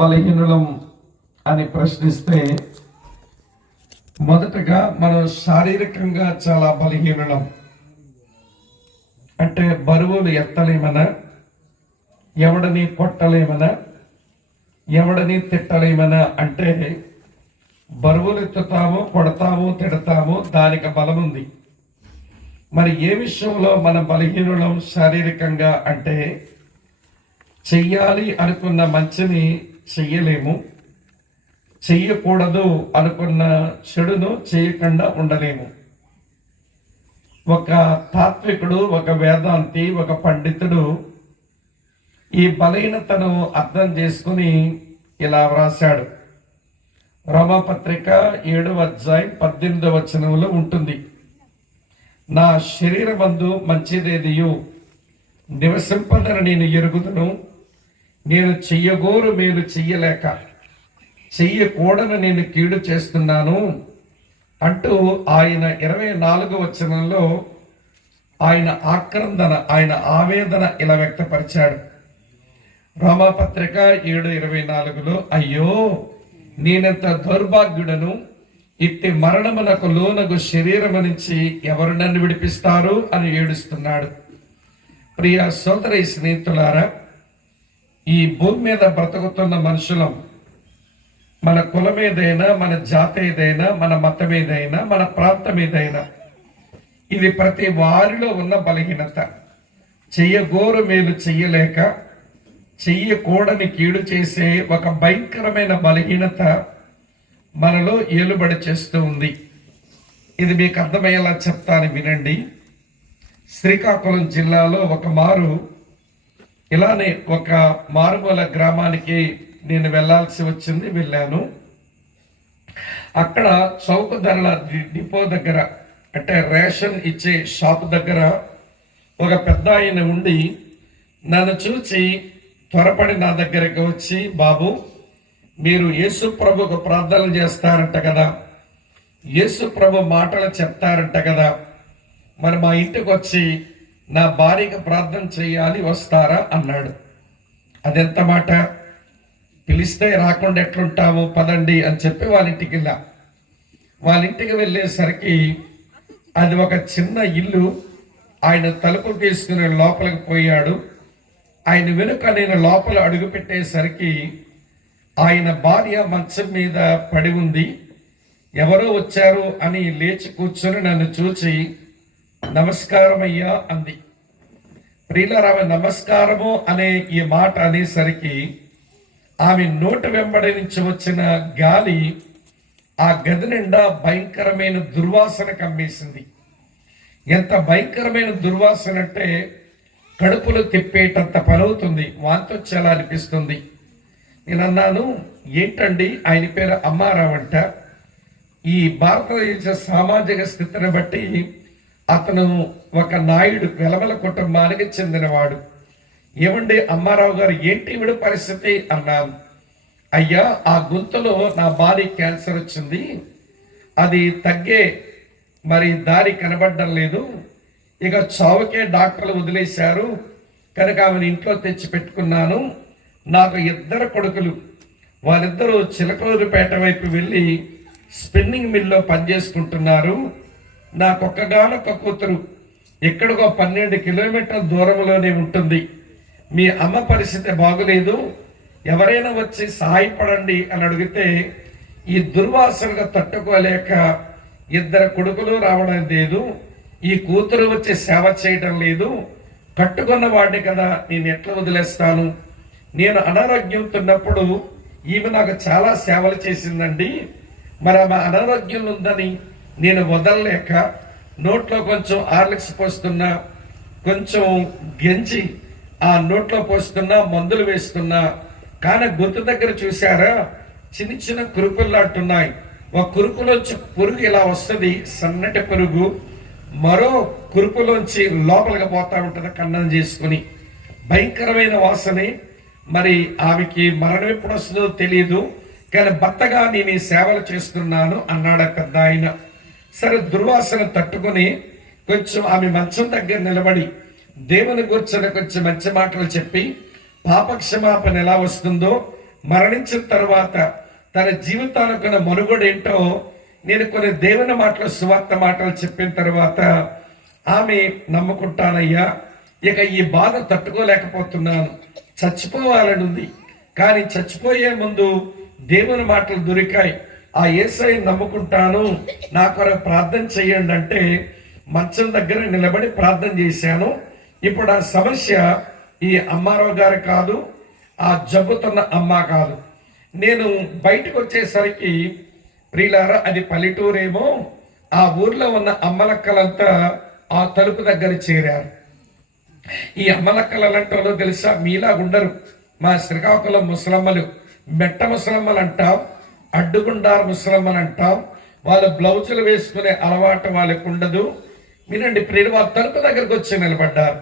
బలహీనులం అని ప్రశ్నిస్తే మొదటగా మనం శారీరకంగా చాలా బలహీనులం. అంటే బరువులు ఎత్తలేమనా, ఎవడని కొట్టలేమనా, ఎవడని తిట్టలేమనా? అంటే బరువులు ఎత్తుతాము, కొడతాము, తిడతాము, దానికి బలం ఉంది. మరి ఏ విషయంలో మన బలహీనులం శారీరకంగా అంటే చెయ్యాలి అనుకున్న మంచిని చెయ్యలేము, చెయ్యకూడదు అనుకున్న చెడును చేయకుండా ఉండలేము. ఒక తాత్వికుడు, ఒక వేదాంతి, ఒక పండితుడు ఈ బలహీనతను అర్థం చేసుకుని ఇలా వ్రాశాడు. రోమపత్రిక 7వ అధ్యాయం 18వ వచనంలో ఉంటుంది, నా శరీరమందు మంచిదేదియు నివసింపదని నేను ఎరుగుదును, నేను చెయ్యగోరు మేలు చెయ్యలేక చెయ్యకూడని నేను కీడు చేస్తున్నాను అంటూ ఆయన 24వ వచనంలో ఆయన ఆక్రందన, ఆయన ఆవేదన ఇలా వ్యక్తపరిచాడు. రోమపత్రిక 7:24లో, అయ్యో నేనెంత దౌర్భాగ్యుడను, ఇట్టి మరణమునకు లోనగు శరీరము నుంచి ఎవరు నన్ను విడిపిస్తారు అని ఏడుస్తున్నాడు. ప్రియ సోదరి స్నేహితులారా, ఈ భూమి మీద బ్రతుకుతున్న మనుషులం, మన కులం ఏదైనా, మన జాతి ఏదైనా, మన మతం ఏదైనా, మన ప్రాంతం ఏదైనా, ఇది ప్రతి వారిలో ఉన్న బలహీనత. చెయ్యగోరు మేలు చెయ్యలేక చెయ్యకూడని కీడు చేసే ఒక భయంకరమైన బలహీనత మనలో ఏలుబడి చేస్తూ ఉంది. ఇది మీకు అర్థమయ్యేలా చెప్తాను, వినండి. శ్రీకాకుళం జిల్లాలో ఒక మారు ఇలానే ఒక మారుమూల గ్రామానికి నేను వెళ్ళాల్సి వచ్చింది. వెళ్ళాను. అక్కడ చౌక ధరల డిపో దగ్గర, అంటే రేషన్ ఇచ్చే షాప్ దగ్గర ఒక పెద్ద ఆయన ఉండి నన్ను చూచి త్వరపడి నా దగ్గరికి వచ్చి, బాబు మీరు యేసు ప్రభుకు ప్రార్థనలు చేస్తారంట కదా, యేసు ప్రభు మాటలు చెప్తారంట కదా, మరి మా ఇంటికి వచ్చి నా భార్యకి ప్రార్థన చేయాలి, వస్తారా అన్నాడు. అదెంత మాట, పిలిస్తే రాకుండా ఎట్లుంటాము, పదండి అని చెప్పి వాళ్ళ ఇంటికి వెళ్ళా. వాళ్ళ ఇంటికి వెళ్ళేసరికి అది ఒక చిన్న ఇల్లు. ఆయన తలుపు తీసుకుని లోపలికి పోయాడు. ఆయన వెనుక నేను లోపల అడుగు పెట్టేసరికి ఆయన భార్య మంచం మీద పడి ఉంది. ఎవరో వచ్చారు అని లేచి కూర్చొని నన్ను చూచి నమస్కారం అయ్యా అంది. ప్రియులారా, ఆమె నమస్కారము అనే ఈ మాట అనేసరికి ఆమె నోటి వెంబడి నుంచి వచ్చిన గాలి ఆ గది నిండా భయంకరమైన దుర్వాసన కమ్మేసింది. ఎంత భయంకరమైన దుర్వాసన అంటే కడుపులో తిప్పేటంత పనవుతుంది, వాంతి వచ్చేలా అనిపిస్తుంది. నేను అన్నాను, ఏంటండి, ఆయన పేరు అమ్మారావు అంట. ఈ భారతదేశ సామాజిక స్థితిని బట్టి అతను ఒక నాయుడు, వెలమల కుటుంబానికి చెందినవాడు. ఏమండి అమ్మారావు గారు, ఏంటి ఈవిడ పరిస్థితి అన్నాను. అయ్యా, ఆ గుంతలో నా భార్య క్యాన్సర్ వచ్చింది, అది తగ్గే మరి దారి కనబడడం లేదు, ఇక చావుకే డాక్టర్లు వదిలేశారు కనుక ఆమెను ఇంట్లో తెచ్చి పెట్టుకున్నాను. నాకు 2 కొడుకులు, వాళ్ళిద్దరూ చిలకలూరుపేట వైపు వెళ్ళి స్పిన్నింగ్ మిల్లో పనిచేసుకుంటున్నారు. నాకొక్కగానొక్క కూతురు ఎక్కడికో 12 కిలోమీటర్ల దూరంలోనే ఉంటుంది. మీ అమ్మ పరిస్థితి బాగులేదు, ఎవరైనా వచ్చి సహాయపడండి అని అడిగితే ఈ దుర్వాసనగా తట్టుకోలేక 2 కొడుకులు రావడం లేదు, ఈ కూతురు వచ్చి సేవ చేయడం లేదు, కట్టుకున్న వాడిని కదా నేను ఎట్లా వదిలేస్తాను? నేను అనారోగ్యంతో ఉన్నప్పుడు ఈమె నాకు చాలా సేవలు చేసిందండి, మరి ఆమె అనారోగ్యం ఉందని నేను వదలలేక నోట్లో కొంచెం హార్లిక్స్ పోస్తున్నా, కొంచెం గెంచి ఆ నోట్లో పోస్తున్నా, మందులు వేస్తున్నా, కానీ గొంతు దగ్గర చూసారా చిన్న చిన్న కురుకుల్లాంటున్నాయి. ఒక కురుకులోంచి పురుగు ఇలా వస్తుంది, సన్నటి పురుగు, మరో కురుకులోంచి లోపలికి పోతా ఉంటుంది కన్నం చేసుకుని, భయంకరమైన వాసనే. మరి ఆమెకి మరణం ఎప్పుడు వస్తుందో తెలియదు, కానీ భర్తగా నేను ఈ సేవలు చేస్తున్నాను అన్నాడు పెద్ద ఆయన. సరే, దుర్వాసన తట్టుకుని కొంచెం ఆమె మంచం దగ్గర నిలబడి దేవుని గురించి కొంచెం మంచి మాటలు చెప్పి పాప క్షమాపణ ఎలా వస్తుందో మరణించిన తర్వాత తన జీవితానికి మనుగడ ఏంటో నేను కొన్ని దేవుని మాటలు, సువార్త మాటలు చెప్పిన తర్వాత ఆమె నమ్ముకుంటానయ్యా, ఇక ఈ బాధ తట్టుకోలేకపోతున్నాను, చచ్చిపోవాలని ఉంది, కానీ చచ్చిపోయే ముందు దేవుని మాటలు దొరికాయి, ఆ యేసయ్యని నమ్ముకుంటాను, నా కొరకు ప్రార్థన చెయ్యండి అంటే మంచం దగ్గర నిలబడి ప్రార్థన చేశాను. ఇప్పుడు ఆ సమస్య ఈ అమ్మారావు గారు కాదు, ఆ జబ్బుతున్న అమ్మ కాదు. నేను బయటకు వచ్చేసరికి ప్రియులారా, అది పల్లెటూరేమో, ఆ ఊర్లో ఉన్న అమ్మలక్కలంతా ఆ తలుపు దగ్గర చేరారు. ఈ అమ్మలక్కలంటో తెలుసా, మీలా ఉండరు. మా శ్రీకాకుళం ముసలమ్మలు మెట్ట ముసలమ్మలు అంటాం, అడ్డుగుండారు ముసలమ్మలు అంటాం. వాళ్ళ బ్లౌజులు వేసుకునే అలవాటు వాళ్ళకు ఉండదు. మీరండి ప్రియులు, వాళ్ళ తలుపు దగ్గరకు వచ్చి నిలబడ్డారు.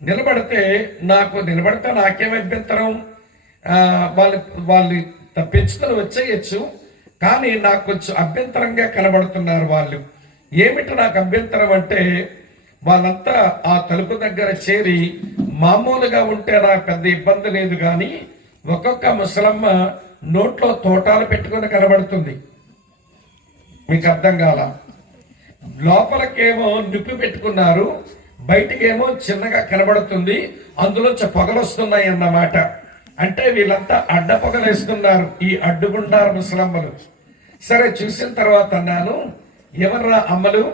నిలబడితే నాకేం అభ్యంతరం, వాళ్ళు తప్పించుకొని వచ్చేయచ్చు, కానీ నాకు కొంచెం అభ్యంతరంగా కనబడుతున్నారు వాళ్ళు. ఏమిటి నాకు అభ్యంతరం అంటే, వాళ్ళంతా ఆ తలుపు దగ్గర చేరి మామూలుగా ఉంటే నాకు పెద్ద ఇబ్బంది లేదు, కానీ ఒక్కొక్క ముసలమ్మ నోట్లో తోటాలు పెట్టుకుని కనబడుతుంది. మీకు అర్థం కాల? లోపలకేమో నిప్పు పెట్టుకున్నారు, బయటికేమో చిన్నగా కనబడుతుంది, అందులోంచి పొగలొస్తున్నాయి అన్నమాట. అంటే వీళ్ళంతా అడ్డ పొగలేస్తున్నారు, ఈ అడ్డుగుండారు ముసలమ్మలు. సరే, చూసిన తర్వాత అన్నాను, ఎవర్రా అమ్మలు,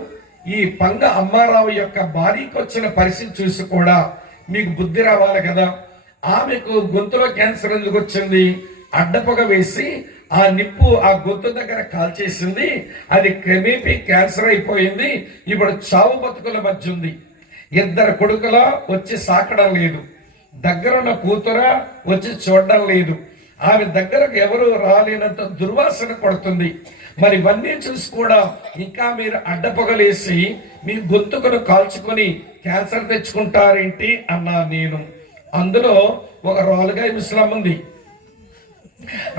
ఈ పంగ అమ్మారావు యొక్క భార్యకి వచ్చిన పరిస్థితి చూసి కూడా మీకు బుద్ధి రావాలి కదా. ఆమెకు గొంతులో క్యాన్సర్ ఎందుకు వచ్చింది? అడ్డపొగ వేసి ఆ నిప్పు ఆ గొంతు దగ్గర కాల్చేసింది, అది క్రమేపీ క్యాన్సర్ అయిపోయింది. ఇప్పుడు చావు బతుకుల మధ్య ఉంది. ఇద్దరు కొడుకులా వచ్చి సాకడం లేదు, దగ్గరున్న కూతురా వచ్చి చూడడం లేదు, ఆమె దగ్గరకు ఎవరు రాలేనంత దుర్వాసన పడుతుంది. మరి ఇవన్నీ చూసి కూడా ఇంకా మీరు అడ్డపొగలేసి మీ గొంతుకును కాల్చుకొని క్యాన్సర్ తెచ్చుకుంటారేంటి అన్నా నేను. అందులో ఒక రాలుగాయ ముసలమ్మ ఉంది.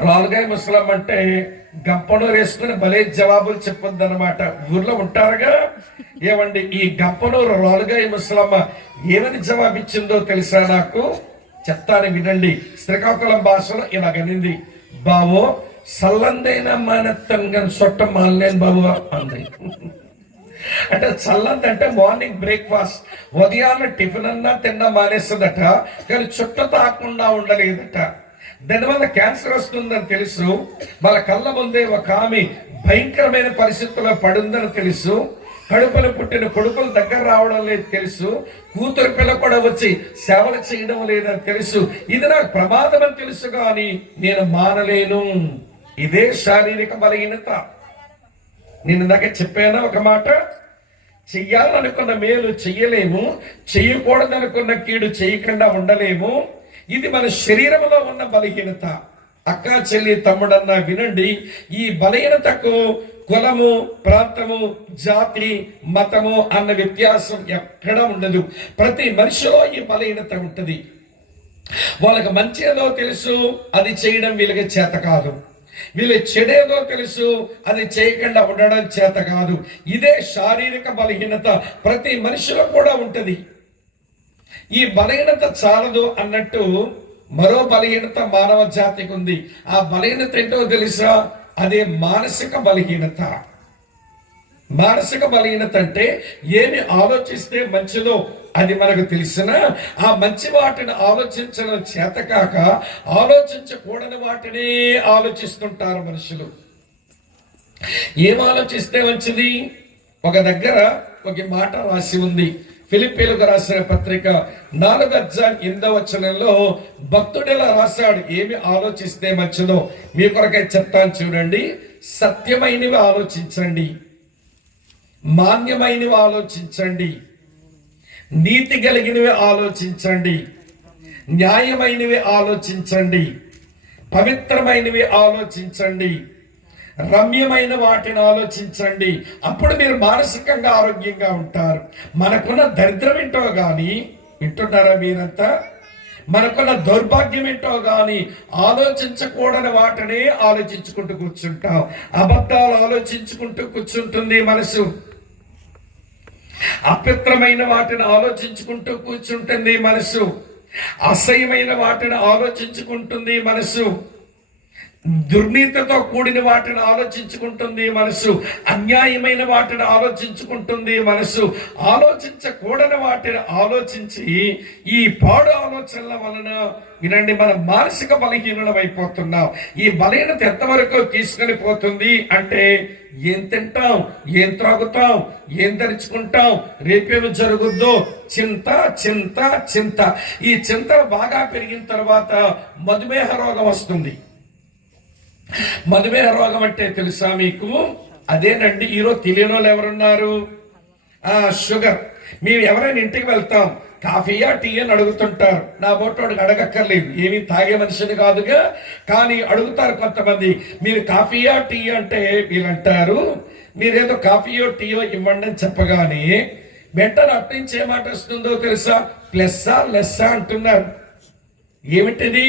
రాలుగాయ ముసలమ్మ అంటే గంపను వేసుకుని భలే జవాబులు చెప్పొద్దు అనమాట. ఊర్లో ఉంటారుగా, ఏమండి ఈ గంపనూరు రాలుగాయ ముసలమ్మ ఏమని జవాబిచ్చిందో తెలుసా? నాకు చెప్తాను వినండి. శ్రీకాకుళం భాషలో ఇలాగనింది, బావో సల్లందైన మానత్తంగా సొట్ట మానలేను బాబు అంది. అంటే చల్లంది అంటే మార్నింగ్ బ్రేక్ఫాస్ట్, ఉదయాన్న టిఫిన్ అన్నా తిన్నా మానేస్తుందట, కానీ చుట్ట తాకుండా ఉండలేదట. దానివల్ల క్యాన్సర్ వస్తుందని తెలుసు. వాళ్ళ కళ్ళ ముందే ఒక ఆమె భయంకరమైన పరిస్థితుల్లో పడుందని తెలుసు. కడుపులో పుట్టిన కొడుకులు దగ్గర రావడం లేదు తెలుసు. కూతురు పిల్ల కూడా వచ్చి సేవలు చేయడం లేదని తెలుసు. ఇది నాకు ప్రమాదం అని తెలుసు, కానీ నేను మానలేను. ఇదే శారీరక బలహీనత. నేను ఇందాక చెప్పాను ఒక మాట, చెయ్యాలనుకున్న మేలు చెయ్యలేము, చెయ్యకూడదనుకున్న కీడు చేయకుండా ఉండలేము. ఇది మన శరీరంలో ఉన్న బలహీనత. అక్క, చెల్లి, తమ్ముడన్నా వినండి, ఈ బలహీనతకు కులము, ప్రాంతము, జాతి, మతము అన్న వ్యత్యాసం ఎక్కడా ఉండదు. ప్రతి మనిషిలో ఈ బలహీనత ఉంటుంది. వాళ్ళకి మంచి ఏదో తెలుసు, అది చేయడం వీళ్ళకి చేత కాదు. వీళ్ళు చెడేదో తెలుసు, అది చేయకుండా ఉండడం చేత కాదు. ఇదే శారీరక బలహీనత ప్రతి మనిషిలో కూడా ఉంటది. ఈ బలహీనత చాలదు అన్నట్టు మరో బలహీనత మానవ జాతికి ఉంది. ఆ బలహీనత ఏంటో తెలుసా? అదే మానసిక బలహీనత. మానసిక బలహీనత అంటే ఏమి ఆలోచిస్తే మంచిదో అది మనకు తెలిసిన, ఆ మంచి వాటిని ఆలోచించడం చేతకాక ఆలోచించకూడని వాటిని ఆలోచిస్తుంటారు మనుషులు. ఏం ఆలోచిస్తే మంచిది? ఒక దగ్గర ఒక మాట రాసి ఉంది. ఫిలిప్పీలకు రాసిన పత్రిక 4:8 భక్తుడిలా రాశాడు, ఏమి ఆలోచిస్తే మంచిదో మీ కొరకై చెప్తాను చూడండి. సత్యమైనవి ఆలోచించండి, మాన్యమైనవి ఆలోచించండి, నీతి కలిగినవి ఆలోచించండి, న్యాయమైనవి ఆలోచించండి, పవిత్రమైనవి ఆలోచించండి, రమ్యమైన వాటిని ఆలోచించండి. అప్పుడు మీరు మానసికంగా ఆరోగ్యంగా ఉంటారు. మనకున్న దరిద్రం ఏంటో గాని, వింటున్నారా మీరంతా? మనకున్న దౌర్భాగ్యం ఏంటో గాని ఆలోచించకూడని వాటిని ఆలోచించుకుంటూ కూర్చుంటాం. అబద్ధాలు ఆలోచించుకుంటూ కూర్చుంటుంది మనసు. అపవిత్రమైన వాటిని ఆలోచించుకుంటూ కూర్చుంటుంది మనసు. అసహ్యమైన వాటిని ఆలోచించుకుంటుంది మనసు. దుర్నీతితో కూడిన వాటిని ఆలోచించుకుంటుంది మనసు, అన్యాయమైన వాటిని ఆలోచించుకుంటుంది మనసు, ఆలోచించకూడని వాటిని ఆలోచించి ఈ పాడు ఆలోచనల వలన వినండి మన మానసిక బలహీనం అయిపోతున్నాం. ఈ బలహీనత ఎంతవరకు తీసుకెళ్ళిపోతుంది అంటే ఏం తింటాం, ఏం త్రాగుతాం, ఏం ధరించుకుంటాం, రేపేమి జరుగుద్దో చింత చింత చింత. ఈ చింతలు బాగా పెరిగిన తర్వాత మధుమేహ రోగం వస్తుంది. మధుమేహ రోగం అంటే తెలుసా మీకు? అదేనండి, ఈరోజు తెలియని వాళ్ళు ఎవరున్నారు? షుగర్. మేము ఎవరైనా ఇంటికి వెళ్తాం, కాఫీయా టీ అని అడుగుతుంటారు. నా బోటోడికి అడగక్కర్లేదు, ఏమీ తాగే మనిషిని కాదుగా, కానీ అడుగుతారు కొంతమంది, మీరు కాఫీయా టీ అంటే వీళ్ళంటారు మీరేదో కాఫీయో టీయో ఇవ్వండి అని చెప్పగానే వెంటనే అట్నుంచి ఏ మాట వస్తుందో తెలుసా? ప్లస్సా లెస్సా అంటున్నారు. ఏమిటిది?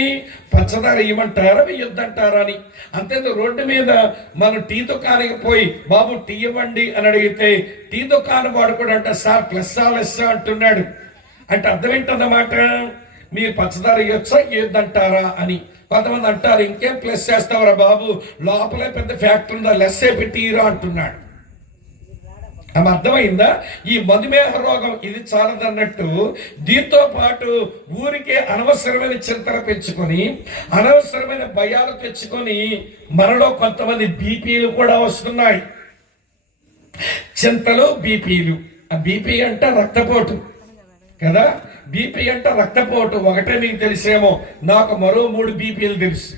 పంచదార ఇవ్వమంటారా వెయ్యొద్దంటారా అని. అంతేతో రోడ్డు మీద మనం టీ దుకాణానికి పోయి బాబు టీ ఇవ్వండి అని అడిగితే టీ దుకాణం వాడు కూడా అంటే సార్ ప్లస్సా లెస్సా అంటున్నాడు. అంటే అర్థం ఏంటన్నమాట, మీరు పంచదార ఇవ్వచ్చా ఇవ్వద్దంటారా అని. కొంతమంది అంటారు ఇంకేం ప్లస్ చేస్తావరా బాబు, లోపలే పెద్ద ఫ్యాక్టరీ ఉందా, లెస్సే పెట్టిరా అంటున్నాడు. ఆమె అర్థమైందా? ఈ మధుమేహ రోగం ఇది చాలదన్నట్టు దీంతో పాటు ఊరికే అనవసరమైన చింతన పెంచుకొని అనవసరమైన భయాలు తెచ్చుకొని మనలో కొంతమంది బీపీలు కూడా వస్తున్నాయి. చింతలు, బీపీలు. ఆ బీపీ అంటే రక్తపోటు కదా, బీపీ అంటే రక్తపోటు. ఒకటే మీకు తెలిసేమో, నాకు మరో 3 బీపీలు తెలుసు.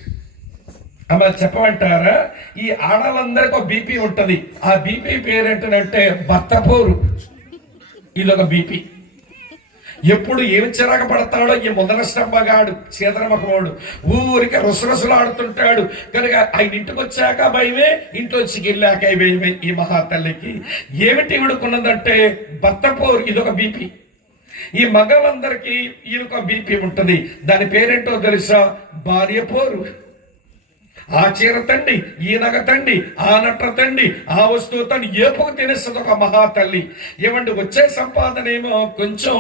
అమ్మ చెప్పమంటారా? ఈ ఆడవాళ్ళందరికీ ఒక బీపీ ఉంటది. ఆ బీపీ పేరేంటంటే బత్తపోరు. ఇదొక బీపీ. ఎప్పుడు ఏమి చిరాక పడతాడో ఈ ముదల స్తంభగాడు చేదరమకవాడు ఊరికి రుసరుసలు ఆడుతుంటాడు కనుక ఆయన ఇంటికి వచ్చాక భయమే, ఇంట్లోకి వెళ్ళాక భయమే. ఈ మహాతల్లికి ఏమిటి విడుకున్నదంటే బత్తపోరు. ఇదొక బీపీ. ఈ మగవాళ్ళందరికీ ఈయనొక బీపీ ఉంటుంది. దాని పేరేంటో తెలుసా? భార్య పోరు. ఆ చీర తండి, ఈ నగ తండి, ఆ నట్ర తండి, ఆ వస్తువు తండి, ఏపుకు తినేస్తుంది ఒక మహాతల్లి. ఏమంటే వచ్చే సంపాదన ఏమో కొంచెం,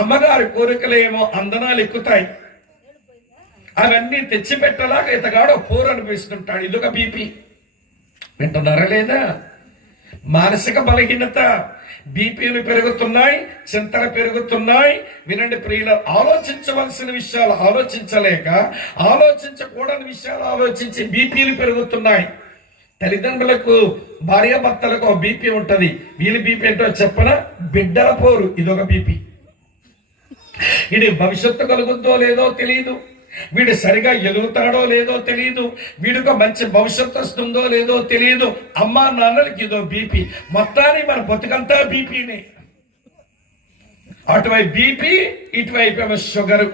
అమ్మగారి కోరికలేమో అందనాలు ఎక్కుతాయి. అవన్నీ తెచ్చిపెట్టలాగా ఇతగాడు పోరు అనిపిస్తుంటాడు. ఇదొక బీపీ. వింటున్నారా లేదా? మానసిక బలహీనత. బీపీలు పెరుగుతున్నాయి, చింతలు పెరుగుతున్నాయి. వినండి ప్రియులు, ఆలోచించవలసిన విషయాలు ఆలోచించలేక ఆలోచించకూడని విషయాలు ఆలోచించి బీపీలు పెరుగుతున్నాయి. తల్లిదండ్రులకు భార్యాభర్తలకు బీపీ ఉంటది. వీళ్ళ బీపీ ఏంటో చెప్పన? బిడ్డల పోరు. ఇదొక బీపీ. ఇది భవిష్యత్తు కలుగుద్దో లేదో తెలియదు, వీడు సరిగా ఎదుగుతాడో లేదో తెలియదు, వీడికి మంచి భవిష్యత్తు వస్తుందో లేదో తెలియదు. అమ్మా నాన్నలకి ఇదో బీపీ. మొత్తానికి మన బతుకంతా బీపీనే. అటువైపు బీపీ, ఇటువైపు షుగరు.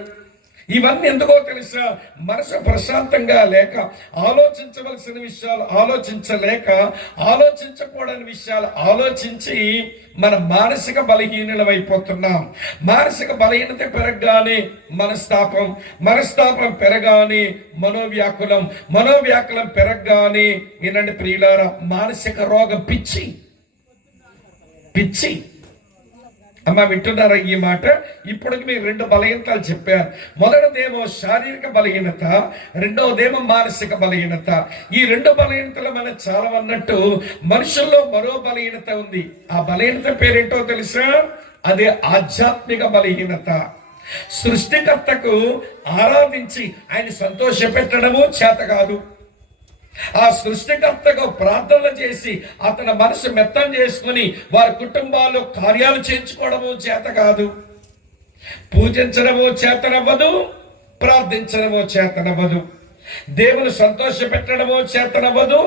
ఇవన్నీ ఎందుకో తెలుసా? మనసు ప్రశాంతంగా లేక, ఆలోచించవలసిన విషయాలు ఆలోచించలేక, ఆలోచించకూడని విషయాలు ఆలోచించి మన మానసిక బలహీనలం అయిపోతున్నాం. మానసిక బలహీనత పెరగగానే మనస్తాపం, మనస్తాపం పెరగానే మనోవ్యాకులం, మనోవ్యాకులం పెరగగానే వినండి ప్రియులారా, మానసిక రోగం పిచ్చి. పిచ్చి. అమ్మ వింటున్నారా ఈ మాట? ఇప్పటికి మీకు 2 బలహీనతలు చెప్పారు. మొదటిదేమో శారీరక బలహీనత, రెండవదేమో మానసిక బలహీనత. ఈ 2 బలహీనతలు మనం చాలా అన్నట్టు మనుషుల్లో మరో బలహీనత ఉంది. ఆ బలహీనత పేరేంటో తెలుసా? అదే ఆధ్యాత్మిక బలహీనత. సృష్టికర్తకు ఆరాధించి ఆయన సంతోష పెట్టడము చేత కాదు. ఆ సృష్టికర్తకు ప్రార్థనలు చేసి అతని మనసు మెత్తం చేసుకుని వారి కుటుంబాల్లో కార్యాలు చేయించుకోవడము చేత కాదు. పూజించడము చేతనవ్వదు, ప్రార్థించడము చేతనవ్వదు, దేవుని సంతోష పెట్టడము చేతనవ్వదు,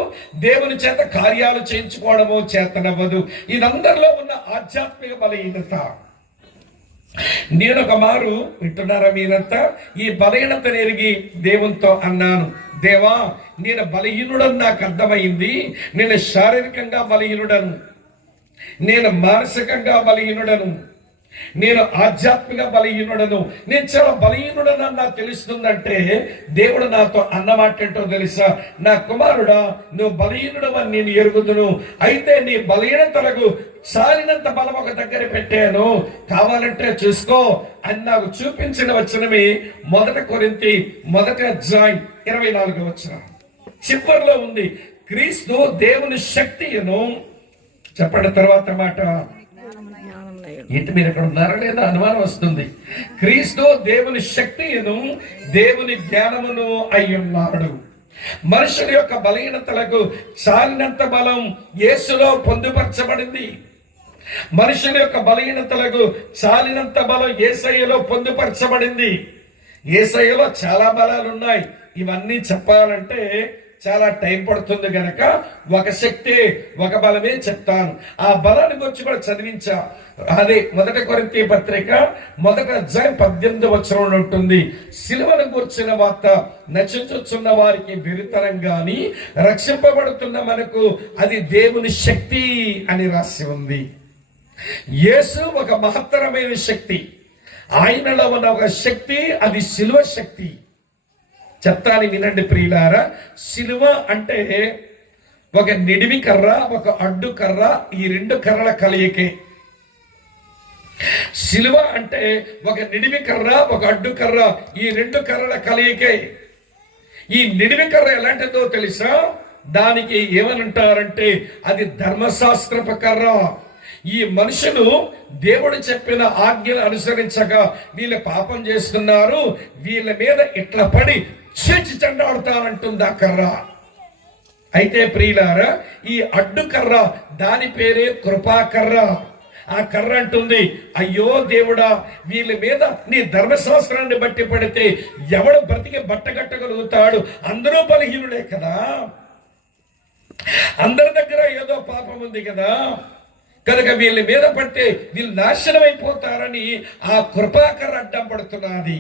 దేవుని చేత కార్యాలు చేయించుకోవడము చేతనవ్వదు. ఇదందరిలో ఉన్న ఆధ్యాత్మిక బలహీనత. నేను ఒక మారు, వింటున్నారా మీరంతా? ఈ బలహీనత ఎరిగి దేవునితో అన్నాను, దేవా నేను బలహీనుడని నాకు అర్థమైంది. నేను శారీరకంగా బలహీనుడను, నేను మానసికంగా బలహీనుడను, నేను ఆధ్యాత్మిక బలహీనుడను, నేను చాలా బలహీనుడని నాకు తెలుస్తుందంటే దేవుడు నాతో అన్నమాట ఏంటో తెలుసా? నా కుమారుడా, నువ్వు బలహీనుడవని నేను ఎరుగుదును. అయితే నీ బలహీనతలకు చాలినంత బలం ఒక దగ్గర పెట్టాను, కావాలంటే చూసుకో అని నాకు చూపించిన వచనమే 1 కొరింథీ 1 అధ్యాయం 24వ వచనం. చివరిలో ఉంది, క్రీస్తు దేవుని శక్తియును. చెప్పండి తర్వాత మాట. ఇంటి మీరు ఇక్కడ ఉన్నారా లేదా అనుమానం వస్తుంది. క్రీస్తు దేవుని శక్తియును దేవుని జ్ఞానమును అయ్యున్నాడు. మనుషుల యొక్క బలహీనతలకు చాలినంత బలం యేసులో పొందుపరచబడింది. మనుషుల యొక్క బలహీనతలకు చాలినంత బలం యేసయ్యలో పొందుపరచబడింది. యేసయ్యలో చాలా బలాలు ఉన్నాయి. ఇవన్నీ చెప్పాలంటే చాలా టైం పడుతుంది గనక ఒక శక్తి ఒక బలమే చెప్తాను. ఆ బలాన్ని గురించి కూడా చదివించా. అదే 1 కొరింథీ పత్రిక 1వ అధ్యాయం 18వ వచనంలో ఉంటుంది. సిలువను గూర్చిన వార్త నశించుచున్న వారికి విరుతరం గాని రక్షింపబడుతున్న మనకు అది దేవుని శక్తి అని రాసి ఉంది. యేసు ఒక మహత్తరమైన శక్తి. ఆయనలో ఉన్న ఒక శక్తి, అది సిలువ శక్తి. చెప్తాను వినండి ప్రియులారా. సిలువ అంటే ఒక నిడివి కర్ర, ఒక అడ్డు కర్ర, ఈ రెండు కర్రల కలయికే. సిలువ అంటే ఒక నిడివి కర్ర, ఒక అడ్డు కర్ర, ఈ రెండు కర్రల కలయికే. ఈ నిడివి కర్ర ఎలాంటిదో తెలుసా? దానికి ఏమనంటారంటే అది ధర్మశాస్త్రపు కర్ర. ఈ మనుషులు దేవుడు చెప్పిన ఆజ్ఞలు అనుసరించగా వీళ్ళు పాపం చేస్తున్నారు, వీళ్ళ మీద ఇట్లా పడి చీచి చెండాడుతానంటుంది ఆ కర్ర. అయితే ప్రియులారా, ఈ అడ్డు కర్ర దాని పేరే కృపాకర్ర. ఆ కర్ర అంటుంది, అయ్యో దేవుడా, వీళ్ళ మీద నీ ధర్మశాస్త్రాన్ని బట్టి పడితే ఎవడు బ్రతికి బట్టగట్టగలుగుతాడు? అందరూ బలహీనులే కదా, అందరి దగ్గర ఏదో పాపం ఉంది కదా, కనుక వీళ్ళ మీద పడితే వీళ్ళు నాశనం అయిపోతారని ఆ కృపాకర్ర అడ్డం పడుతున్నది.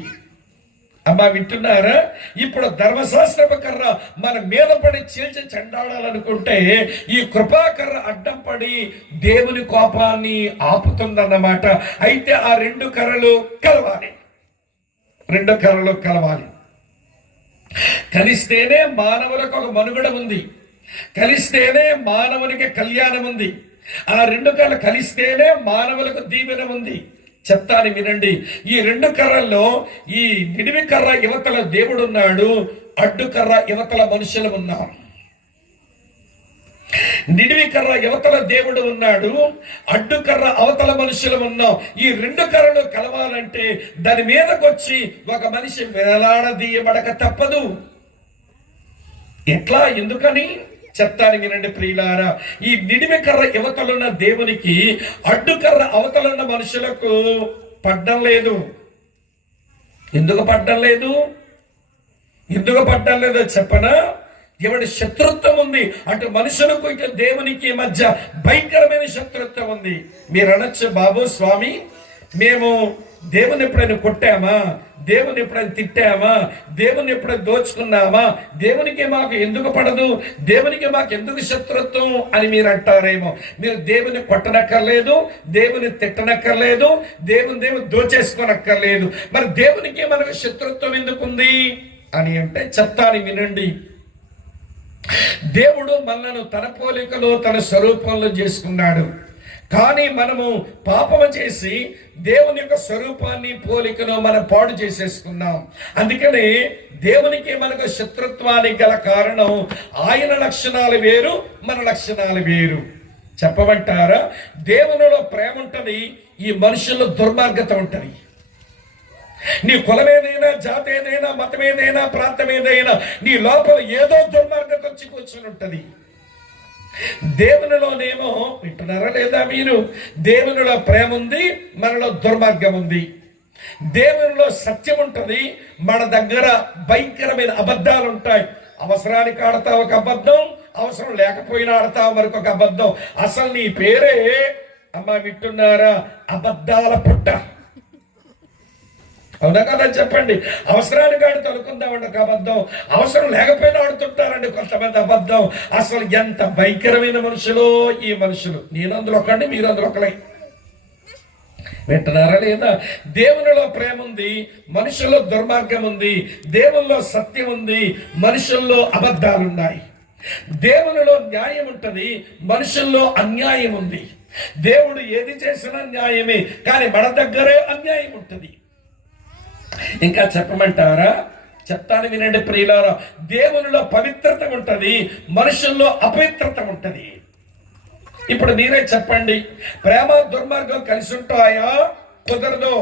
అమ్మా వింటున్నారా? ఇప్పుడు ధర్మశాస్త్రపు కర్ర మన మీద పడి చీల్చి చెండాడాలనుకుంటే ఈ కృపాకర్ర అడ్డం పడి దేవుని కోపాన్ని ఆపుతుందన్నమాట. అయితే ఆ రెండు కర్రలు కలవాలి, రెండు కర్రలు కలవాలి. కలిస్తేనే మానవులకు ఒక మనుగడ ఉంది, కలిస్తేనే మానవునికి కళ్యాణం ఉంది. ఆ రెండు కర్రలు కలిస్తేనే మానవులకు దీవెన ఉంది. చెప్తాను వినండి. ఈ రెండు కర్రల్లో ఈ నిడివి కర్ర యువతల దేవుడు ఉన్నాడు, అడ్డు కర్ర యువతల మనుషులు ఉన్నాం. నిడివి కర్ర యువతల దేవుడు ఉన్నాడు, అడ్డు కర్ర అవతల మనుషులు ఉన్నాం. ఈ రెండు కర్రలు కలవాలంటే దాని మీదకి వచ్చి ఒక మనిషి వేలాడదీయబడక తప్పదు. ఎట్లా, ఎందుకని చెప్తాను వినండి ప్రియులారా. ఈ నిడివి కర్ర యువతలున్న దేవునికి అడ్డు కర్ర అవతలున్న మనుషులకు పడ్డం లేదు. ఎందుకు పడ్డం లేదు? ఎందుకు పడ్డం లేదో చెప్పనా? ఎవడి శత్రుత్వం ఉంది, అటు మనుషులకు ఇటు దేవునికి మధ్య భయంకరమైన శత్రుత్వం ఉంది. మీరు అనొచ్చు, బాబు స్వామి, మేము దేవుని ఎప్పుడైనా కొట్టామా, దేవుని ఎప్పుడైనా తిట్టామా, దేవుని ఎప్పుడైనా దోచుకున్నామా, దేవునికి మాకు ఎందుకు పడదు, దేవునికి మాకు ఎందుకు శత్రుత్వం అని మీరు అంటారేమో. మీరు దేవుని కొట్టనక్కర్లేదు, దేవుని తిట్టనక్కర్లేదు, దేవుని దోచేసుకోనక్కర్లేదు. మరి దేవునికి మనకు శత్రుత్వం ఎందుకుంది అని అంటే చెప్తాను వినండి. దేవుడు మనలను తన పోలికలో తన స్వరూపంలో చేసుకున్నాడు. కానీ మనము పాపము చేసి దేవుని యొక్క స్వరూపాన్ని పోలికను మనం పాడు చేసేసుకున్నాం. అందుకని దేవునికి మనకు శత్రుత్వానికి గల కారణం ఆయన లక్షణాలు వేరు, మన లక్షణాలు వేరు. చెప్పమంటారా? దేవునిలో ప్రేమ ఉంటుంది, ఈ మనుషుల్లో దుర్మార్గత ఉంటుంది. నీ కులం ఏదైనా, జాతి ఏదైనా, మతం ఏదైనా, ప్రాంతం ఏదైనా, నీ లోపల ఏదో దుర్మార్గత వచ్చి కూర్చొని ఉంటుంది. దేవునిలోనేమో, వింటున్నారా లేదా మీరు? దేవునిలో ప్రేమ ఉంది, మనలో దుర్మార్గం ఉంది. దేవునిలో సత్యం ఉంటుంది, మన దగ్గర భయంకరమైన అబద్ధాలు ఉంటాయి. అవసరానికి ఆడతావు ఒక అబద్ధం, అవసరం లేకపోయినా ఆడతావు మరొక అబద్ధం. అసలు నీ పేరే, అమ్మా వింటున్నారా, అబద్ధాల పుట్ట. అవునా కదా చెప్పండి? అవసరానికి ఆడుతూ అనుకుందామండి ఒక అబద్ధం, అవసరం లేకపోయినా ఆడుతుంటారండి కొంతమంది అబద్ధం. అసలు ఎంత భయంకరమైన మనుషులు ఈ మనుషులు. నేను అందులో ఒకండి, మీరు అందులో ఒకలే. వింటున్నారా లేదా? దేవునిలో ప్రేమ ఉంది, మనుషుల్లో దుర్మార్గం ఉంది. దేవునిలో సత్యం ఉంది, మనుషుల్లో అబద్ధాలు ఉన్నాయి. దేవునిలో న్యాయం ఉంటుంది, మనుషుల్లో అన్యాయం ఉంది. దేవుడు ఏది చేసినా న్యాయమే, కానీ మన దగ్గరే అన్యాయం ఉంటుంది. ఇంకా చెప్పమంటారా? చెప్తాను వినండి ప్రియులారా, దేవునిలో పవిత్రత ఉంటది, మనుషుల్లో అపవిత్రత ఉంటది. ఇప్పుడు మీరే చెప్పండి, ప్రేమ దుర్మార్గం కలిసి ఉంటాయా? కుదరదు.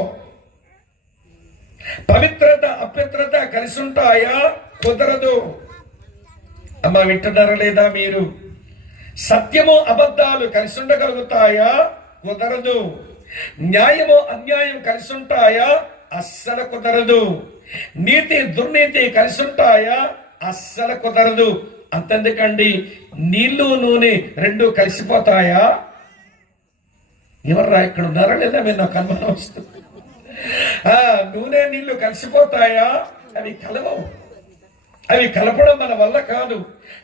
పవిత్రత అపవిత్రత కలిసి ఉంటాయా? కుదరదు. అమ్మా వింటున్నారా లేదా మీరు? సత్యము అబద్ధాలు కలిసి ఉండగలుగుతాయా? కుదరదు. న్యాయము అన్యాయం కలిసి ఉంటాయా? అస్సలు కుదరదు. నీతి దుర్నీతి కలిసి ఉంటాయా? అస్సలు కుదరదు. అంతెందుకండి, నీళ్లు నూనె రెండు కలిసిపోతాయా? ఎవర్రా ఇక్కడ ఉన్నారా లేదా? మీరు నాకు అనుమానం వస్తుంది. నూనె నీళ్లు కలిసిపోతాయా? అవి కలవవు. అవి కలపడం మన వల్ల కాదు.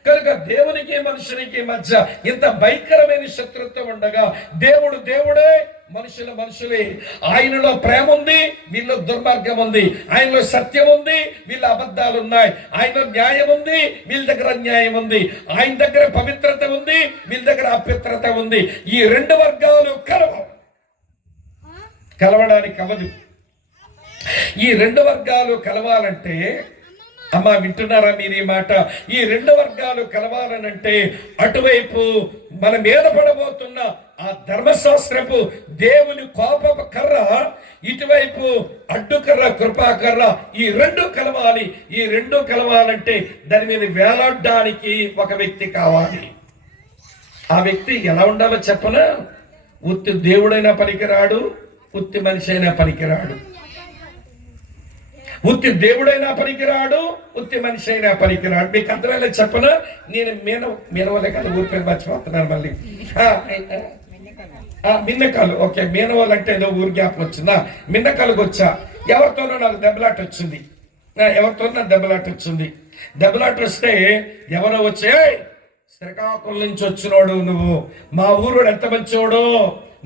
కనుక దేవునికి మనుషునికి మధ్య ఇంత భయంకరమైన శత్రుత్వం ఉండగా, దేవుడు దేవుడే, మనుషులు మనుషులే. ఆయనలో ప్రేమ ఉంది, వీళ్ళలో దుర్మార్గం ఉంది. ఆయనలో సత్యం ఉంది, వీళ్ళ అబద్ధాలు ఉన్నాయి. ఆయనలో న్యాయం ఉంది, వీళ్ళ దగ్గర అన్యాయం ఉంది. ఆయన దగ్గర పవిత్రత ఉంది, వీళ్ళ దగ్గర అపవిత్రత ఉంది. ఈ రెండు వర్గాలు కలవడానికి అవ్వదు. ఈ రెండు వర్గాలు కలవాలంటే, అమ్మా వింటున్నారా మీరు ఈ మాట? ఈ రెండు వర్గాలు కలవాలనంటే అటువైపు మన మీద పడబోతున్న ఆ ధర్మశాస్త్రపు దేవుని కోపపు కర్ర, ఇటువైపు అడ్డుకర్ర కృపాకర్ర, ఈ రెండు కలవాలి. ఈ రెండు కలవాలంటే దాని మీద వేలాడడానికి ఒక వ్యక్తి కావాలి. ఆ వ్యక్తి ఎలా ఉండాలో చెప్పనా? ఉత్తి దేవుడైనా పనికిరాడు, ఉత్తి మనిషి అయినా పనికిరాడు. ఉత్తి దేవుడైనా పనికిరాడు, ఉత్తి మనిషి అయినా పనికిరాడు. మీకు అర్థమైనా చెప్పనా? నేను మీనవలే కదా, ఊరి పేరు మర్చిపోతున్నాను మళ్ళీ. మిన్నకాలు. ఓకే, మీనవాళ్ళు అంటే ఏదో ఊరి జ్ఞాపకం వచ్చిందా? మిన్నకాలకు వచ్చా. ఎవరితోనో నాకు దెబ్బలాట వచ్చింది. దెబ్బలాట వస్తే ఎవరో వచ్చే, శ్రీకాకుళం నుంచి వచ్చినోడు నువ్వు, మా ఊరోడు ఎంత మంచోడో,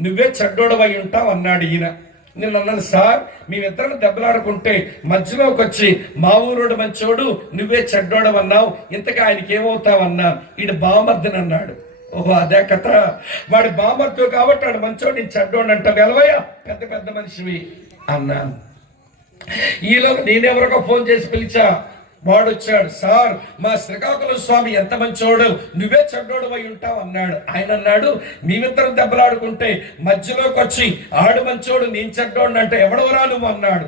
నువ్వే చెడ్డోడు అయి ఉంటావు అన్నాడు ఈయన. నేను అన్నాను, సార్ మేమిద్దరం దెబ్బలాడుకుంటే మధ్యలోకి వచ్చి మా ఊరోడు మంచోడు, నువ్వే చెడ్డోడు అన్నావు, ఇంతగా ఆయనకి ఏమవుతావు అన్నాను. ఈయన బామర్దని అన్నాడు. ఓహో అదే కథ. వాడి బామర్దు కాబట్టి వాడు మంచోడు, నేను చెడ్డోడు అంట. వెలవయ్యా, పెద్ద పెద్ద మనిషివి అన్నాను. ఈలోగా నేనెవరికో ఫోన్ చేసి పిలిచా. వాడు వచ్చాడు, సార్ మా శ్రీకాకుళం స్వామి ఎంత మంచోడు, నువ్వే చెడ్డోడు అయి ఉంటావు అన్నాడు. ఆయన అన్నాడు, మేమిద్దరం దెబ్బలాడుకుంటే మధ్యలోకి వచ్చి ఆడు మంచోడు నేను చెడ్డోడు అంటే ఎవడవరా నువ్వు అన్నాడు.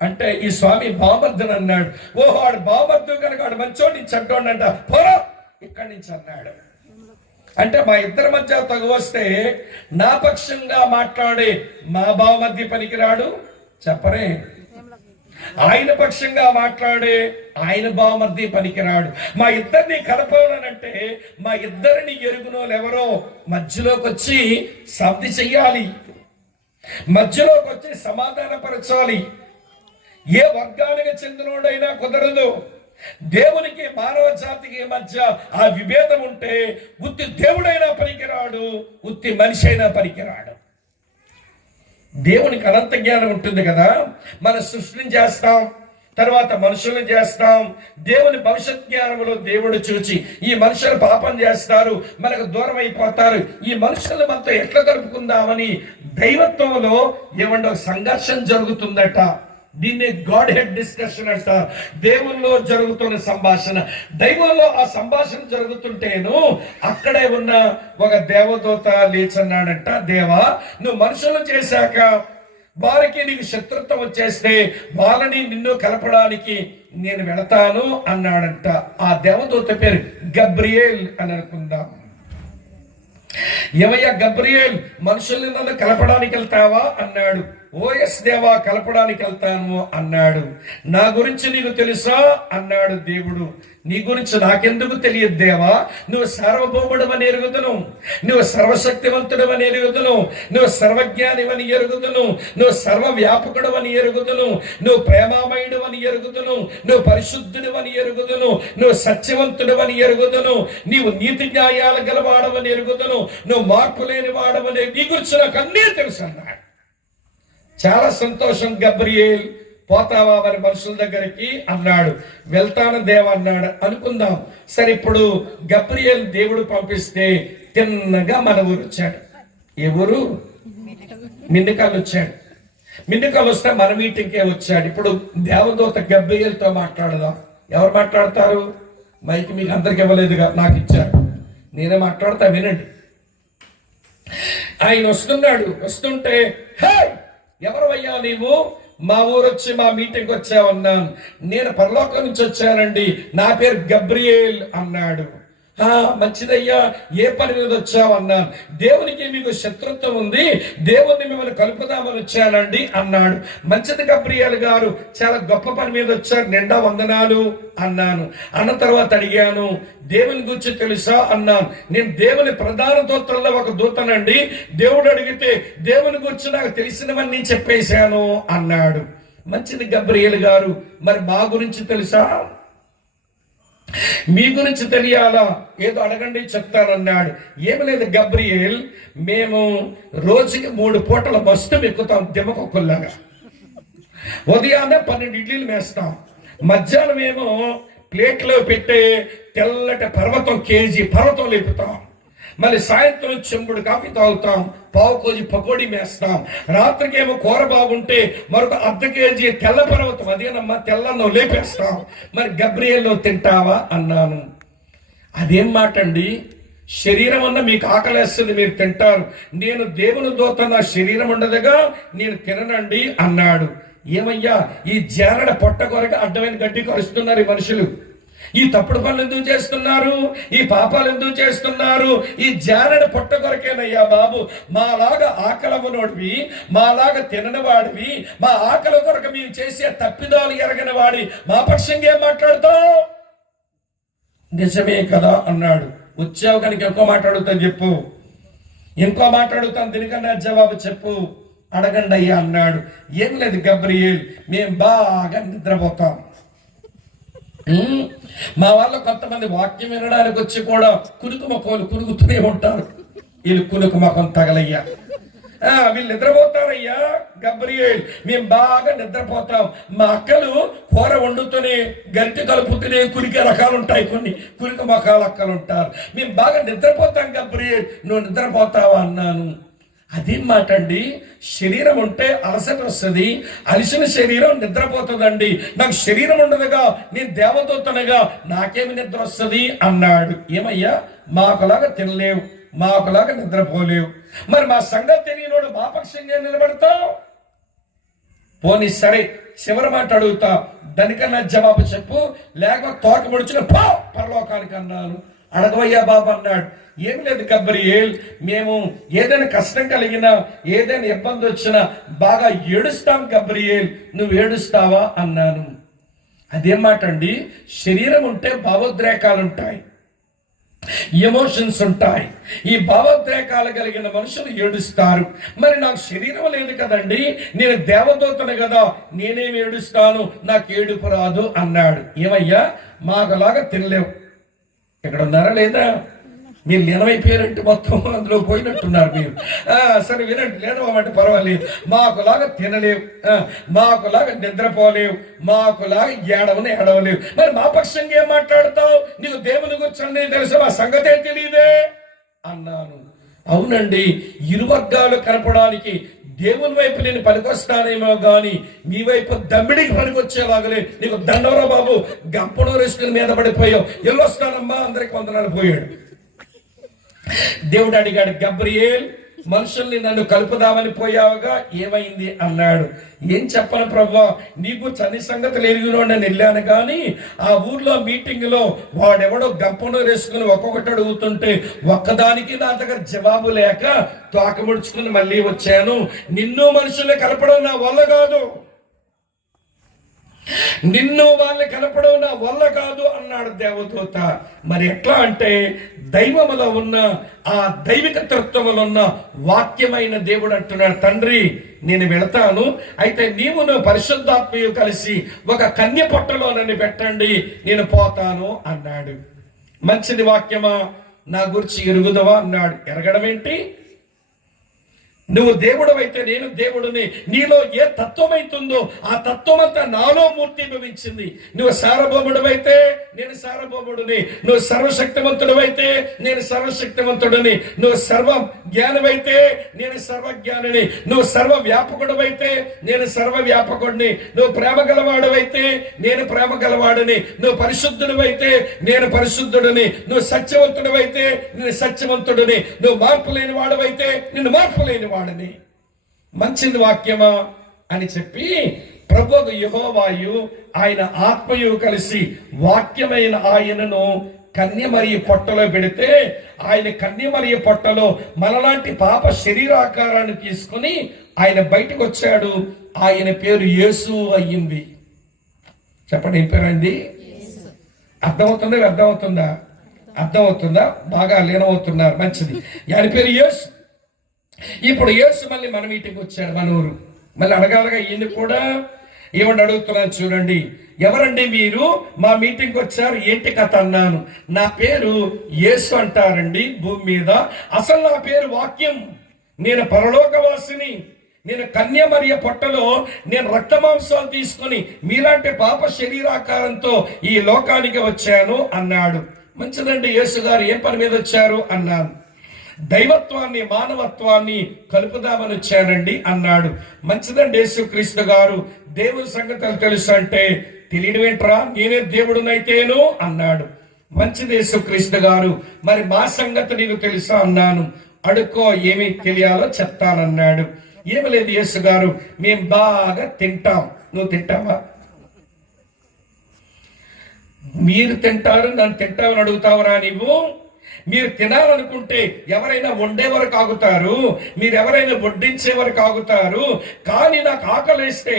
అంటే ఈ స్వామి బామర్దుని అన్నాడు. ఓహో ఆడు బామర్దు కనుక ఆడు మంచోడు నేను చెడ్డోడు అంట, పోరా ఇక్కడి నుంచి అన్నాడు. అంటే మా ఇద్దరి మధ్య తగు వస్తే నా పక్షంగా మాట్లాడే మా బామర్ది పనికిరాడు చెప్పరే, ఆయన పక్షంగా మాట్లాడే ఆయన బామర్ది పనికిరాడు. మా ఇద్దరిని కలపాలనంటే మా ఇద్దరిని ఎరుగునోళ్ళు ఎవరో మధ్యలోకి వచ్చి సర్ది చెయ్యాలి, మధ్యలోకి వచ్చి సమాధానపరచాలి. ఏ వర్గానికి చెందినోడైనా కుదరదు. దేవునికి మానవ జాతికి మధ్య ఆ విభేదం ఉంటే ఉత్తి దేవుడైనా పనికిరాడు, ఉత్తి మనిషి అయినా పనికిరాడు. దేవునికి అనంత జ్ఞానం ఉంటుంది కదా. మన సృష్టిని చేస్తాం, తర్వాత మనుషులను చేస్తాం. దేవుని భవిష్యత్ జ్ఞానంలో దేవుడు చూచి ఈ మనుషులు పాపం చేస్తారు, మనకు దూరం అయిపోతారు, ఈ మనుషులు మనతో ఎట్లా కలుపుకుందామని దైవత్వంలో ఏమంటే సంఘర్షణ జరుగుతుందట. దీన్ని గాడ్ హెడ్ డిస్కషన్ అంట. దేవుల్లో జరుగుతున్న సంభాషణ, దైవంలో ఆ సంభాషణ జరుగుతుంటేను అక్కడే ఉన్న ఒక దేవదూత లేచన్నాడంట, దేవా నువ్వు మనుషులు చేశాక వారికి నీకు శత్రుత్వం వచ్చేస్తే వాళ్ళని నిన్ను కలపడానికి నేను వెళతాను అన్నాడంట. ఆ దేవదూత పేరు గబ్రియేల్ అని అనుకుందాం. ఏమయ్యా గబ్రియేల్, మనుషుల్ని నన్ను కలపడానికి వెళ్తావా అన్నాడు. ఓఎస్ దేవా కలపడానికి వెళ్తాను అన్నాడు. నా గురించి నీకు తెలుసా అన్నాడు దేవుడు. నీ గురించి నాకెందుకు తెలియదు దేవా, నువ్వు సార్వభౌముడు అని ఎరుగుదును, నువ్వు సర్వశక్తివంతుడు అని ఎరుగుదును, నువ్వు సర్వజ్ఞానివని ఎరుగుదును, నువ్వు సర్వవ్యాపకుడు అని ఎరుగుదును, నువ్వు ప్రేమామయుడు అని ఎరుగుదును, నువ్వు పరిశుద్ధుడు అని ఎరుగుదును, నువ్వు సత్యవంతుడు అని ఎరుగుదును, నీవు నీతి న్యాయాలు గలవాడవని ఎరుగుదును, నువ్వు మార్పు లేని వాడవని, నీ గురించి నాకు అన్నీ తెలుసు అన్నాడు. చాలా సంతోషం గబ్రియేల్, పోతావా మరి మనుషుల దగ్గరికి అన్నాడు. వెళ్తాను దేవ అన్నాడు అనుకుందాం. సరే ఇప్పుడు గబ్రియేల్ దేవుడు పంపిస్తే తిన్నగా మన ఊరు వచ్చాడు. ఏ ఊరు? మిన్నకాలు వచ్చాడు. మిన్నికలు వస్తే మన మీటింగ్కే వచ్చాడు. ఇప్పుడు దేవదూత గబ్రియేలుతో మాట్లాడదాం. ఎవరు మాట్లాడతారు? మైకి మీకు అందరికి ఇవ్వలేదుగా, నాకు ఇచ్చాడు, నేనే మాట్లాడతా, వినండి. ఆయన వస్తున్నాడు. వస్తుంటే, హే ఎవరవయ్యా నీవు? మా ఊరు వచ్చి మా మీటింగ్ వచ్చావన్నాను. నేను పరలోకం నుంచి వచ్చానండి, నా పేరు గబ్రియేల్ అన్నాడు. మంచిదయ్యా, ఏ పని మీద వచ్చావన్నాను. దేవునికి మీకు శత్రుత్వం ఉంది, దేవుణ్ణి మిమ్మల్ని కలుపుదామని వచ్చానండి అన్నాడు. మంచిది గబ్రియేల్ గారు, చాలా గొప్ప పని మీద వచ్చారు, నిండా వందనాలు అన్నాను. అన్న తర్వాత అడిగాను, దేవుని గురించి తెలుసా అన్నాను. నేను దేవుని ప్రధాన దూతల్లో ఒక దూతనండి, దేవుడు అడిగితే దేవుని గురించి నాకు తెలిసినవన్నీ చెప్పేశాను అన్నాడు. మంచిది గబ్రియేల్ గారు, మరి మా గురించి తెలుసా? మీ గురించి తెలియాలా? ఏదో అడగండి చెప్తానన్నాడు. ఏమి లేదు గబ్రియేల్, మేము రోజుకి 3 పూటల బస్సు ఎక్కుతాం దిమ్మకొక్కల్లాగా. ఉదయాన్నే 12 ఇడ్లీలు వేస్తాం, మధ్యాహ్నం ఏమో ప్లేట్లో పెట్టే తెల్లటి కేజీ పర్వతం లేపుతాం, మళ్ళీ సాయంత్రం చెంబుడు కాఫీ తాగుతాం, పావు కేజీ పకోడీ వేస్తాం, రాత్రికేమో కూర బాగుంటే మరొక 1/2 కేజీ తెల్ల పర్వతం, అదేనమ్మా తెల్లన్నం లేపేస్తాం. మరి గబ్రియేల్లో తింటావా అన్నాను. అదేం మాట అండి, శరీరం అన్న మీకు ఆకలేస్తుంది, మీరు తింటారు, నేను దేవుని దూత, నా శరీరం ఉండదుగా, నేను తిననండి అన్నాడు. ఏమయ్యా, ఈ జారడ పొట్ట కొరకు అడ్డమైన గడ్డి కరుస్తున్నారు ఈ మనుషులు. ఈ తప్పుడు పనులు ఎందుకు చేస్తున్నారు? ఈ పాపాలు ఎందుకు చేస్తున్నారు? ఈ జారడ పొట్ట కొరకేనయ్యా బాబు. మాలాగా ఆకలమునోడివి, మాలాగా తినని వాడివి, మా ఆకలి కొరకు మేము చేసే తప్పిదాలు ఎరగని వాడి మా పక్షంగా ఏం మాట్లాడుతావు? నిజమే కదా అన్నాడు. వచ్చావు కనుక ఇంకో మాట్లాడుతాను చెప్పు, ఇంకో మాట్లాడుతాను, దీనికన్నా జవాబు చెప్పు, అడగండి అయ్యా అన్నాడు. ఏం లేదు గబ్రియేల్, మేము బాగా నిద్రపోతాం. మా వాళ్ళు కొంతమంది వాక్యం వినడానికి వచ్చి కూడా కునుకు మొక్కలు కునుకుతూనే ఉంటారు. వీళ్ళు కునుకు మొఖం తగలయ్యా, వీళ్ళు నిద్రపోతారయ్యా. గబ్రియేల్, మేము బాగా నిద్రపోతాం. మా అక్కలు కూర వండుతూనే గరిటె కలుపుతూనే కురికే రకాలు ఉంటాయి, కొన్ని కురికి మొఖాలు అక్కలు ఉంటారు. మేము బాగా నిద్రపోతాం గబ్రియేల్, నువ్వు నిద్రపోతావా అన్నాను. అదేం మాట అండి, శరీరం ఉంటే అలసట వస్తుంది, అలసిన శరీరం నిద్రపోతుందండి, నాకు శరీరం ఉండదుగా, నేను దేవదూతనగా, నాకేమి నిద్ర వస్తుంది అన్నాడు. ఏమయ్యా, మాకులాగా తినలేవు, మాకులాగా నిద్రపోలేవు, మరి మా సంగతి తెలియనోడు మా పక్షంగా నిలబడతావు? పోనీ సరే, చివరి మాట అడుగుతా, దానికన్నా జవాబు చెప్పు, లేకపోతే తోక ముడుచుని పో పరలోకానికి అన్నాను. అడగవయ్యా బాబు అన్నాడు. ఏమి లేదు గబ్రియేల్, మేము ఏదైనా కష్టం కలిగినా, ఏదైనా ఇబ్బంది వచ్చినా బాగా ఏడుస్తాం గబ్రియేల్, నువ్వు ఏడుస్తావా అన్నాను. అదేం మాట అండి, శరీరం ఉంటే భావోద్రేకాలు ఉంటాయి, ఎమోషన్స్ ఉంటాయి. ఈ భావోద్రేకాలు కలిగిన మనుషులు ఏడుస్తారు. మరి నాకు శరీరం లేదు కదండి, నేను దేవదూతను కదా, నేనేమి ఏడుస్తాను, నాకు ఏడుపు రాదు అన్నాడు. ఏమయ్యా, మాకులాగా తినలేవు. ఇక్కడ ఉన్నారా లేదా? మీరు లీనమైపోయారంటే మొత్తం అందులో పోయినట్టున్నారు మీరు. సరే వినండి, లీనమంటే పర్వాలేదు. మాకులాగా తినలేవు, మాకులాగా నిద్రపోలేవు, మాకులాగా ఏడవలేవు, మరి మా పక్షంగా ఏం మాట్లాడతావు? నీకు దేవుని గురించి తెలుసు, మా సంగతే తెలియదే అన్నాను. అవునండి, ఇరు వర్గాలు కలపడానికి దేవుని వైపు నేను పనికొస్తానేమో గాని మీ వైపు దమ్మిడికి పనికొచ్చేలాగలే. నీకు దండవరా బాబు, గంపడో రేసుకుని మీద పడిపోయావు, ఎల్లొస్తానమ్మా అందరికి వందనాలు పోయాడు. దేవుడు అడిగాడు, గబ్రియేల్, మనుషుల్ని నన్ను కలుపుదామని పోయావుగా, ఏమైంది అన్నాడు. ఏం చెప్పను ప్రభువా, నీకు చని సంగతులు ఎరిగినో నేను వెళ్ళాను కానీ ఆ ఊర్లో మీటింగ్ లో వాడెవడో గంపను వేసుకుని ఒక్కొక్కటి అడుగుతుంటే ఒక్కదానికి నా దగ్గర జవాబు లేక తోక ముడుచుకుని మళ్ళీ వచ్చాను. నిన్ను మనుషుల్ని కలపడం నా వల్ల కాదు, నిన్ను వాళ్ళని కలపడం నా వల్ల కాదు అన్నాడు దేవదూత. మరి ఎట్లా అంటే, దైవములో ఉన్న ఆ దైవిక తత్వములో ఉన్న వాక్యమైన దేవుడు అంటున్నాడు, తండ్రి నేను వెళతాను, అయితే నీవును పరిశుద్ధాత్మయు కలిసి ఒక కన్య పొట్టలో నన్ను పెట్టండి, నేను పోతాను అన్నాడు. మంచిది వాక్యమా, నా గురించి ఎరుగుదవా అన్నాడు. ఎరగడం ఏంటి? నువ్వు దేవుడవైతే నేను దేవుడిని. నీలో ఏ తత్వం అవుతుందో ఆ తత్వం అంతా నాలో మూర్తిభవించింది. నువ్వు సార్వభౌముడవైతే నేను సార్వభౌముడిని, నువ్వు సర్వశక్తివంతుడవైతే నేను సర్వశక్తివంతుడిని, నువ్వు సర్వ జ్ఞానమైతే నేను సర్వజ్ఞానిని, నువ్వు సర్వ వ్యాపకుడవైతే నేను సర్వ వ్యాపకుడిని, నువ్వు ప్రేమ గలవాడవైతే నేను ప్రేమ గలవాడిని, నువ్వు పరిశుద్ధుడివైతే నేను పరిశుద్ధుడిని, నువ్వు సత్యవంతుడివైతే నేను సత్యవంతుడిని, నువ్వు మార్పు లేని వాడవైతే నేను మార్పు లేని వాడని. మంచిది వాక్యమా అని చెప్పి ప్రభువు యెహోవాయు ఆయన ఆత్మయు కలిసి వాక్యమైన ఆయనను కన్యమరియ పొట్టలో పెడితే ఆయన కన్యమరియ పొట్టలో మనలాంటి పాప శరీరాకారాన్ని తీసుకుని ఆయన బయటకు వచ్చాడు. ఆయన పేరు యేసు అయ్యింది. చెప్పండి, ఏం పేరు అయింది? అర్థమవుతుందా? అర్థమవుతుందా? అర్థమవుతుందా? బాగా లీనమవుతున్నారు. మంచిది. ఆయన పేరు యేసు. ఇప్పుడు యేసు మళ్ళీ మన మీటింగ్ వచ్చాడు, మన ఊరు. మళ్ళీ అడగాలగా ఈయన కూడా. ఏమని అడుగుతున్నాను చూడండి. ఎవరండి మీరు? మా మీటింగ్ వచ్చారు, ఏంటి కథ అన్నాను. నా పేరు యేసు అంటారండి భూమి మీద. అసలు నా పేరు వాక్యం. నేను పరలోకవాసిని. నేను కన్యమరియ పొట్టలో నేను రక్తమాంసాలు తీసుకొని మీలాంటి పాప శరీరాకారంతో ఈ లోకానికి వచ్చాను అన్నాడు. మంచిదండి, యేసు గారు ఏం పని మీద వచ్చారు అన్నాను. దైవత్వాన్ని మానవత్వాన్ని కలుపుదామని వచ్చానండి అన్నాడు. మంచిదండి, యేసుక్రీస్తు గారు దేవుని సంగతులు తెలుసు అంటే తెలియడం ఏంట్రా, నేనే దేవుడునైతేను అన్నాడు. మంచిది యేసుక్రీస్తు గారు, మరి మా సంగతి నీకు తెలుసా అన్నాను. అడుక్కో, ఏమి తెలియాలో చెప్తానన్నాడు. ఏమి లేదు యేసు గారు, మేము బాగా తింటాం. నువ్వు తింటావా? మీరు తింటారు, నన్ను తింటామని అడుగుతావరా నీవు? మీరు తినాలనుకుంటే ఎవరైనా వండే వరకు ఆగుతారు, మీరు ఎవరైనా వడ్డించే వరకు ఆగుతారు. కానీ నాకు ఆకలిస్తే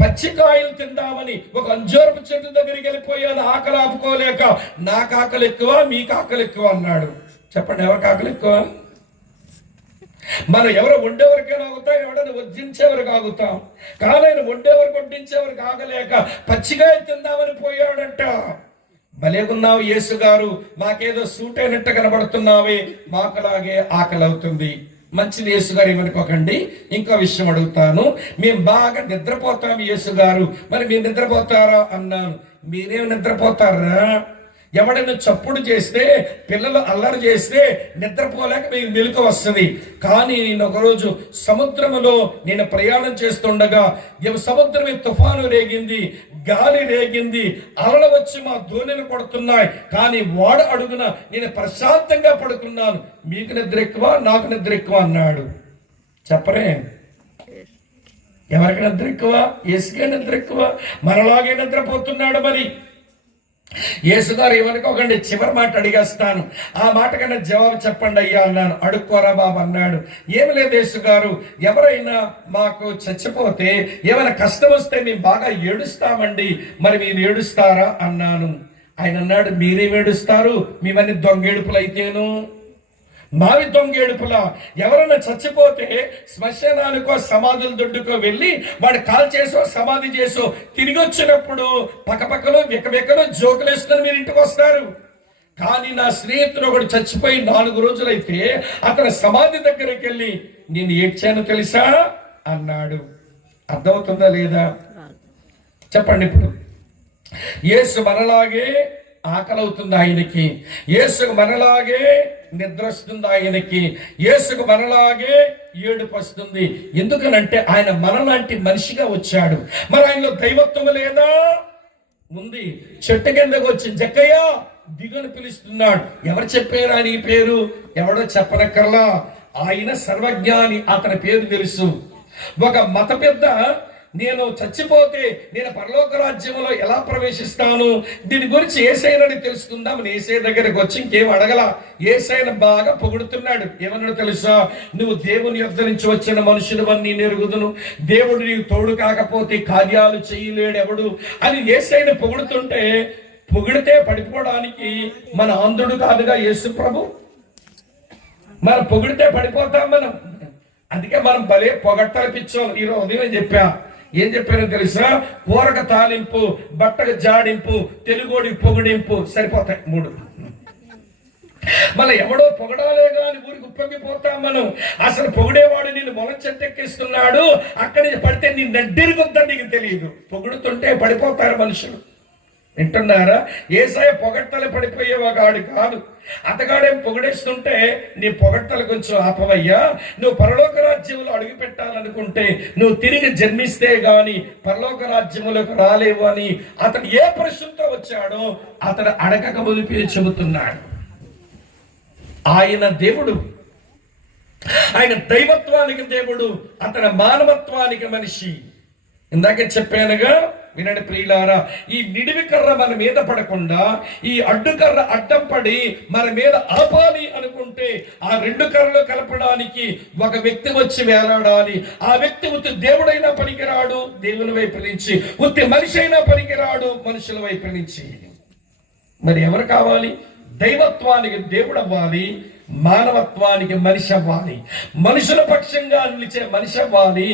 పచ్చికాయలు తిందామని ఒక అంజూరపు చెట్టు దగ్గరికి వెళ్ళిపోయాను, ఆకలి ఆపుకోలేక. నాకు ఆకలి ఎక్కువ, మీకు ఆకలి ఎక్కువ అన్నాడు. చెప్పండి, ఎవరికి ఆకలి ఎక్కువ? మనం ఎవరు వండేవరకైనా ఆగుతాం, ఎవరైనా వడ్డించేవరకు ఆగుతాం. కానీ ఆయన వండేవరకు వడ్డించేవరకు ఆగలేక పచ్చికాయ తిందామని పోయాడంట. భలేగున్నావు యేసు గారు, మాకేదో సూట్ అయినట్టు కనబడుతున్నావే, మాకులాగే ఆకలి అవుతుంది. మంచిది యేసు గారు, ఏమనుకోకండి. ఇంకో విషయం అడుగుతాను. మేము బాగా నిద్రపోతాం యేసు గారు, మరి మీరు నిద్రపోతారా అన్నాను. మీరేమి నిద్రపోతారా? ఎవడైనా చప్పుడు చేస్తే, పిల్లలు అల్లరి చేస్తే నిద్రపోలేక మీకు మెలకు వస్తుంది. కానీ నేను ఒకరోజు సముద్రములో నేను ప్రయాణం చేస్తుండగా సముద్రమే తుఫాను రేగింది, గాలి రేగింది, అలలు వచ్చి మా దోణిని కొడుతున్నాయి. కానీ వాడ అడుగున నేను ప్రశాంతంగా పడుకున్నాను. మీకు నిద్ర ఎక్కువ, నాకు నిద్ర ఎక్కువ అన్నాడు. చెప్పరే, ఎవరికి నిద్ర ఎక్కువ? యేసుకే నిద్ర ఎక్కువ. మనలాగే నిద్రపోతున్నాడు. మరి యేసు గారు ఏమనుకోకండి, చివరి మాట అడిగేస్తాను, ఆ మాట కన్నా జవాబు చెప్పండి అయ్యా అన్నాను. అడుక్కోరా బాబు అన్నాడు. ఏమి లేదు యేసు గారు, ఎవరైనా మాకు చచ్చిపోతే ఏమైనా కష్టం వస్తే మేము బాగా ఏడుస్తామండి, మరి మీరు ఏడుస్తారా అన్నాను. ఆయన అన్నాడు, మీరేం ఏడుస్తారు? మేమన్నీ దొంగేడుపులు అయితేను. మావి దొంగేడుపులా? ఎవరైనా చచ్చిపోతే శ్మశానానికో సమాధుల దొడ్డుకో వెళ్ళి వాడు కాల్ చేసో సమాధి చేసో తిరిగి వచ్చినప్పుడు పక్కపక్కలో వికవికలో జోకులు వేసుకొని మీరు ఇంటికి వస్తారు. కానీ నా స్నేహితుడు ఒకడు చచ్చిపోయి 4 రోజులైతే అతని సమాధి దగ్గరికి వెళ్ళి నేను ఏడ్చాను తెలుసా అన్నాడు. అర్థమవుతుందా లేదా? చెప్పండి. ఇప్పుడు యేసు మనలాగే ఆకలి అవుతుంది ఆయనకి, యేసుకు మనలాగే నిద్ర వస్తుంది ఆయనకి, యేసుకు మనలాగే ఏడుపు వస్తుంది. ఎందుకనంటే ఆయన మనలాంటి మనిషిగా వచ్చాడు. మరి ఆయనలో దైవత్వం లేదా? ఉంది. చెట్టు కిందకు వచ్చి జక్కయ్య దిగుని పిలుస్తున్నాడు. ఎవరు చెప్పారు ఆయన ఈ పేరు? ఎవడో చెప్పనక్కర్లా. ఆయన సర్వజ్ఞాని, అతని పేరు తెలుసు. ఒక మత పెద్ద నేను చచ్చిపోతే నేను పరలోక రాజ్యంలో ఎలా ప్రవేశిస్తాను, దీని గురించి యేసయ్యని తెలుసుకుందామని యేసయ్య దగ్గరికి వచ్చి ఇంకేం అడగల. యేసయ్యను బాగా పొగుడుతున్నాడు. ఏమన్నాడు తెలుసా? నువ్వు దేవుని యొద్ద నుంచి వచ్చిన మనుషులు అన్నీ నెరుగుదును, దేవుడు నీకు తోడు కాకపోతే కార్యాలు చేయలేడు ఎవడు అని యేసయ్యను పొగుడుతుంటే, పొగిడితే పడిపోవడానికి మన ఆంధ్రుడు కాదుగా యేసు ప్రభు. మనం పొగిడితే పడిపోతాం మనం. అందుకే మనం భలే పొగట్టలు పిచ్చోం. ఈరోజు ఉదయం చెప్పా, ఏం చెప్పారో తెలుసా? కూరక తాలింపు, బట్టకు జాడింపు, తెలుగోడికి పొగిడింపు, సరిపోతాయి 3. మన ఎవడో పొగడాలే గాని ఊరికి ఉప్పొంగిపోతాం మనం. అసలు పొగిడేవాడు నేను మొల చెట్టెక్కిస్తున్నాడు, అక్కడి పడితే నీ నడ్డిరుగుద్దని నీకు తెలియదు. పొగుడుతుంటే పడిపోతారు మనుషులు. వింటున్నారా? యేసయ్య పొగడ్తలు పడిపోయేవాడు కాదు. అతగాడేం పొగడేస్తుంటే నీ పొగడ్తలు కొంచెం ఆపవయ్యా, నువ్వు పరలోక రాజ్యంలో అడుగు పెట్టాలనుకుంటే నువ్వు తిరిగి జన్మిస్తే గాని పరలోక రాజ్యములకు రాలేవు అని అతడు ఏ ప్రశ్నతో వచ్చాడో అతడు అడగక మునిపే చెబుతున్నాడు. ఆయన దేవుడు, ఆయన దైవత్వానికి దేవుడు, అతని మానవత్వానికి మనిషి. ఇందాకే చెప్పానుగా, వినండి ప్రియులారా, ఈ నిడివి కర్ర మన మీద పడకుండా ఈ అడ్డుకర్ర అడ్డం పడి మన మీద ఆపాలి అనుకుంటే ఆ రెండు కర్రలు కలపడానికి ఒక వ్యక్తి వచ్చి వేలాడాలి. ఆ వ్యక్తి ఉత్తి దేవుడైనా పనికిరాడు దేవుని వైపు నుంచి, ఉత్తి మనిషి అయినా పనికిరాడు మనుషుల వైపు నుంచి. మరి ఎవరు కావాలి? దైవత్వానికి దేవుడు అవ్వాలి, మానవత్వానికి మనిషి అవ్వాలి. మనుషుల పక్షంగా నిలిచే మనిషి అవ్వాలి,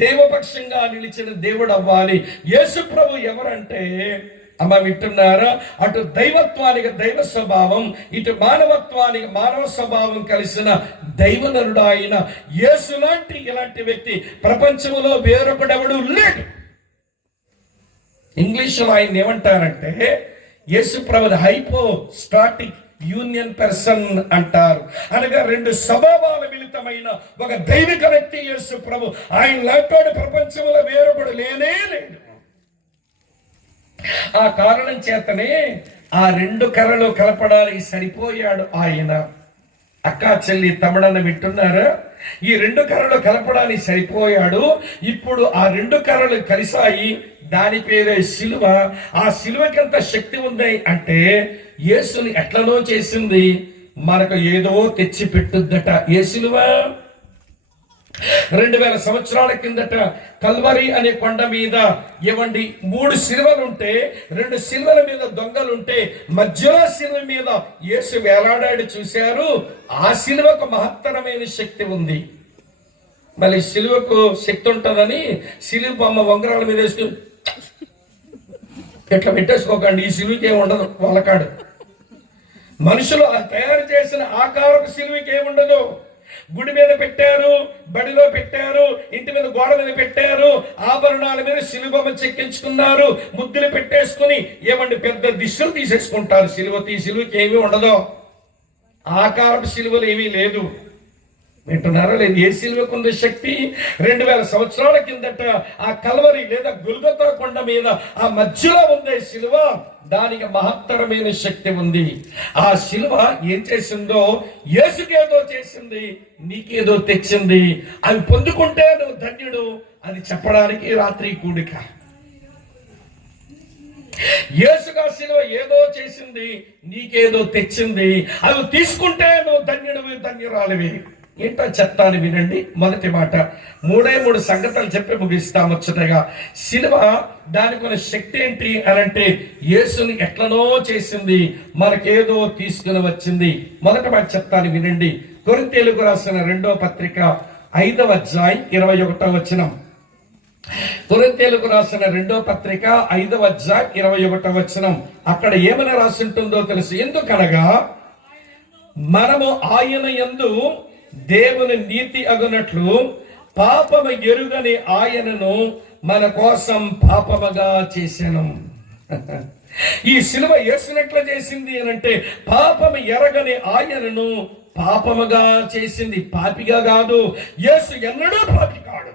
దేవపక్షంగా నిలిచిన దేవుడు అవ్వాలి. యేసు ప్రభు ఎవరంటే, అమ్మ వింటున్నారా, అటు దైవత్వానికి దైవ స్వభావం, ఇటు మానవత్వానికి మానవ స్వభావం కలిసిన దైవనరుడు ఆయన. యేసు లాంటి ఇలాంటి వ్యక్తి ప్రపంచంలో వేరొకడెవడు లేడు. ఇంగ్లీష్లో ఆయన ఏమంటారంటే, యేసు ప్రభు హైపోస్టాటిక్ యూనియన్ పర్సన్ అంటారు. అనగా రెండు స్వభావాల మిళితమైన ఒక దైవిక వ్యక్తి యేసు ప్రభు. ఆయన లాంటి ప్రపంచంలో వేరొకడు లేనే లేడు. ఆ కారణం చేతనే ఆ రెండు కర్రలు కలపడానికి సరిపోయాడు ఆయన. అక్కా చెల్లి తమ్ముడన్న వింటున్నారా? ఈ రెండు కర్రలు కలపడానికి సరిపోయాడు. ఇప్పుడు ఆ రెండు కర్రలు కలిసాయి, దాని పేరే సిలువ. ఆ సిలువకి ఎంత శక్తి ఉంది అంటే, యేసుని ఎట్లనో చేసింది, మనకు ఏదో తెచ్చి పెట్టుద్దట. ఏ సిలువ? 2000 సంవత్సరాల కిందట కల్వరి అనే కొండ మీద ఏమండి 3 సిలువలుంటే, 2 సిలువల మీద దొంగలుంటే మధ్యలో సిలువ మీద యేసు వేలాడాడు చూశారు. ఆ సిలువకు మహత్తరమైన శక్తి ఉంది. మళ్ళీ సిలువకు శక్తి ఉంటుందని సిలువ బొమ్మ వంగరాల మీద వేస్తూ ఇట్లా పెట్టేసుకోకండి, ఈ సిలువకి ఏమి ఉండదు వాళ్ళకాడు. మనుషులు తయారు చేసిన ఆకారపు సిలువకి ఏముండదు. గుడి మీద పెట్టారు, బడిలో పెట్టారు, ఇంటి మీద గోడ మీద పెట్టారు, ఆభరణాల మీద సిలువ చెక్కించుకున్నారు, ముద్దులు పెట్టేసుకుని ఏమండి పెద్ద దిశలు తీసేసుకుంటారు. సిలువకి ఏమీ ఉండదు. ఆకారపు సిలువలు ఏమీ లేదు. వింటున్నారా? లేదు. ఏ సిలువకు ఉంది శక్తి? 2000 సంవత్సరాల కిందట ఆ కల్వరి లేదా గుల్గొతా కొండ మీద ఆ మధ్యలో ఉందే సిలువ, దానికి మహత్తరమైన శక్తి ఉంది. ఆ సిలువ ఏం చేసిందో, యేసుకేదో చేసింది, నీకేదో తెచ్చింది. అవి పొందుకుంటే నువ్వు ధన్యుడు. అది చెప్పడానికి రాత్రి కూడిక. యేసుగా సిలువ ఏదో చేసింది, నీకేదో తెచ్చింది. అవి తీసుకుంటే నువ్వు ధన్యుడివి, ధన్యురాలివి. ఏంటో చెప్తాను వినండి. మొదటి మాట, 3 సంగతులు చెప్పి ముగిస్తాం ముచ్చటగా. సిలువ దానికి ఉన్న శక్తి ఏంటి అనంటే, యేసుని ఎట్లనో చేసింది, మనకేదో తీసుకుని వచ్చింది. మొదటి మాట చెప్తాను వినండి. కొరింథీయులకు రాసిన 2వ పత్రిక 5వ అధ్యాయం 21వ వచనం. కొరింథీయులకు రాసిన 2వ పత్రిక 5వ అధ్యాయం 21వ వచనం. అక్కడ ఏమని రాసి ఉంటుందో తెలుసు. ఎందుకనగా మనము ఆయన యందు దేవుని నీతి అగునట్లు పాపము ఎరుగని ఆయనను మన కోసం పాపముగా చేసెను. ఈ సిలువ యేసునెట్లా చేసింది అనంటే, పాపము ఎరగని ఆయనను పాపముగా చేసింది. పాపిగా కాదు. యేసు ఎన్నడూ పాపి కాడు.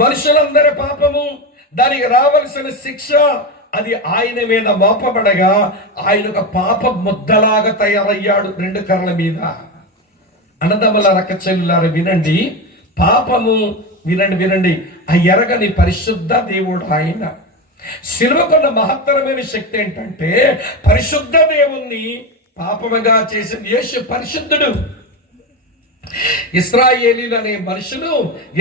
మనుషులందరి పాపము, దానికి రావలసిన శిక్ష అది ఆయన మీద మోపబడగా ఆయన ఒక పాప ముద్దలాగా తయారయ్యాడు 2 కర్రల మీద. అన్నదమ్ముల రకచెల్లారు వినండి. పాపము వినండి ఆ ఎరగని పరిశుద్ధ దేవుడు ఆయన. సిలువకున్న మహత్తరమైన శక్తి ఏంటంటే, పరిశుద్ధ దేవుణ్ణి పాపముగా చేసిన యేసు పరిశుద్ధుడు. ఇశ్రాయేలీలు అనే మనుషులు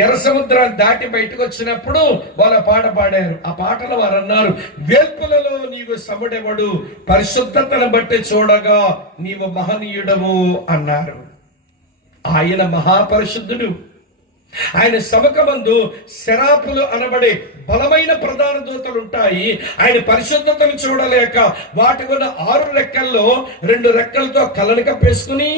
ఎర్ర సముద్రాన్ని దాటి బయటకు వచ్చినప్పుడు వాళ్ళ పాట పాడారు. ఆ పాటలో వారు అన్నారు, వేల్పులలో నీవు సముడెవడు, పరిశుద్ధతను బట్టి చూడగా నీవు మహనీయుడవు అన్నారు. ఆయన మహాపరిశుద్ధుడు. ఆయన సముఖమందు శరాపులు అనబడే బలమైన ప్రధాన దూతలు ఉంటాయి. ఆయన పరిశుద్ధతను చూడలేక వాటికి ఉన్న 6 రెక్కల్లో 2 రెక్కలతో కళ్ళని కప్పేసుకుని,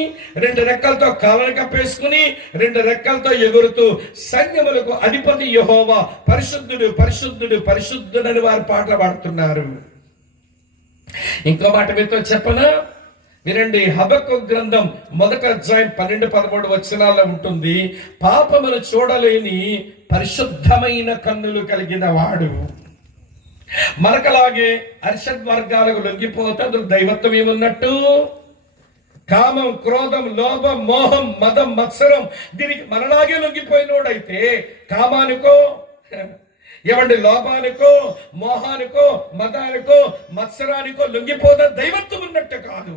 2 రెక్కలతో కాళ్ళని కప్పేసుకుని, 2 రెక్కలతో ఎగురుతూ సైన్యములకు అధిపతి యెహోవా పరిశుద్ధుడు పరిశుద్ధుడు పరిశుద్ధుడని వారు పాటలు పాడుతున్నారు. ఇంకో మాట మీతో చెప్పనా? వినండి. హబక్కూ గ్రంథం 1వ అధ్యాయం 12-13 వచనాల్లో ఉంటుంది, పాపమును చూడలేని పరిశుద్ధమైన కన్నులు కలిగిన వాడు. మనకలాగే అరిషద్ వర్గాలకు లొంగిపోతే అందులో దైవత్వం ఏమున్నట్టు? కామం, క్రోధం, లోభం, మోహం, మదం, మత్సరం, దీనికి మనలాగే లొంగిపోయినోడైతే కామానికో ఏమండి లోభానికో మోహానికో మదానికో మత్సరానికో లొంగిపోతే దైవత్వం ఉన్నట్టు కాదు.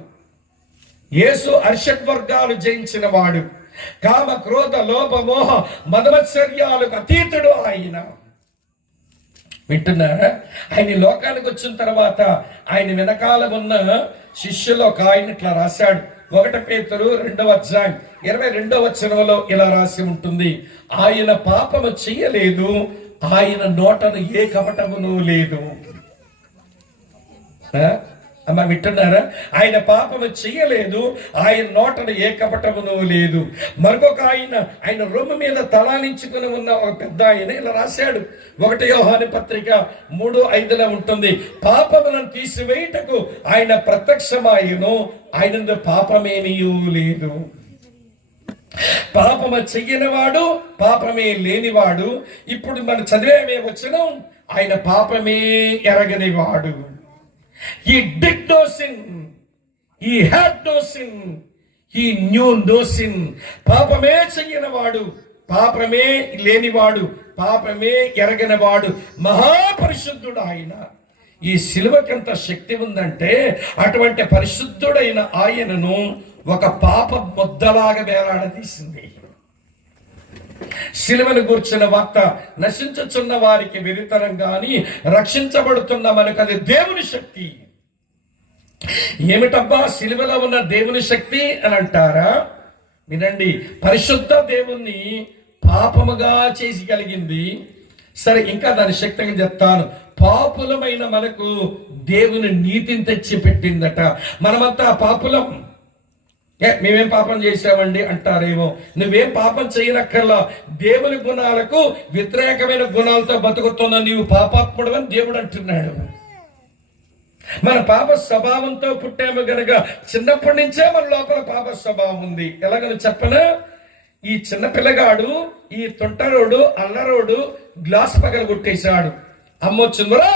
యేసు అరిషద్ వర్గాలు జయించిన వాడు. కామ, క్రోధ, లోభ, మోహ, మదమత్సర్యాలకు అతీతుడు ఆయన. వింటున్నారా? ఆయన లోకానికి వచ్చిన తర్వాత ఆయన వెనకాల ఉన్న శిష్యులు ఒక ఆయన ఇట్లా రాశాడు. 1 పేతురు 2వ అధ్యాయం 22వ వచనంలో ఇలా రాసి ఉంటుంది, ఆయన పాపము చెయ్యలేదు, ఆయన నోటను ఏ కపటమును లేదు. అమ్మ వింటున్నారా? ఆయన పాపము చెయ్యలేదు, ఆయన నోటను ఏ కపటమును లేదు. మరొక ఆయన రొమ్ము మీద తలాలించుకుని ఉన్న ఒక పెద్ద ఆయన ఇలా రాశాడు. 1 యోహాను పత్రిక 3:5 ఉంటుంది, పాపములను తీసివేయుటకు ఆయన ప్రత్యక్షమాయను, ఆయన పాపమేమీయూ లేదు. పాపము చెయ్యనివాడు, పాపమే లేనివాడు. ఇప్పుడు మనం చదివేమే వచనం, ఆయన పాపమే ఎరగనివాడు. He did no sin, he had no sin, he knew no sin. పాపమే చెయ్యనివాడు, పాపమే లేనివాడు, పాపమే ఎరగనివాడు, మహాపరిశుద్ధుడు ఆయన. ఈ సిలువకెంత శక్తి ఉందంటే అటువంటి పరిశుద్ధుడైన ఆయనను ఒక పాప ముద్దలాగా వేలాడదీసింది. సిలువను గూర్చిన వార్త నశించుచున్న వారికి వెరితనం గాని రక్షించబడుతున్న మనకు అది దేవుని శక్తి. ఏమిటబ్బా సిలువలో ఉన్న దేవుని శక్తి అని అంటారా? వినండి, పరిశుద్ధ దేవుణ్ణి పాపముగా చేసి కలిగింది. సరే, ఇంకా దాని శక్తిగా చెప్తాను. పాపులమైన మనకు దేవుని నీతిని తెచ్చి పెట్టిందట. మనమంతా పాపులం. మేమేం పాపం చేసామండి అంటారేమో. నువ్వేం పాపం చేయనక్కర్లా, దేవుని గుణాలకు వ్యతిరేకమైన గుణాలతో బతుకుతున్న నీవు పాపాత్ముడు అని దేవుడు అంటున్నాడు. మన పాప స్వభావంతో పుట్టాము గనక చిన్నప్పటి నుంచే మన లోపల పాప స్వభావం ఉంది. ఎలాగని చెప్పనా? ఈ చిన్న పిల్లగాడు, ఈ తొంటరోడు, అల్లరోడు గ్లాస్ పగల కొట్టేశాడు. అమ్మొచ్చిందిరా,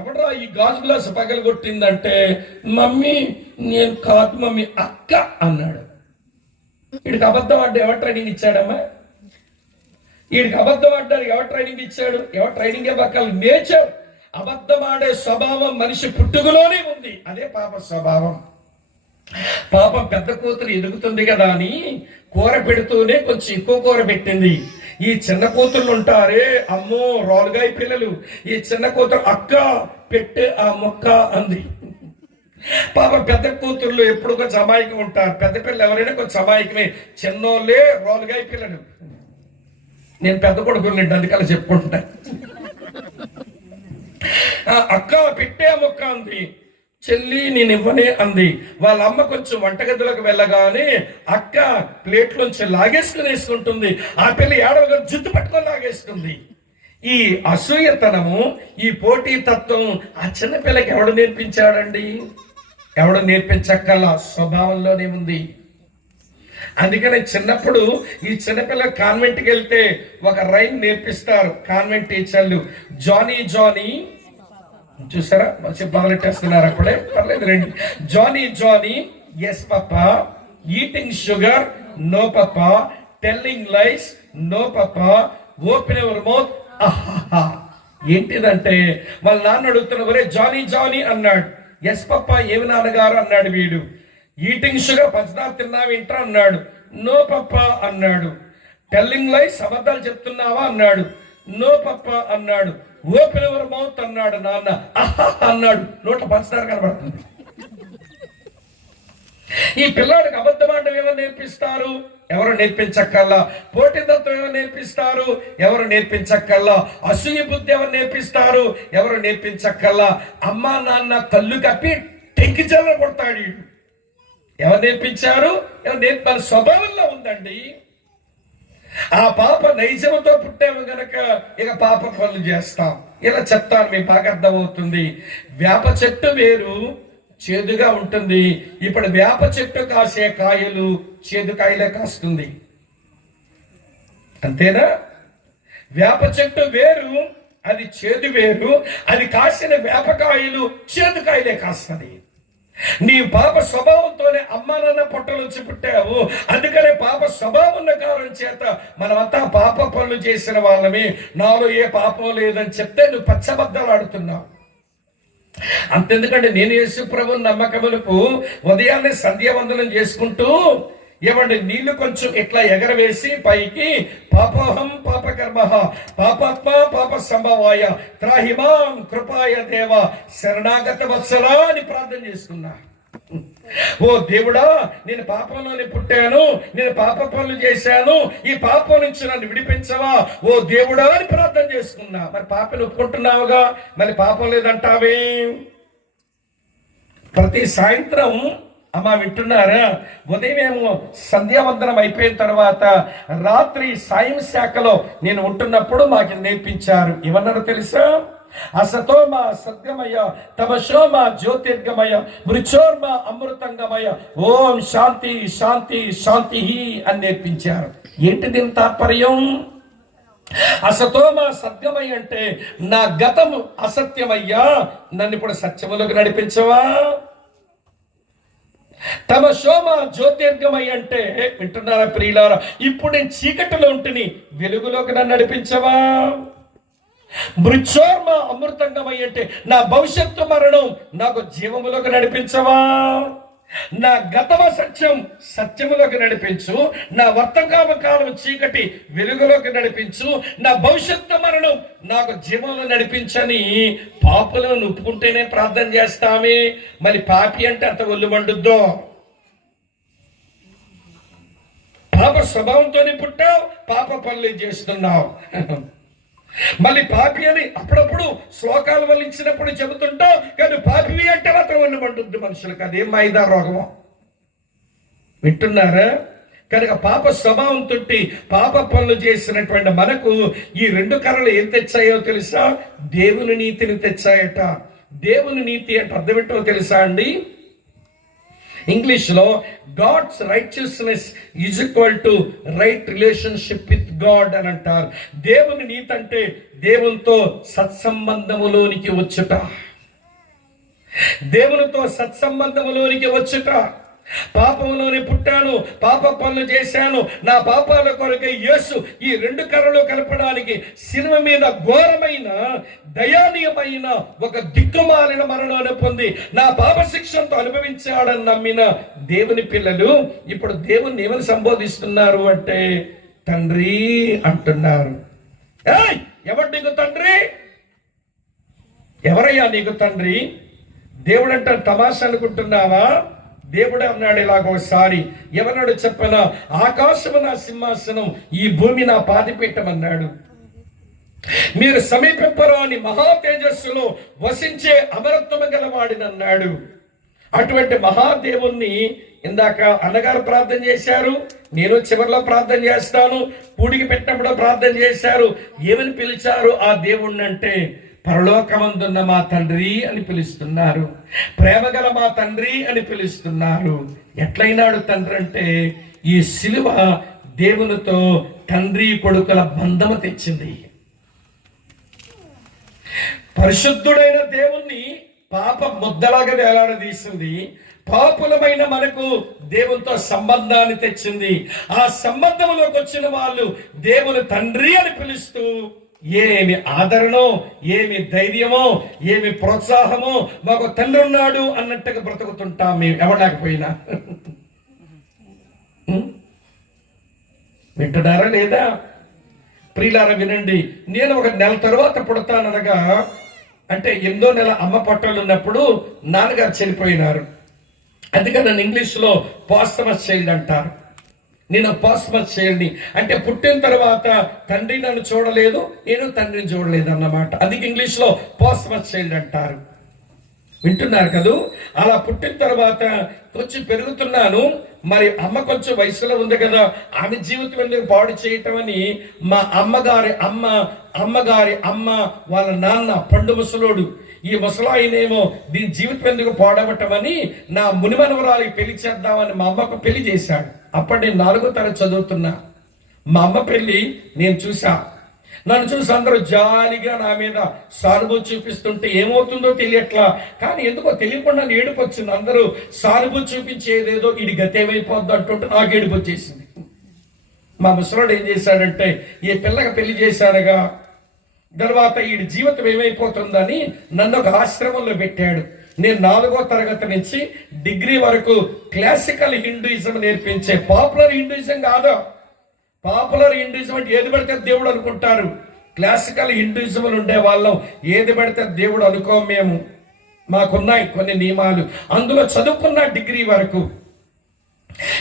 ఎవడరా ఈ గాజు గ్లాసు పగల కొట్టిందంటే, మమ్మీ నేను కాదు మమ్మీ, అక్క అన్నాడు. వీడికి అబద్ధం ఆడ్డా ఎవరు ట్రైనింగ్ ఇచ్చాడమ్మా? వీడికి అబద్ధం ఆడ్డానికి ఎవరు ట్రైనింగ్ ఇచ్చాడు? ఎవరు ట్రైనింగ్ ఇవ్వకాలి? నేచర్. అబద్ధం ఆడే స్వభావం మనిషి పుట్టుకలోనే ఉంది. అదే పాప స్వభావం. పాపం పెద్ద కూతురు ఎదుగుతుంది కదా అని కూర పెడుతూనే కొంచెం ఎక్కువ కూర పెట్టింది. ఈ చిన్న కూతుర్లు ఉంటారే, అమ్మో రోలుగాయ పిల్లలు, ఈ చిన్న కూతురు అక్క పెట్టే ఆ మొక్క అంది. పాప పెద్ద కూతుర్లు ఎప్పుడు కొంచెం అమాయకం ఉంటారు. పెద్ద పిల్లలు ఎవరైనా కొంచెం అమాయకమే. చిన్నోళ్ళే రోలుగాయ పిల్లలు. నేను పెద్ద కొడుకుని అందుకలా చెప్పుకుంటా. అక్క పెట్టే మొక్క అంది. చెల్లి నేను ఇవ్వనే అంది. వాళ్ళ అమ్మ కొంచెం వంటగదిలోకి వెళ్ళగానే అక్క ప్లేట్లోంచి లాగేసుకుని వేసుకుంటుంది. ఆ పిల్ల ఏడవగా జుట్టు పట్టుకొని లాగేసుకుంది. ఈ అసూయతనము, ఈ పోటీ తత్వం ఆ చిన్న పిల్లకి ఎవడు నేర్పించాడండి? ఎవడు నేర్పించక్కల్లా, స్వభావంలోనే ఉంది. అందుకనే చిన్నప్పుడు ఈ చిన్నపిల్ల కాన్వెంట్కి వెళ్తే ఒక రైమ్ నేర్పిస్తారు కాన్వెంట్ టీచర్లు. జానీ జానీ, చూసారా మంచి మొదలెట్టేస్తున్నారు అప్పుడే, పర్లేదు రండి. Johnny Johnny, yes papa, eating sugar, no papa, telling lies, no papa, open your mouth, ఆహా. ఏంటిదంటే వాళ్ళ నాన్న అడుగుతున్న, ఒరే జానీ జానీ అన్నాడు. ఎస్ పప్పా, ఏమి నాన్నగారు అన్నాడు వీడు. ఈటింగ్ షుగర్, పంచదార తిన్నావేంట్రా అన్నాడు. నో పప్పా అన్నాడు. టెల్లింగ్ లైస్, అబద్ధాలు చెప్తున్నావా అన్నాడు. నో పప్పా అన్నాడు. ఓపెన్ యువర్ మౌత్ అన్నాడు నాన్న. ఆహా అన్నాడు. నోట్ల పంచదార కనబడుతుంది. ఈ పిల్లాడికి అబద్ధం ఆడడం ఎలా నేర్పిస్తారు? ఎవరు నేర్పించక్కల్లా. పోటీతత్వం ఎవరు నేర్పిస్తారు? ఎవరు నేర్పించక్కల్లా. అసూయ బుద్ధి ఎవరు నేర్పిస్తారు? ఎవరు నేర్పించక్కల్లా. అమ్మా నాన్న కళ్ళు కప్పి టెంకి జల్ల కొడతాడు. ఎవరు నేర్పించారు? మన స్వభావంలో ఉందండి. ఆ పాప నైజముతో పుట్టాము గనక ఇక పాప పనులు చేస్తాం. ఇలా చెప్తాను, మీకు బాగా అర్థమవుతుంది. వేప చెట్టు వేరు చేదుగా ఉంటుంది. ఇప్పుడు వేప చెట్టు కాసే కాయలు చేదు కాయలే కాస్తుంది, అంతేనా? వేప చెట్టు వేరు, అది చేదు వేరు. అది కాసిన వేపకాయలు చేదు కాయలే కాస్తుంది. నీ పాప స్వభావంతోనే అమ్మ నాన్న పొట్టలోంచి పుట్టావు. అందుకనే పాప స్వభావం ఉన్న కారణం చేత మనమంతా పాప పనులు చేసిన వాళ్ళమే. నాలో ఏ పాపం లేదని చెప్తే నువ్వు పచ్చబద్దాలు ఆడుతున్నావు. అంతెందుకంటే నేను యేసు ప్రభువుని నమ్మకములకు ఉదయాన్నే సంధ్యావందనం చేసుకుంటూ ఏమండి నీళ్లు కొంచెం ఇట్లా ఎగరవేసి పైకి పాపోహం పాపకర్మ పాపాత్మ పాప సంభవాయ త్రాహిమాం కృపాయ దేవ శరణాగత వత్సలా అని ప్రార్థన చేసుకున్నా. ఓ దేవుడా, నేను పాపంలోనే పుట్టాను, నేను పాప పనులు చేశాను, ఈ పాపం నుంచి నన్ను విడిపించవా ఓ దేవుడా అని ప్రార్థన చేసుకున్నా. మరి పాపను ఒప్పుకుంటున్నావుగా, మరి పాపం లేదంటావే? ప్రతి సాయంత్రం అమ్మ వింటున్నారా? ఉదయమేమో సంధ్యావందనం అయిపోయిన తర్వాత రాత్రి సాయం శాఖలో నేను ఉంటున్నప్పుడు మాకు నేర్పించారు. ఏమన్నారో తెలుసా? అసతోమ సద్గమయ తమశోమ జ్యోతిర్గమయ మృచోర్మ అమృతంగమయ ఓం శాంతి శాంతి శాంతి అని నేర్పించారు. ఏంటి దీని తాత్పర్యం? అసతోమ సద్గమయ అంటే నా గతము అసత్యమయ్యా, నన్ను ఇప్పుడు సత్యములోకి నడిపించవా. తమ శోమ జ్యోతిర్గమై అంటే వింటున్నారా ప్రియులారా? ఇప్పుడు నేను చీకటిలో ఉంటుని వెలుగులోకి నన్ను నడిపించవా. మృత్యోర్మ అమృతంగమై అంటే నా భవిష్యత్తు మరణం నాకు జీవములోకి నడిపించవా. నా గతమ సత్యం సత్యములోకి నడిపించు, నా వర్తమాన కాలం చీకటి వెలుగులోకి నడిపించు, నా భవిష్యత్తు మరణం నాకు జీవంలో నడిపించని పాపులను ఒప్పుకుంటేనే ప్రార్థన చేస్తామే. మరి పాపి అంటే అంత ఒళ్ళు మండుద్దో? పాప స్వభావంతోనే పుట్టావు, పాప పనులు చేస్తున్నావు. మళ్ళీ పాపి అని అప్పుడప్పుడు శ్లోకాల వల్ల ఇచ్చినప్పుడు చెబుతుంటావు, కానీ పాపివి అంటే మాత్రం ఒళ్ళు మండుద్ది మనుషులకు. అదేం మైదా రోగమో. వింటున్నారా? కనుక పాప స్వభావం తోటి పాప పనులు చేసినటువంటి మనకు ఈ రెండు కర్రలు ఏం తెచ్చాయో తెలుసా? దేవుని నీతిని తెచ్చాయట. దేవుని నీతి అంటే అర్థం ఏంటో తెలుసా అండి? ఇంగ్లీష్ లో God's righteousness is equal to right relationship with God అని అంటారు. దేవుని నీతి అంటే దేవునితో సత్సంబంధములోనికి వచ్చుట, దేవునితో సత్సంబంధములోనికి వచ్చుట. పాపంలోనే పుట్టాను, పాప పనులు చేశాను, నా పాపాల కొరకే యేసు ఈ రెండు కర్రలు కలపడానికి శిలువ మీద ఘోరమైన దయానీయమైన ఒక దిక్కుమాలిన మరణాన్ని పొంది నా పాప శిక్షంతో అనుభవించాడని నమ్మిన దేవుని పిల్లలు ఇప్పుడు దేవుని ఏమని సంబోధిస్తున్నారు అంటే తండ్రి అంటున్నారు. ఎవరు నీకు తండ్రి? ఎవరయ్యా నీకు తండ్రి? దేవుడు అంటే తమాషా అనుకుంటున్నావా? దేవుడు అన్నాడు ఇలాగోసారి, ఎవరన్నాడు చెప్పనా? ఆకాశము నా సింహాసనం, ఈ భూమి నా పాదిపీఠం అన్నాడు. మీరు సమీపింపరాని మహా తేజస్సులో వసించే అమరత్వము గలవాడినన్నాడు. అటువంటి మహాదేవుణ్ణి ఇందాక అన్నగారు ప్రార్థన చేశారు, నేను చివరిలో ప్రార్థన చేస్తాను, పూడికి పెట్టినప్పుడు ప్రార్థన చేశారు. ఏమని పిలిచారు ఆ దేవుణ్ణి అంటే పరలోకమందున్న మా తండ్రి అని పిలుస్తున్నారు, ప్రేమగల మా తండ్రి అని పిలుస్తున్నారు. ఎట్లయినాడు తండ్రి అంటే ఈ శిలువ దేవునితో తండ్రి కొడుకుల బంధము తెచ్చింది. పరిశుద్ధుడైన దేవుణ్ణి పాప ముద్దలాగా వేలాడదీసింది. పాపులమైన మనకు దేవునితో సంబంధాన్ని తెచ్చింది. ఆ సంబంధంలోకి వచ్చిన వాళ్ళు దేవుని తండ్రి అని పిలుస్తూ ఏమి ఆదరణో, ఏమి ధైర్యమో, ఏమి ప్రోత్సాహమో, మాకు తండ్రి ఉన్నాడు అన్నట్టుగా బ్రతుకుతుంటాం మేము ఎవడాకపోయినా. వింటున్నారా లేదా? ప్రియులారా వినండి. నేను ఒక నెల తర్వాత పుడతాననగా, అంటే 8వ నెల అమ్మ పొట్టలు ఉన్నప్పుడు నాన్నగారు చనిపోయినారు. అందుకని నన్ను ఇంగ్లీష్లో పోస్టమస్ చైల్డ్ అంటారు. నేను అపాస్మస్ చైల్డ్ని. అంటే పుట్టిన తర్వాత తండ్రి నన్ను చూడలేదు, నేను తండ్రిని చూడలేదు అన్నమాట. అందుకే ఇంగ్లీష్లో పాస్మస్ చైల్డ్ అంటారు. వింటున్నారు కదూ? అలా పుట్టిన తర్వాత కొంచెం పెరుగుతున్నాను. మరి అమ్మ కొంచెం వయసులో ఉంది కదా, ఆమె జీవితం ఎందుకు పాడు చేయటం అని మా అమ్మగారి అమ్మ వాళ్ళ నాన్న పండు ముసలోడు, ఈ ముసలాయినేమో దీని జీవితం ఎందుకు పాడవటం అని నా మునిమనవరాలికి పెళ్లి చేద్దామని మా అమ్మకు పెళ్లి చేశాడు. అప్పుడు నేను 4వ తరగతి చదువుతున్నా. మా అమ్మ పెళ్లి నేను చూసా. నన్ను చూసి అందరూ జాలిగా నా మీద సానుభూతి చూపిస్తుంటే ఏమవుతుందో తెలియట్లా, కానీ ఎందుకో తెలియకుండా ఏడుపు వచ్చింది. అందరూ సానుభూతి చూపించేదేదో ఇది గతేమైపోద్ది అంటుంటే నాకు ఏడుపు వచ్చేసింది. మా ముసలోడు ఏం చేశాడంటే, ఈ పిల్లకి పెళ్లి చేశారుగా, తర్వాత ఈ జీవితం ఏమైపోతుందని నన్ను ఒక ఆశ్రమంలో పెట్టాడు. నేను 4వ తరగతి నుంచి డిగ్రీ వరకు క్లాసికల్ హిందూయిజం నేర్పించే, పాపులర్ హిందూయిజం కాదు. పాపులర్ హిందూయిజం అంటే ఏది పడితే దేవుడు అనుకుంటారు. క్లాసికల్ హిందూయిజంలో ఉండే వాళ్ళం ఏది పడితే దేవుడు అనుకోం మేము. మాకున్నాయి కొన్ని నియమాలు, అందులో చదువుకున్న డిగ్రీ వరకు.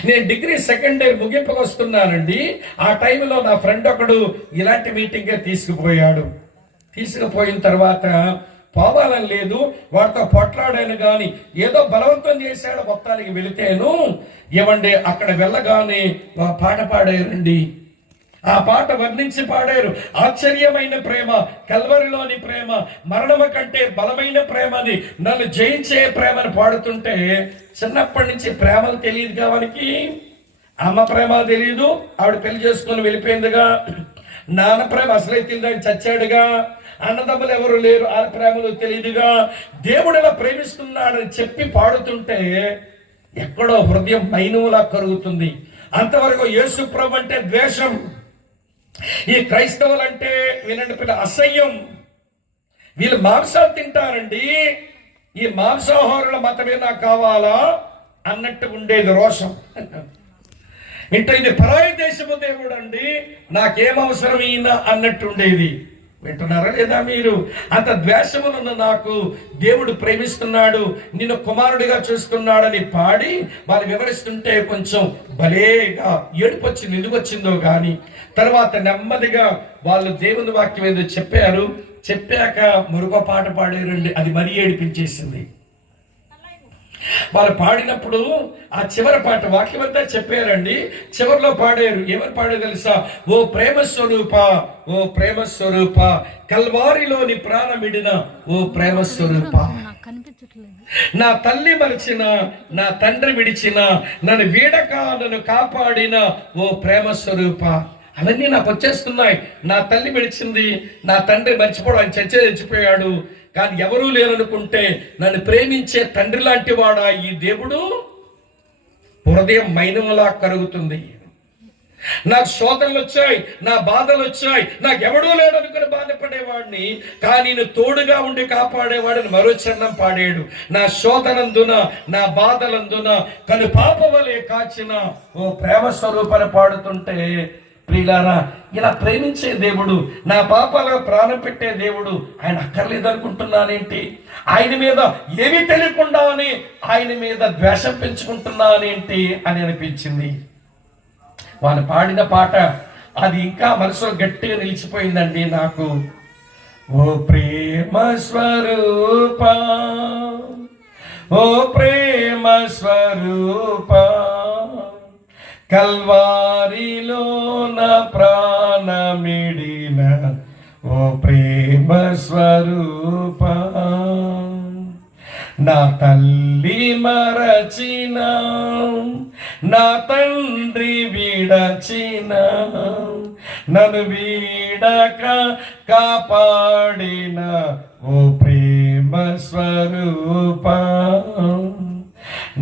నేను డిగ్రీ 2nd ఇయర్ ముగింపుకు వస్తున్నానండి. ఆ టైంలో నా ఫ్రెండ్ ఒకడు ఇలాంటి మీటింగే తీసుకుపోయాడు. తీసుకుపోయిన తర్వాత పోవాలని లేదు, వాడితో పొట్లాడాను కానీ ఏదో బలవంతం చేశాడు. మొత్తానికి వెళితేను ఏమండి అక్కడ వెళ్ళగానే పాట పాడారండి. ఆ పాట వర్ణించి పాడారు. ఆశ్చర్యమైన ప్రేమ, కల్వరిలోని ప్రేమ, మరణము కంటే బలమైన ప్రేమని, నన్ను జయించే ప్రేమని పాడుతుంటే చిన్నప్పటి నుంచి ప్రేమలు తెలియదు కావానికి. అమ్మ ప్రేమ తెలియదు, ఆవిడ పెళ్లి చేసుకుని వెళ్ళిపోయిందిగా. నాన్న ప్రేమ అసలే తెలియదు, చచ్చాడుగా. అన్నదమ్ములు ఎవరు లేరు, ఆ ప్రేమలు తెలియదుగా. దేవుడు ఎలా ప్రేమిస్తున్నాడని చెప్పి పాడుతుంటే ఎక్కడో హృదయం మైనువులా కరుగుతుంది. అంతవరకు యేసు ప్రభు అంటే ద్వేషం, ఈ క్రైస్తవులంటే వినండి పిల్ల అసహ్యం. వీళ్ళు మాంసాలు తింటారండి, ఈ మాంసాహారుల మతమే నాకు కావాలా అన్నట్టు ఉండేది రోషం. ఇంటే ఇది పరాయి దేశము దేవుడు అండి, నాకేం అవసరం ఈయన అన్నట్టు ఉండేది. వింటున్నారా లేదా మీరు? అంత ద్వేషములను నాకు దేవుడు ప్రేమిస్తున్నాడు, నిన్ను కుమారుడిగా చూస్తున్నాడని పాడి వాళ్ళు వివరిస్తుంటే కొంచెం భలేగా ఏడుపు వచ్చింది. ఎందుకు వచ్చిందో కానీ తర్వాత నెమ్మదిగా వాళ్ళు దేవుని వాక్యం ఏదో చెప్పారు. చెప్పాక మరొక పాట పాడారండి, అది మరీ ఏడిపించేసింది. వాళ్ళు పాడినప్పుడు ఆ చివరి పాట వాక్యం అంతా చెప్పారండి. చివరిలో పాడారు, ఏమని పాడారు తెలుసా? ఓ ప్రేమ స్వరూప, ఓ ప్రేమ స్వరూప, కల్వారిలోని ప్రాణమిడిన ఓ ప్రేమ స్వరూప, నా తల్లి మరిచిన, నా తండ్రి విడిచిన, నన్ను వీడక నన్ను కాపాడిన ఓ ప్రేమ స్వరూప. అవన్నీ నాకు వచ్చేస్తున్నాయి. నా తల్లి విడిచింది, నా తండ్రి మర్చిపోవడం, ఆయన చచ్చిపోయాడు, కానీ ఎవరూ లేరనుకుంటే నన్ను ప్రేమించే తండ్రి లాంటి వాడా ఈ దేవుడు? హృదయం మైనములా కరుగుతుంది. నాకు శోధనలు వచ్చాయి, నా బాధలు వచ్చాయి, నాకు ఎవడూ లేడనుకుని బాధపడేవాడిని, కానీ నేను తోడుగా ఉండి కాపాడేవాడిని మరో చరణం పాడాడు. నా శోధనందున, నా బాధలందున కను పాపవలే కాచిన ఓ ప్రేమ స్వరూపాన్ని పాడుతుంటే, ప్రియులారా, ఇలా ప్రేమించే దేవుడు, నా పాపాలకు ప్రాణం పెట్టే దేవుడు ఆయన అక్కర్లేదు అనుకుంటున్నానేంటి? ఆయన మీద ఏమీ తెలియకుండా ఆయన మీద ద్వేషం పెంచుకుంటున్నానేంటి అని అనిపించింది. వాళ్ళు పాడిన పాట అది ఇంకా మనసులో గట్టిగా నిలిచిపోయిందండి నాకు. ఓ ప్రేమ స్వరూప, ఓ ప్రేమ స్వరూప, కల్వారిలో నా ప్రాణమిడిన ఓ ప్రేమ స్వరూప, నా తల్లి మరచిన, నా తండ్రి విడచిన, నన్ను వీడక కాపాడిన ఓ ప్రేమ స్వరూప,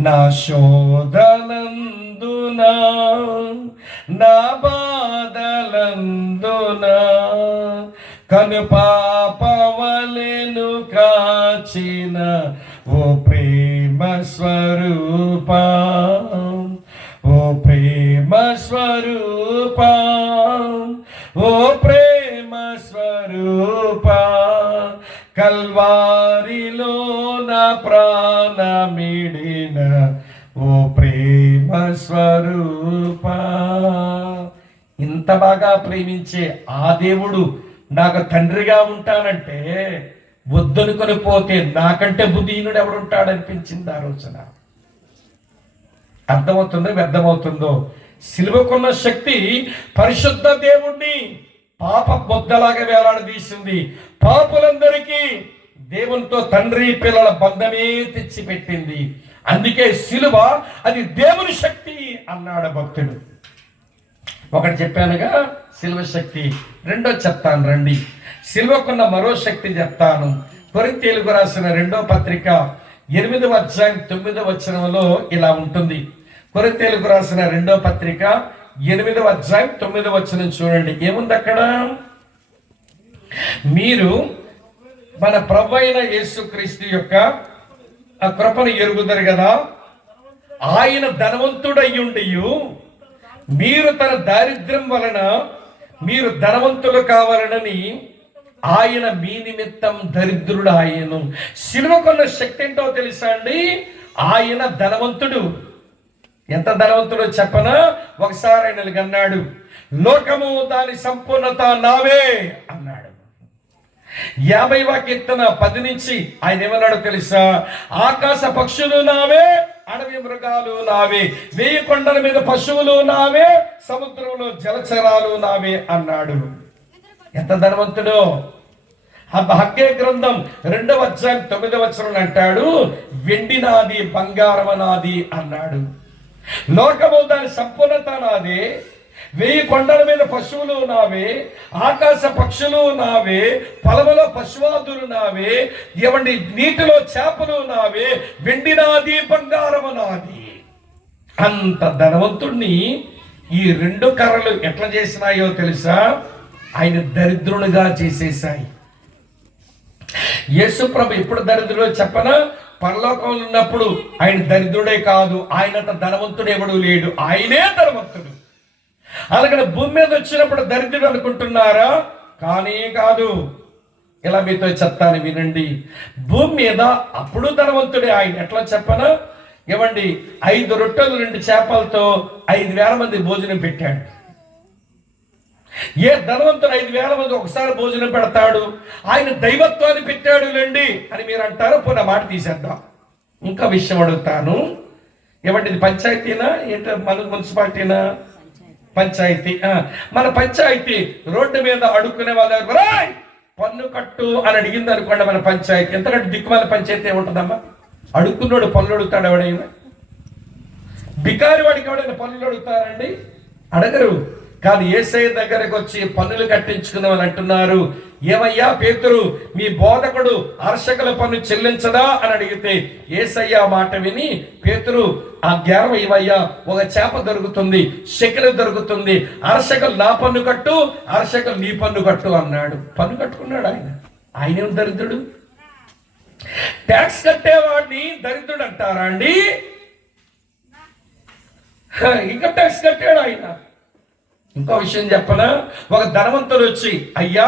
నా శోధనందున, నా బాధలందున కను పాపవలెను కాచిన ఓ ప్రేమ స్వరూప, ఓ ప్రేమ స్వరూప, ఓ ప్రేమ స్వరూప, కల్వారిలో నా ప్రాణమిడిన ఓ ప్రేమ ప్రేమ స్వరూప. ఇంత బాగా ప్రేమించే ఆ దేవుడు నాకు తండ్రిగా ఉంటానంటే వద్దనుకొని పోతే నాకంటే బుద్ధిహీనుడు ఎవడుంటాడనిపించింది ఆ రోజున. అర్థమవుతుందో వ్యర్థమవుతుందో? సిలువకున్న శక్తి పరిశుద్ధ దేవుణ్ణి పాప బొద్దలాగా వేలాడదీసింది. పాపులందరికీ దేవునితో తండ్రి పిల్లల బంధమే తెచ్చిపెట్టింది. అందుకే సిలువ అది దేవుని శక్తి అన్నాడు భక్తుడు. ఒకటి చెప్పానుగా సిలువ శక్తి. రెండో చెప్తాను రండి. సిలువకున్న మరో శక్తి చెప్తాను. కొరింథీయులకు రాసిన 2వ పత్రిక 8వ అధ్యాయం 9వ వచనంలో ఇలా ఉంటుంది. కొరింథీయులకు రాసిన 2వ పత్రిక 8వ అధ్యాయం 9వ వచనం చూడండి. ఏముంది అక్కడ? మీరు మన ప్రభువైన యేసుక్రీస్తు యొక్క ఆ కృపను ఎరుగుదరు కదా. ఆయన ధనవంతుడయ్యుండి మీరు తన దారిద్ర్యం వలన మీరు ధనవంతులు కావాలనని ఆయన మీ నిమిత్తం దరిద్రుడు ఆయను. సిలువకున్న శక్తి ఏంటో తెలుసా అండి? ఆయన ధనవంతుడు. ఎంత ధనవంతుడో చెప్పనా? ఒకసారి ఆయన అన్నాడు, లోకము దాని సంపూర్ణత నావే అన్నాడు. 50వ కీర్తన 10 నుంచి ఆయన ఏమన్నాడో తెలుసా? ఆకాశ పక్షులు నావే, అడవి మృగాలు నావే, 1000 కొండల మీద పశువులు నావే, సముద్రంలో జలచరాలు నావే అన్నాడు. ఎంత ధనవంతుడో! హగ్గై గ్రంథం 2వ అధ్యాయం 9వ వచనం అంటాడు, వెండి నాది, బంగారం నాది అన్నాడు. లోకము దాని సంపూర్ణత నాదే, 1000 కొండల మీద పశువులు నావే, ఆకాశ పక్షులు నావే, పొలములో పశువాదులు నావే, ఏమండి నీటిలో చేపలు నావే, వెండి నాది, బంగారము నాది. అంత ధనవంతుణ్ణి ఈ 2 కర్రలు ఎట్లా చేసినాయో తెలుసా? ఆయన దరిద్రునిగా చేసేసాయి. యేసు ప్రభు ఎప్పుడు దరిద్రుడో చెప్పనా? పరలోకంలో ఉన్నప్పుడు ఆయన దరిద్రుడే కాదు, ఆయనంత ధనవంతుడు ఎవడు లేడు, ఆయనే ధనవంతుడు. అలాగే భూమి మీద వచ్చినప్పుడు దరిద్రుడు అనుకుంటున్నారా? కానీ కాదు. ఇలా మీతో చెప్తాను వినండి. భూమి మీద అప్పుడు ధనవంతుడే ఆయన. ఎట్లా చెప్పనా? ఏమండి 5 రొట్టెలు 2 చేపలతో 5,000 మంది భోజనం పెట్టాడు. ఏ ధనవంతుడు 5,000 మంది ఒకసారి భోజనం పెడతాడు? ఆయన దైవత్వాన్ని పెట్టాడు లేండి అని మీరు అంటారు. పోనీ మాట తీసేద్దాం. ఇంకా విషయం అడుగుతాను. ఏమంటే ఇది పంచాయతీనా ఏంటో? మన మున్సిపాలిటీనా? పంచాయతీ. మన పంచాయతీ రోడ్డు మీద అడుక్కునే వాళ్ళ పన్ను కట్టు అని అడిగింది అనుకోండి. మన పంచాయతీ ఎంతకంటే దిక్కుమాల పంచాయతీ ఏముంటుందమ్మా? అడుక్కున్నాడు పన్నులు అడుగుతాడు ఎవడైనా? బికారి వాడికి ఎవడైనా పన్నులు అడుగుతారండి? అడగరు. కానీ యేసయ్య దగ్గరకు వచ్చి పన్నులు కట్టించుకున్న వాళ్ళు అంటున్నారు, ఏమయ్యా పేతురు, మీ బోధకుడు అర్షకుల పన్ను చెల్లించదా అని అడిగితే యేసయ్య మాట విని, పేతురు ఆ జ్ఞానం ఇవయ్యా, ఒక చేప దొరుకుతుంది, శకెలు దొరుకుతుంది, అర్షకులు నా పన్ను కట్టు, అర్షకులు నీ పన్ను కట్టు అన్నాడు. పన్ను కట్టుకున్నాడు ఆయన. ఆయనేం దరిద్రుడు? ట్యాక్స్ కట్టేవాడిని దరిద్రుడు అంటారా అండి? ఇంకా ట్యాక్స్ కట్టాడు ఆయన. ఇంకో విషయం చెప్పనా? ఒక ధనవంతుడు వచ్చి, అయ్యా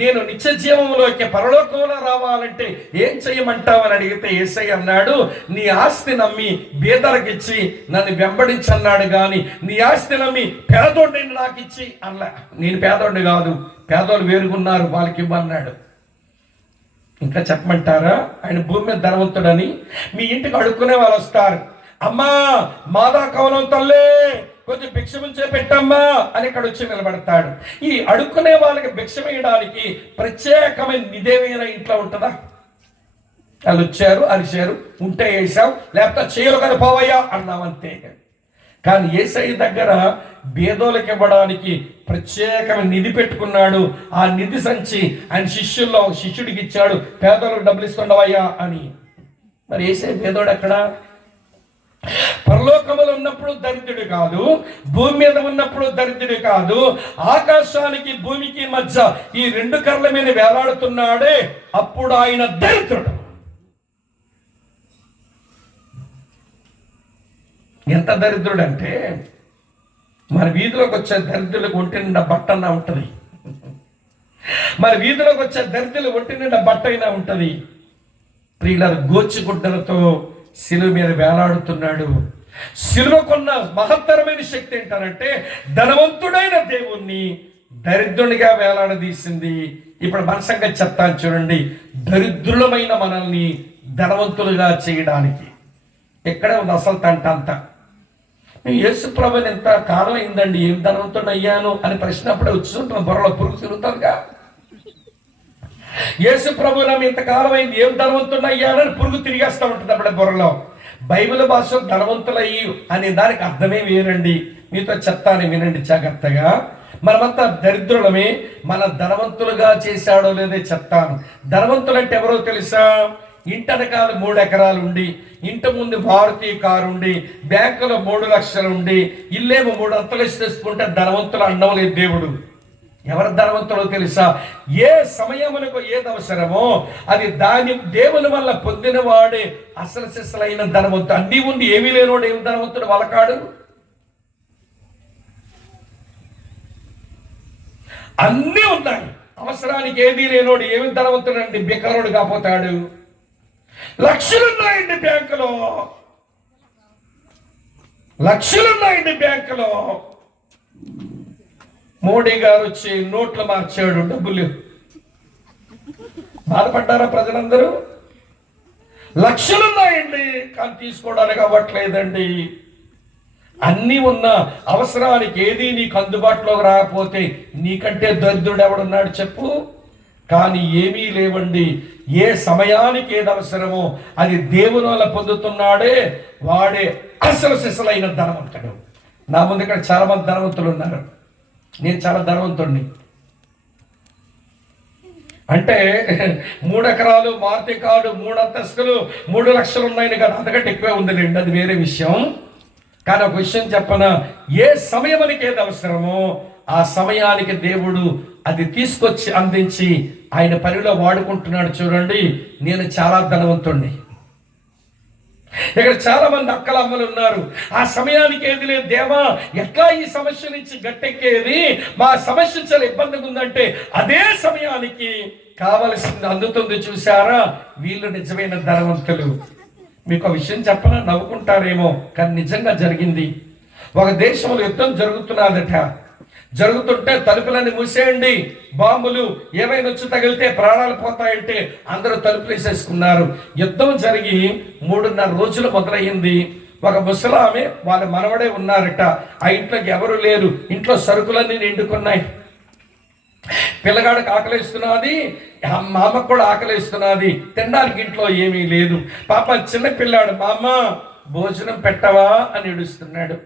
నేను నిత్య జీవంలోకి పరలోకంలో రావాలంటే ఏం చెయ్యమంటావు అని అడిగితే యేసయ్య అన్నాడు, నీ ఆస్తి నమ్మి బీదలకిచ్చి నన్ను వెంబడించన్నాడు. కానీ నీ ఆస్తి నమ్మి పేదోడిని నాకు ఇచ్చి అన్నా. నేను పేదోడిని కాదు, పేదోళ్ళు వేరుగున్నారు, వాళ్ళకి ఇవ్వన్నాడు. ఇంకా చెప్పమంటారా? ఆయన భూమి మీద ధనవంతుడని మీ ఇంటికి అడుక్కునే వాళ్ళు వస్తారు. అమ్మా మాదా కవలం తల్లే, కొంచెం భిక్షమించే పెట్టమ్మా అని ఇక్కడ వచ్చి నిలబడతాడు. ఈ అడుక్కునే వాళ్ళకి భిక్షం వేయడానికి ప్రత్యేకమైన నిదేమైనా ఇంట్లో ఉంటుందా? వాళ్ళు వచ్చారు, అరిచారు, ఉంటే వేసాం, లేకపోతే చేయలు కానీ పోవయ్యా అన్నామంతే. కానీ యేసయ్య దగ్గర బేదోలకు ఇవ్వడానికి ప్రత్యేకమైన నిధి పెట్టుకున్నాడు. ఆ నిధి సంచి ఆయన శిష్యుల్లో ఒక శిష్యుడికి ఇచ్చాడు, పేదోళ్ళకి డబ్బులు ఇస్తుండవయ్యా అని. మరి యేసయ్య పేదోడు ఎక్కడ? పరలోకములో ఉన్నప్పుడు దరిద్రుడు కాదు, భూమి మీద ఉన్నప్పుడు దరిద్రుడు కాదు. ఆకాశానికి భూమికి మధ్య ఈ 2 కర్రల మీద వేలాడుతున్నాడే, అప్పుడు ఆయన దరిద్రుడు. ఎంత దరిద్రుడు అంటే, మన వీధిలోకి వచ్చే దరిద్రులకు ఒంటి నిండా బట్ట అన్నా ఉంటుంది. మన వీధిలోకి వచ్చే దరిద్రులు ఒంటి నిండా బట్ట అయినా ఉంటుంది. ప్రియులారా, గోచిగుడ్డలతో శిలువ మీద వేలాడుతున్నాడు. సిలువకున్న మహత్తరమైన శక్తి ఏంటంటే ధనవంతుడైన దేవుణ్ణి దరిద్రునిగా వేలాడదీసింది. ఇప్పుడు మన సంగతి చెప్తాను చూడండి. దరిద్రులమైన మనల్ని ధనవంతులుగా చేయడానికి ఎక్కడే ఉంది అసలు తంట అంతా. యేసు ప్రభుని ఎంత కాలం అయిందండి, ఏం ధనవంతుడు అయ్యాను అని ప్రశ్న అప్పుడే వచ్చుంటాం. బుర్రలో పురుగు తిరుగుతుందిగా. యేసు ప్రభుని ఇంతకాలం అయింది, ఏం ధనవంతుడు అయ్యాను అని పురుగు తిరిగేస్తూ ఉంటుంది అప్పుడే బుర్రలో. బైబిల్ భాష ధనవంతులయ్యి అనే దానికి అర్థమే వేరండి. మీతో చెప్తాను వినండి జాగ్రత్తగా. మనమంతా దరిద్రులమే, మన ధనవంతులుగా చేశాడో లేదో చెప్తాను. ధనవంతులు అంటే ఎవరో తెలుసా? ఇంటనకాల 3 ఎకరాలు ఉండి, ఇంటి ముందు మారుతి కారు ఉండి, బ్యాంకులో 3 లక్షలు ఉండి, ఇల్లేమో 3 అంతస్తులు తెచ్చుకుంటే ధనవంతులు అనడం లేదు దేవుడు. ఎవరు ధనవంతులో తెలుసా? ఏ సమయమునకు ఏది అవసరమో అది దాని దేవుని వల్ల పొందిన వాడే అసలు సిసలైన ధనవంతుడు. అన్నీ ఉండి ఏమీ లేనివాడు ఏమి ధనవంతుడు వలకాడు? అన్నీ ఉన్నాయి, అవసరానికి ఏదీ లేనోడు ఏమి ధనవంతుడు అండి? బిక్కరోడు కాపోతాడు. లక్షలున్నాయండి బ్యాంకులో, లక్షలున్నాయండి బ్యాంకులో. మోడీ గారు వచ్చి నోట్లు మార్చాడు, డబ్బులు. బాధపడ్డారా ప్రజలందరూ? లక్షలున్నాయండి కానీ తీసుకోవడానికి అవ్వట్లేదండి. అన్నీ ఉన్న అవసరానికి ఏది నీకు అందుబాటులోకి రాకపోతే నీకంటే దరిద్రుడు ఎవడున్నాడు చెప్పు? కానీ ఏమీ లేవండి. ఏ సమయానికి ఏది అవసరమో అది దేవుని వల్ల పొందుతున్నాడే వాడే అసలు సిసలైన ధనవంతుడు. నా ముందు ఇక్కడ చాలా మంది ధనవంతులు ఉన్నారు. నేను చాలా ధనవంతుడిని. అంటే 3 ఎకరాలు, మారుతి కారు, 3 అంతస్తులు, 3 లక్షలు ఉన్నాయని కదా, అంతకంటే ఎక్కువే ఉందిలేండి, అది వేరే విషయం. కానీ ఒక విషయం చెప్పనా, ఏ సమయానికి ఏది అవసరమో ఆ సమయానికి దేవుడు అది తీసుకొచ్చి అందించి ఆయన పనిలో వాడుకుంటున్నాడు. చూడండి, నేను చాలా ధనవంతుణ్ణి. ఇక్కడ చాలా మంది అక్కలమ్మలు ఉన్నారు. ఆ సమయానికి ఏది లేదు, దేవా ఎట్లా ఈ సమస్య నుంచి గట్టెక్కేది, మా సమస్య చాలా ఇబ్బందిగా ఉందంటే అదే సమయానికి కావలసింది అందుతుంది. చూసారా, వీళ్ళు నిజమైన ధనవంతులు. మీకు ఒక విషయం చెప్పనా, నవ్వుకుంటారేమో కానీ నిజంగా జరిగింది. ఒక దేశంలో యుద్ధం జరుగుతున్నదట. జరుగుతుంటే తలుపులన్నీ మూసేయండి, బాంబులు ఏమైనా వచ్చి తగిలితే ప్రాణాలు పోతాయంటే అందరూ తలుపులు వేసేసుకున్నారు. యుద్ధం జరిగి 3.5 రోజులు మొదలయ్యింది. ఒక ముసలామె వాళ్ళ మనవడే ఉన్నారట. ఆ ఇంట్లోకి ఎవరు లేరు, ఇంట్లో సరుకులన్నీ నిండుకున్నాయి. పిల్లగాడికి ఆకలిస్తున్నది, మా అమ్మకు కూడా ఆకలిస్తున్నది, తినడానికి ఇంట్లో ఏమీ లేదు. పాప చిన్న పిల్లాడు, మా అమ్మ భోజనం పెట్టవా అని ఏడుస్తున్నాడు.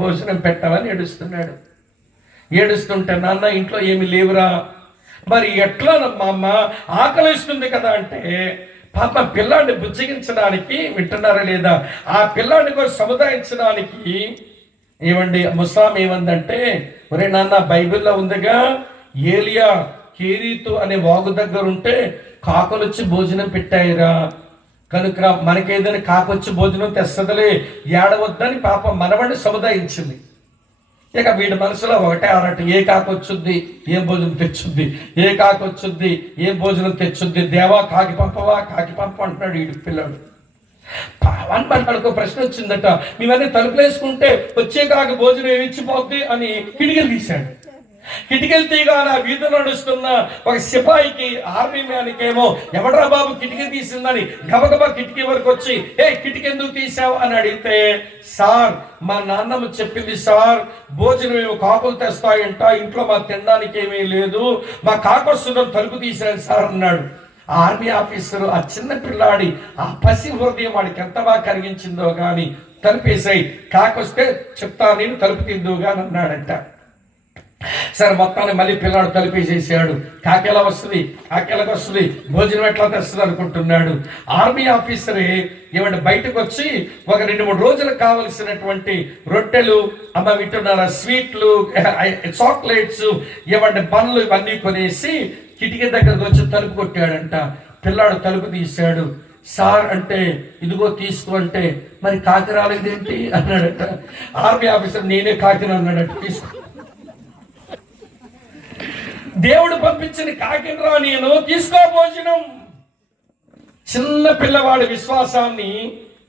భోజనం పెట్టవా అని ఏడుస్తున్నాడు. ఏడుస్తుంటే, నాన్న ఇంట్లో ఏమి లేవురా. మరి ఎట్లా మా అమ్మ ఆకలిస్తుంది కదా అంటే, పాప పిల్లాడిని బుజ్జగించడానికి, వింటున్నారా లేదా, ఆ పిల్లాడిని కూడా సముదాయించడానికి ఏమండి ముస్లాం ఏమందంటే, ఒరే నాన్న బైబిల్లో ఉందిగా, ఏలియా కేరీతు అనే వాగు దగ్గర ఉంటే కాకులు వచ్చి భోజనం పెట్టాయిరా, కనుక మనకేదైనా కాకొచ్చి భోజనం తెస్తదిలే, ఏడవద్దని పాప మనవడిని సముదాయించింది. ఇక వీడి మనసులో ఒకటే ఆరాటం, ఏ కాకొచ్చుద్ది ఏం భోజనం తెచ్చుద్ది, ఏ కాకొచ్చుద్ది ఏం భోజనం తెచ్చుద్ది, దేవా కాకి పంపవా, కాకి పంప అంటున్నాడు వీడి పిల్లాడు. మనకు ప్రశ్న వచ్చిందట, మేమన్నీ తలుపులు వేసుకుంటే వచ్చే కాకి భోజనం ఏమిచ్చిపోద్ది అని కిటికీలు తీశాడు. కిటికీలు తీయగాల వీధిలో నడుస్తున్న ఒక సిపాయికి, ఆర్మీ మ్యాన్కేమో, ఎవడ్రా బాబు కిటికీ తీసిందని గబగబా కిటికీ వరకు వచ్చి, ఏ కిటికీ ఎందుకు తీసావు అని అడిగితే, సార్ మా నాన్నమ్మ చెప్పింది సార్, భోజనం ఏమో కాకులు తెస్తాయంట, ఇంట్లో మా తినడానికి ఏమీ లేదు, మా కాకొస్తుందని తలుపు తీసాను సార్ అన్నాడు. ఆ ఆర్మీ ఆఫీసరు ఆ చిన్న పిల్లాడి ఆ పసి హృదయం వాడికి ఎంత బాగా కరిగించిందో కానీ, తలుపేసాయి, కాకొస్తే చెప్తా నేను తలుపు తిందువుగా అన్నాడంట. సరే మొత్తాన్ని మళ్ళీ పిల్లాడు తలుపేసేసాడు. కాకెలా వస్తుంది, కాకెలకు వస్తుంది, భోజనం ఎట్లా తెస్తుంది అనుకుంటున్నాడు. ఆర్మీ ఆఫీసరే ఏమంటే బయటకు వచ్చి ఒక 2-3 రోజులకు కావలసినటువంటి రొట్టెలు, అమ్మ వింటున్నారా, స్వీట్లు, చాక్లెట్స్, ఏమంటే పండ్లు ఇవన్నీ కొనేసి కిటికీ దగ్గరకు వచ్చి తలుపు కొట్టాడంట. పిల్లాడు తలుపు తీశాడు. సార్ అంటే, ఇదిగో తీసుకో అంటే, మరి కాకి రాలేదేంటి అన్నాడట. ఆర్మీ ఆఫీసర్ నేనే కాకిని అన్నాడట. తీసుకో, దేవుడు పంపించిన కాకినరా నేను, తీసుకో భోజనం. చిన్న పిల్లవాడి విశ్వాసాన్ని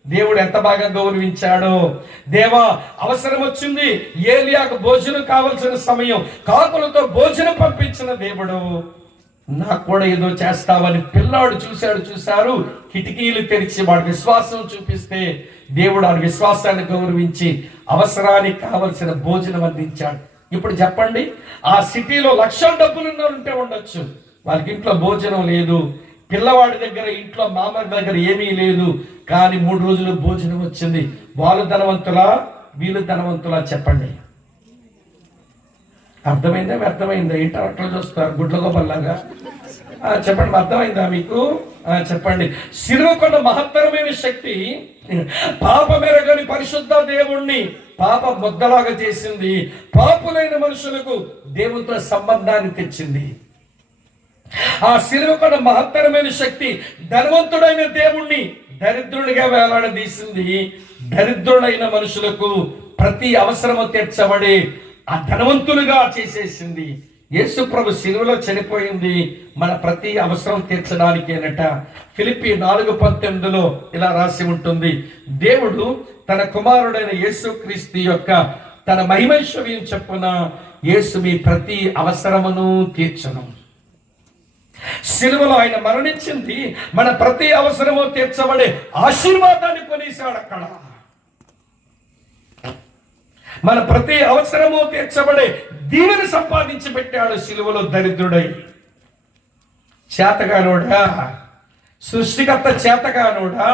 దేవుడు ఎంత బాగా గౌరవించాడో. దేవా, అవసరం వచ్చింది, ఏలియాకు భోజనం కావలసిన సమయం, కాకులతో భోజనం పంపించిన దేవుడు, నాకు కూడా ఏదో చేస్తావని పిల్లాడు చూశారు. కిటికీలు తెరిచి వాడు విశ్వాసం చూపిస్తే దేవుడు ఆ విశ్వాసాన్ని గౌరవించి అవసరానికి కావలసిన భోజనం అందించాడు. ఇప్పుడు చెప్పండి, ఆ సిటీలో లక్షల డబ్బులు ఉంటే ఉండొచ్చు, వాళ్ళకి ఇంట్లో భోజనం లేదు, పిల్లవాడి దగ్గర ఇంట్లో మామ దగ్గర ఏమీ లేదు, కానీ 3 రోజులు భోజనం వచ్చింది. వాళ్ళు ధనవంతులా, వీళ్ళు ధనవంతులా? చెప్పండి. అర్థమైందా? వ్యర్థమైందా? ఏంటో అట్లా చూస్తారు గుడ్ల గోపల్లాగా. చెప్పండి, అర్థమైందా మీకు? చెప్పండి. సిలువకున్న మహత్తరమైన శక్తి పాపమెరగని పరిశుద్ధ దేవుణ్ణి పాప ముద్దలాగా చేసింది, పాపులైన మనుషులకు దేవునితో సంబంధాన్ని తెచ్చింది. ఆ సిలువకున్న మహత్తరమైన శక్తి ధనవంతుడైన దేవుణ్ణి దరిద్రుడిగా వేలాడదీసింది, దరిద్రుడైన మనుషులకు ప్రతి అవసరము తీర్చబడి ఆ ధనవంతులుగా చేసేసింది. యేసు ప్రభు సిలువలో చనిపోయింది మన ప్రతి అవసరం తీర్చడానికేనట. ఫిలిప్పీ 4:19 ఇలా రాసి ఉంటుంది, దేవుడు తన కుమారుడైన యేసుక్రీస్తు యొక్క తన మహిమైశ్వర్యం చొప్పున యేసు మీ ప్రతి అవసరమును తీర్చను. సిలువలో ఆయన మరణించింది మన ప్రతి అవసరము తీర్చబడే ఆశీర్వాదాన్ని కొనేశాడు. అక్కడ మన ప్రతి అవసరము తీర్చబడే దీవెని సంపాదించి పెట్టాడు సిలువలో. దరిద్రుడై, చేతగానోడా, సృష్టికర్త చేతగానోడా,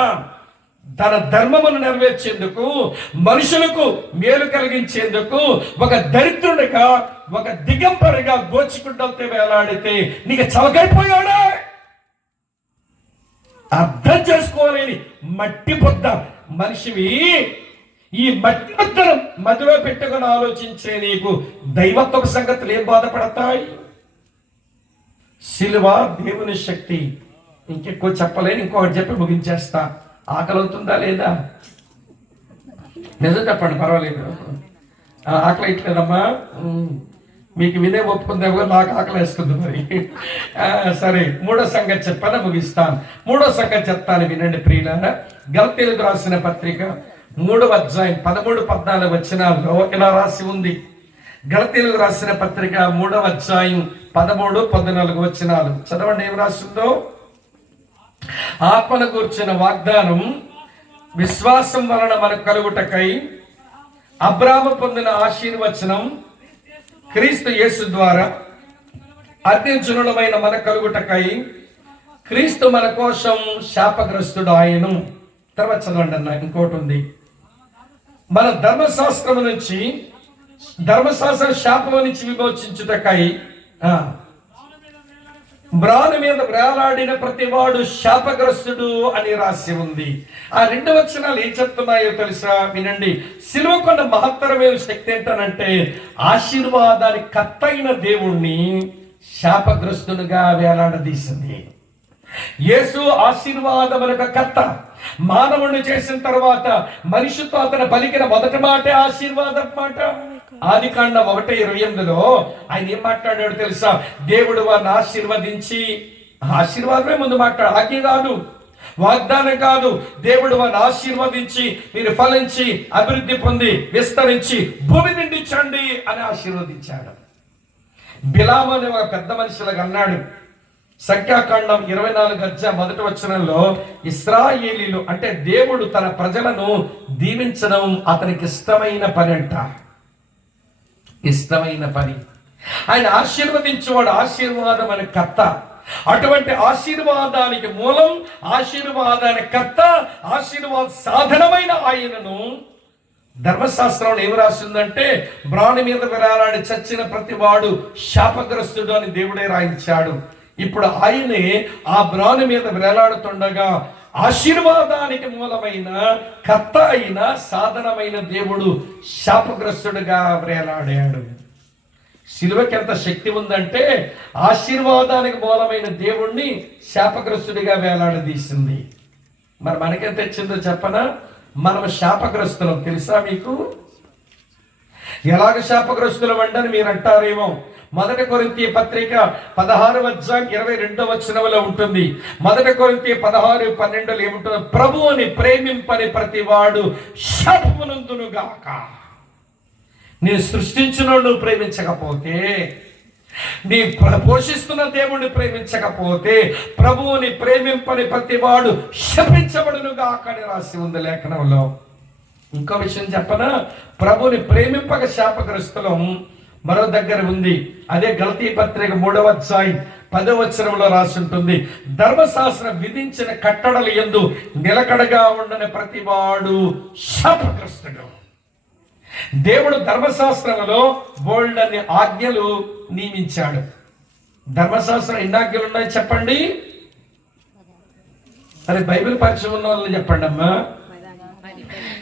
తన ధర్మమును నెరవేర్చేందుకు, మనుషులకు మేలు కలిగించేందుకు ఒక దరిద్రుడిగా, ఒక దిగంబరిగా గోచికుంటే వేలాడితే నీకు చవకైపోయాడా? అర్థం చేసుకోలేని మట్టి బుద్ధ మనిషివి. ఈ మట్టి బుద్ధను మదిలో పెట్టుకుని ఆలోచించే నీకు దైవత్వ సంగతులు ఏం బాధపడతాయి? సిలువ దేవుని శక్తి. ఇంకెక్కువ చెప్పలేని, ఇంకొకటి చెప్పి ముగించేస్తా. ఆకలి అవుతుందా లేదా? నిజం చెప్పండి, పర్వాలేదు. ఆకలి ఇట్లేదమ్మా, మీకు వినే ఒప్పుకుందా? నాకు ఆకలి వేస్తుంది మరి. సరే, 3వ సంగతి చెప్పాను, ముగిస్తాను. 3వ సంగతి చెప్తాను, వినండి ప్రియులారా. గలతీయులకు రాసిన పత్రిక 3వ అధ్యాయం 13-14 వచనాల్లో ఇలా రాసి ఉంది. గలతీయులకు రాసిన పత్రిక 3వ అధ్యాయం 13-14 వచనాలు చదవండి. ఏం రాసిందో? ఆత్మను గూర్చిన వాగ్దానం విశ్వాసం వలన మనకు కలుగుటకై అబ్రాహాము పొందిన ఆశీర్వచనం క్రీస్తు యేసు ద్వారా అర్ధించునులమైన మన కలుగుటకై క్రీస్తు మన కోసం శాపగ్రస్తుడు ఆయను. తర్వాత చదవండి అన్న. ఇంకోటి ఉంది, మన ధర్మశాస్త్ర శాపము నుంచి విమోచించుటకై మ్రాను మీద వేలాడిన ప్రతివాడు శాపగ్రస్తుడు అని రాసి ఉంది. ఆ 2 వచనాలు ఏం చెప్తున్నాయో తెలుసా? వినండి. సిలువకున్న మహత్తరమైన శక్తి ఏంటనంటే ఆశీర్వాదానికి కర్తైన దేవుణ్ణి శాపగ్రస్తునిగా వేలాడదీసింది. యేసు ఆశీర్వాదములకు కర్త. మానవుడిని చేసిన తర్వాత మనిషితో అతను పలికిన మొదటి మాటే ఆశీర్వాదం మాట. ఆదికాండం 1:28 ఆయన ఏం మాట్లాడాడు తెలుసా? దేవుడు వారిని ఆశీర్వదించి, ఆశీర్వాదమే ముందు మాట్లాడు, ఆజ్ఞ కాదు, వాగ్దానం కాదు. దేవుడు వారిని ఆశీర్వదించి మీరు ఫలించి అభివృద్ధి పొంది విస్తరించి భూమి నిండించండి అని ఆశీర్వదించాడు. బిలాము అనే ఒక పెద్ద మనిషిలాగా అన్నాడు. సంఖ్యాకాండం 24:1 వచనంలో ఇశ్రాయేలీలు అంటే దేవుడు తన ప్రజలను దీవించడం అతనికి ఇష్టమైన పని అంట. ఇష్టమైన పని. ఆయన ఆశీర్వదించేవాడు, ఆశీర్వాదం అనే కర్త. అటువంటి ఆశీర్వాదానికి మూలం, ఆశీర్వాదానికి కర్త, ఆశీర్వాద సాధనమైన ఆయనను ధర్మశాస్త్రంలో ఏమి రాసిందంటే మ్రాను మీద వేలాడి చచ్చిన ప్రతి వాడు శాపగ్రస్తుడు అని దేవుడే రాయించాడు. ఇప్పుడు ఆయనే ఆ మ్రాను మీద వేలాడుతుండగా ఆశీర్వాదానికి మూలమైన కర్త అయిన సాధనమైన దేవుడు శాపగ్రస్తుడుగా వేలాడాడు. సిలువకి ఎంత శక్తి ఉందంటే ఆశీర్వాదానికి మూలమైన దేవుణ్ణి శాపగ్రస్తుడిగా వేలాడదీసింది. మరి మనకెంత తెచ్చిందో చెప్పనా? మనం శాపగ్రస్తులం తెలుసా మీకు? ఎలాగ శాపగ్రస్తులం అంటే మీరు అంటారేమో, మొదటి కొరింథీ పత్రిక 16:22 ఉంటుంది. మొదటి కొరింథీ 16:12 ఏముంటుంది? ప్రభువుని ప్రేమింపని ప్రతివాడు శాపమునందును గాక. నేను సృష్టించిన నువ్వు ప్రేమించకపోతే, నీ పోషిస్తున్న దేవుణ్ణి ప్రేమించకపోతే, ప్రభువుని ప్రేమింపని ప్రతివాడు శపించబడునుగా అని రాసి ఉంది లేఖనంలో. ఇంకో విషయం చెప్పనా? ప్రభువుని ప్రేమింపక శాపగ్రస్తులం మరో దగ్గర ఉంది. అదే గలతీ పత్రిక 3:10 రాసి ఉంటుంది. ధర్మశాస్త్రం విధించిన కట్టడలు యందు నిలకడగా ఉండని ప్రతివాడు శాపగ్రస్తుడు. దేవుడు ధర్మశాస్త్రంలో బోల్డ్ అనే ఆజ్ఞలు నియమించాడు. ధర్మశాస్త్రం ఎన్ని ఆజ్ఞలు ఉన్నాయి చెప్పండి? అరే బైబిల్ పరిచయం ఉన్న వాళ్ళని చెప్పండి అమ్మా.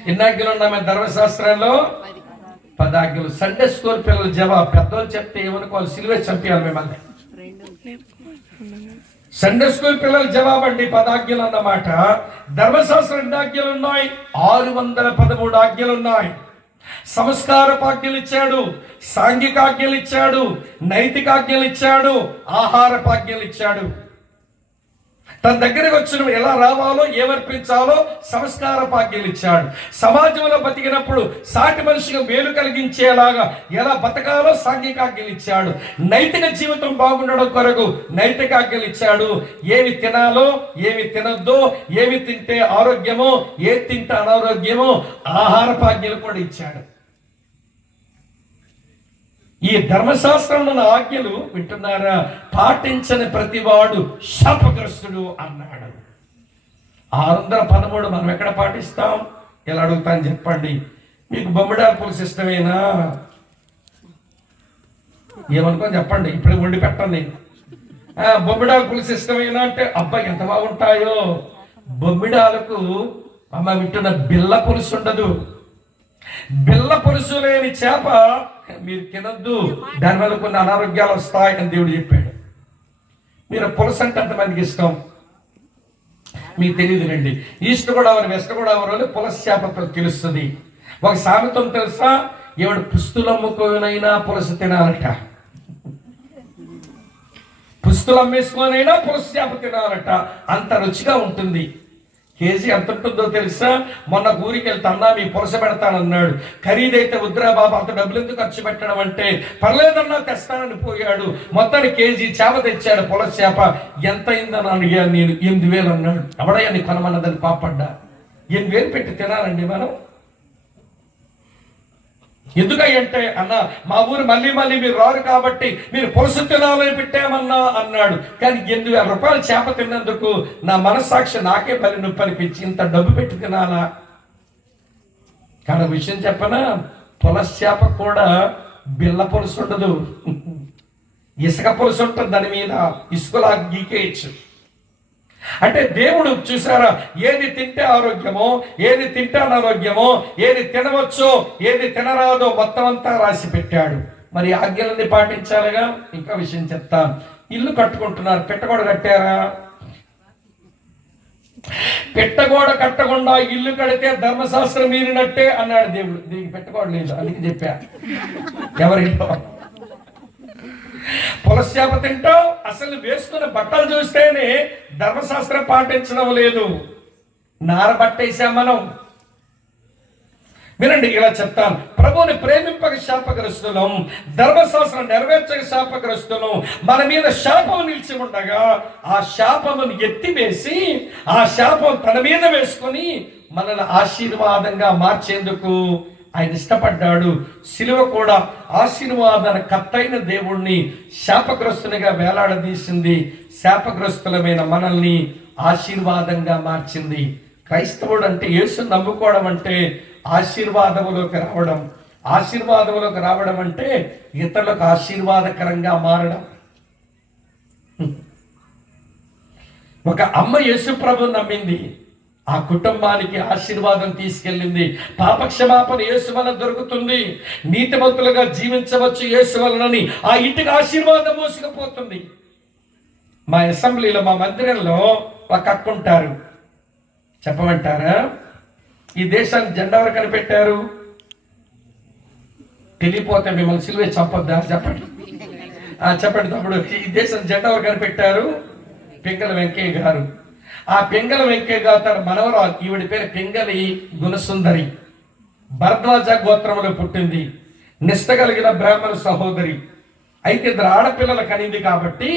ఎన్ని ఆజ్ఞలు ఉన్నాయి ధర్మశాస్త్రంలో? 10 ఆజ్ఞలు. సండే స్కూల్ పిల్లలు జవాబు. పెద్దోళ్ళు చెప్తే ఏమనుకోవాలి? సిలువే చంపేయాలి మిమ్మల్ని. సండే స్కూల్ పిల్లలు జవాబు అండి 10 ఆజ్ఞలు అన్నమాట. ధర్మశాస్త్రం ఎన్ని ఆజ్ఞలు ఉన్నాయి? 613 ఆజ్ఞలు ఉన్నాయి. సంస్కారపాజ్ఞలు ఇచ్చాడు, సాంఘికాజ్ఞలు ఇచ్చాడు, నైతికాజ్ఞలు ఇచ్చాడు, ఆహారపాజ్ఞలు ఇచ్చాడు. తన దగ్గరకు వచ్చిన ఎలా రావాలో, ఏమర్పించాలో సంస్కారపాజ్ఞలు ఇచ్చాడు. సమాజంలో బతికినప్పుడు సాటి మనిషిగా మేలు కలిగించేలాగా ఎలా బతకాలో సాంఘికాజ్ఞలు ఇచ్చాడు. నైతిక జీవితం బాగుండడం కొరకు నైతికాజ్ఞలు ఇచ్చాడు. ఏమి తినాలో, ఏమి తినొద్దో, ఏమి తింటే ఆరోగ్యమో, ఏది తింటే అనారోగ్యమో ఆహారపాజ్ఞలు కూడా ఇచ్చాడు. ఈ ధర్మశాస్త్రంలో ఆజ్ఞలు వింటున్నారా? పాటించని ప్రతివాడు శాపగ్రస్తుడు అన్నాడు. 613 మనం ఎక్కడ పాటిస్తాం? ఎలా అడుగుతాను చెప్పండి. మీకు బొమ్మిడాల పులుసు ఇష్టమేనా? ఏమనుకో చెప్పండి, ఇప్పుడు వండి పెట్టండి. బొమ్మిడాల పులుసు ఇష్టమేనా అంటే అబ్బాయి ఎంత బాగుంటాయో. బొమ్మిడాలకు అమ్మ వింటున్న బిల్ల పులుసు ఉండదు. బిల్ల పులుసు లేని చేప మీరు తినొద్దు, దానివల్ల కొన్ని అనారోగ్యాలు వస్తాయని దేవుడు చెప్పాడు. మీరు పులుసు అంటే ఎంతమందికి ఇష్టం? మీకు తెలియదు రండి. ఈస్ట్ గోదావరి, వెస్ట్ గోదావరి పులస చేపతో తెలుస్తుంది. ఒక సామెతం తెలుసా? ఎవడు పుస్తులు అమ్ముకోనైనా పులస తినాలట, పుస్తులు అమ్మేసుకోనైనా పులస చేప తినాలట. అంత రుచిగా ఉంటుంది. కేజీ ఎంత ఉంటుందో తెలుసా? మొన్న ఊరికి వెళ్తే అన్నా మీ పులస పెడతానన్నాడు. ఖరీదైతే వద్దురా బాబా, అంత డబ్బులు ఎందుకు ఖర్చు పెట్టడం అంటే, పర్లేదన్నా తెస్తానని పోయాడు. మొత్తాన్ని కేజీ చేప తెచ్చాడు, పులస చేప. ఎంత అయిందని అడిగాను నేను. 8,000 అన్నాడు. ఎవడయ్యా నీ కొనమన్నదని పాపడ్డా. 8,000 పెట్టి తినాలండి మనం? ఎందుకంటే అన్న మా ఊరు మళ్ళీ మీరు రారు కాబట్టి మీరు పులుసు తినాలని పెట్టామన్నా అన్నాడు. కానీ 8,000 రూపాయలు చేప తిన్నందుకు నా మనస్సాక్షి నాకే పని నొప్పి అనిపించి ఇంత డబ్బు పెట్టి తినాలా? కానీ విషయం చెప్పనా? పులస చేప కూడా బిల్ల పులుసు ఉండదు, ఇసుక పులుసు ఉంటుంది. దాని మీద ఇసుకలా గీకేయచ్చు. అంటే దేవుడు చూసారా, ఏది తింటే ఆరోగ్యమో, ఏది తింటే అనారోగ్యమో, ఏది తినవచ్చో, ఏది తినరాదో మొత్తం అంతా రాసి పెట్టాడు. మరి ఆజ్ఞలన్నీ పాటించాలిగా. ఇంకా విషయం చెప్తాను. ఇల్లు కట్టుకుంటున్నారు, పెట్టగోడ కట్టారా? పెట్టగోడ కట్టకుండా ఇల్లు కడితే ధర్మశాస్త్రం మీరినట్టే అన్నాడు దేవుడు. దీనికి పెట్టగోడ లేదు, అందుకే చెప్పా. ఎవరింట్లో పులస చేప తింటావు, అసలు వేసుకున్న బట్టలు చూస్తేనే ధర్మశాస్త్రం పాటించడం లేదు. నార బట్టేసాం మనం. వినండి, ఇలా చెప్తాను. ప్రభువుని ప్రేమింపక శాపగ్రస్తులం, ధర్మశాస్త్రం నెరవేర్చక శాపగ్రస్తులం. మన మీద శాపం నిలిచి ఉండగా ఆ శాపమును ఎత్తివేసి ఆ శాపం తన మీద వేసుకొని మనల్ని ఆశీర్వాదంగా మార్చేందుకు ఆయన ఇష్టపడ్డాడు. శిలువ కూడా ఆశీర్వాదాల కత్తైన దేవుణ్ణి శాపగ్రస్తునిగా వేలాడదీసింది. శాపగ్రస్తులమైన మనల్ని ఆశీర్వాదంగా మార్చింది. క్రైస్తవుడు అంటే యేసుని నమ్ముకోవడం అంటే ఆశీర్వాదములోకి రావడం. ఆశీర్వాదములోకి రావడం అంటే ఇతరులకు ఆశీర్వాదకరంగా మారడం. ఒక అమ్మ యేసు ప్రభువుని నమ్మింది, ఆ కుటుంబానికి ఆశీర్వాదం తీసుకెళ్ళింది. పాపక్షమాపణ యేసు వలన దొరుకుతుంది, నీతిమంతులుగా జీవించవచ్చు యేసు వలనని ఆ ఇంటికి ఆశీర్వాదం మోసుకుపోతుంది. మా అసెంబ్లీలో, మా మందిరంలో ఒక అక్క ఉంటారు. చెప్పమంటారా? ఈ దేశానికి జెండా ఎవరు కనిపెట్టారు? తెలియపోతే మిమ్మల్ని సిలువే చంపొద్దా? చెప్పండి. చెప్పండి తమ్ముడు, ఈ దేశం జెండా ఎవరు కనిపెట్టారు? పింగళ వెంకయ్య గారు. ఆ పింగళ వెంకయ్య గారు తన మనవరాలు, ఈవిడి పేరు పింగళి గుణసుందరి, భరద్వాజ గోత్రంలో పుట్టింది, నిష్ట కలిగిన బ్రాహ్మణ సహోదరి. అయితే ఇద్దరు ఆడపిల్లలు కనింది కాబట్టి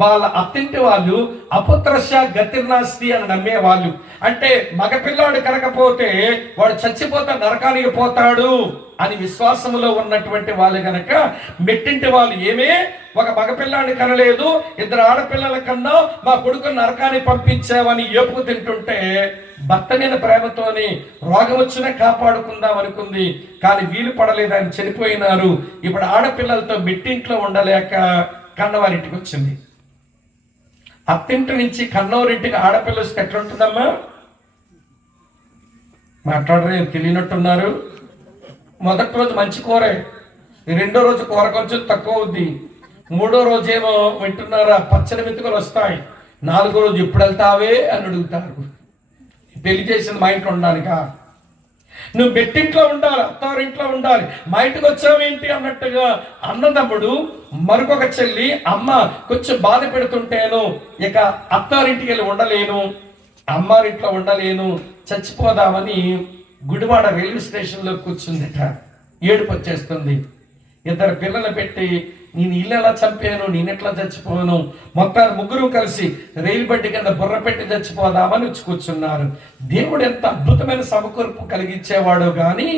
వాళ్ళ అత్తింటి వాళ్ళు అపుత్రశ గతిర్నాస్తి అని నమ్మేవాళ్ళు. అంటే మగపిల్లాడు కనకపోతే వాడు చచ్చిపోతే నరకానికి పోతాడు అని విశ్వాసములో ఉన్నటువంటి వాళ్ళు గనక మెట్టింటి వాళ్ళు ఏమే ఒక మగపిల్లాడిని కనలేదు, ఇద్దరు ఆడపిల్లల కన్నా మా కొడుకు నరకాన్ని పంపించావని ఏపుకు తింటుంటే భర్త మీద ప్రేమతోని రోగం వచ్చినా కాపాడుకుందాం అనుకుంది. కానీ వీలు పడలేదు, ఆయన చనిపోయినారు. ఇప్పుడు ఆడపిల్లలతో మెట్టింట్లో ఉండలేక కన్నవారింటికి వచ్చింది. అత్తింటి నుంచి కన్నవారింటికి ఆడపిల్ల వస్తే ఎట్లుంటుందమ్మా? మాట్లాడరే, తెలియనట్టున్నారు. మొదటి రోజు మంచి కూరే, రెండో రోజు కూర కొంచెం తక్కువ అవుద్ది, మూడో రోజేమో వింటున్నారా పచ్చని మెతుకులు వస్తాయి, నాలుగో రోజు ఎప్పుడు వెళ్తావే అని అడుగుతారు. పెళ్లి చేసింది మా ఇంట్లో ఉండడానికా? నువ్వు మెట్టింట్లో ఉండాలి, అత్తారింట్లో ఉండాలి, మా ఇంటికి వచ్చావేంటి అన్నట్టుగా అన్నదమ్ముడు మరొక చెల్లి అమ్మ కొంచెం బాధ పెడుతుంటేను ఇక అత్తారింటికి వెళ్ళి ఉండలేను, అమ్మారింట్లో ఉండలేను, చచ్చిపోదామని గుడివాడ రైల్వే స్టేషన్లో కూర్చుందిట. ఏడుపు వచ్చేస్తుంది. ఇద్దరు పిల్లలు పెట్టి నేను ఇల్లు ఎలా చంపాను, నేను ఎట్లా చచ్చిపోను, మొత్తాన్ని ముగ్గురు కలిసి రైలు బండి కింద బుర్ర పెట్టి చచ్చిపోదామని కూర్చున్నారు. దేవుడు ఎంత అద్భుతమైన సమకూర్పు కలిగించేవాడో కానీ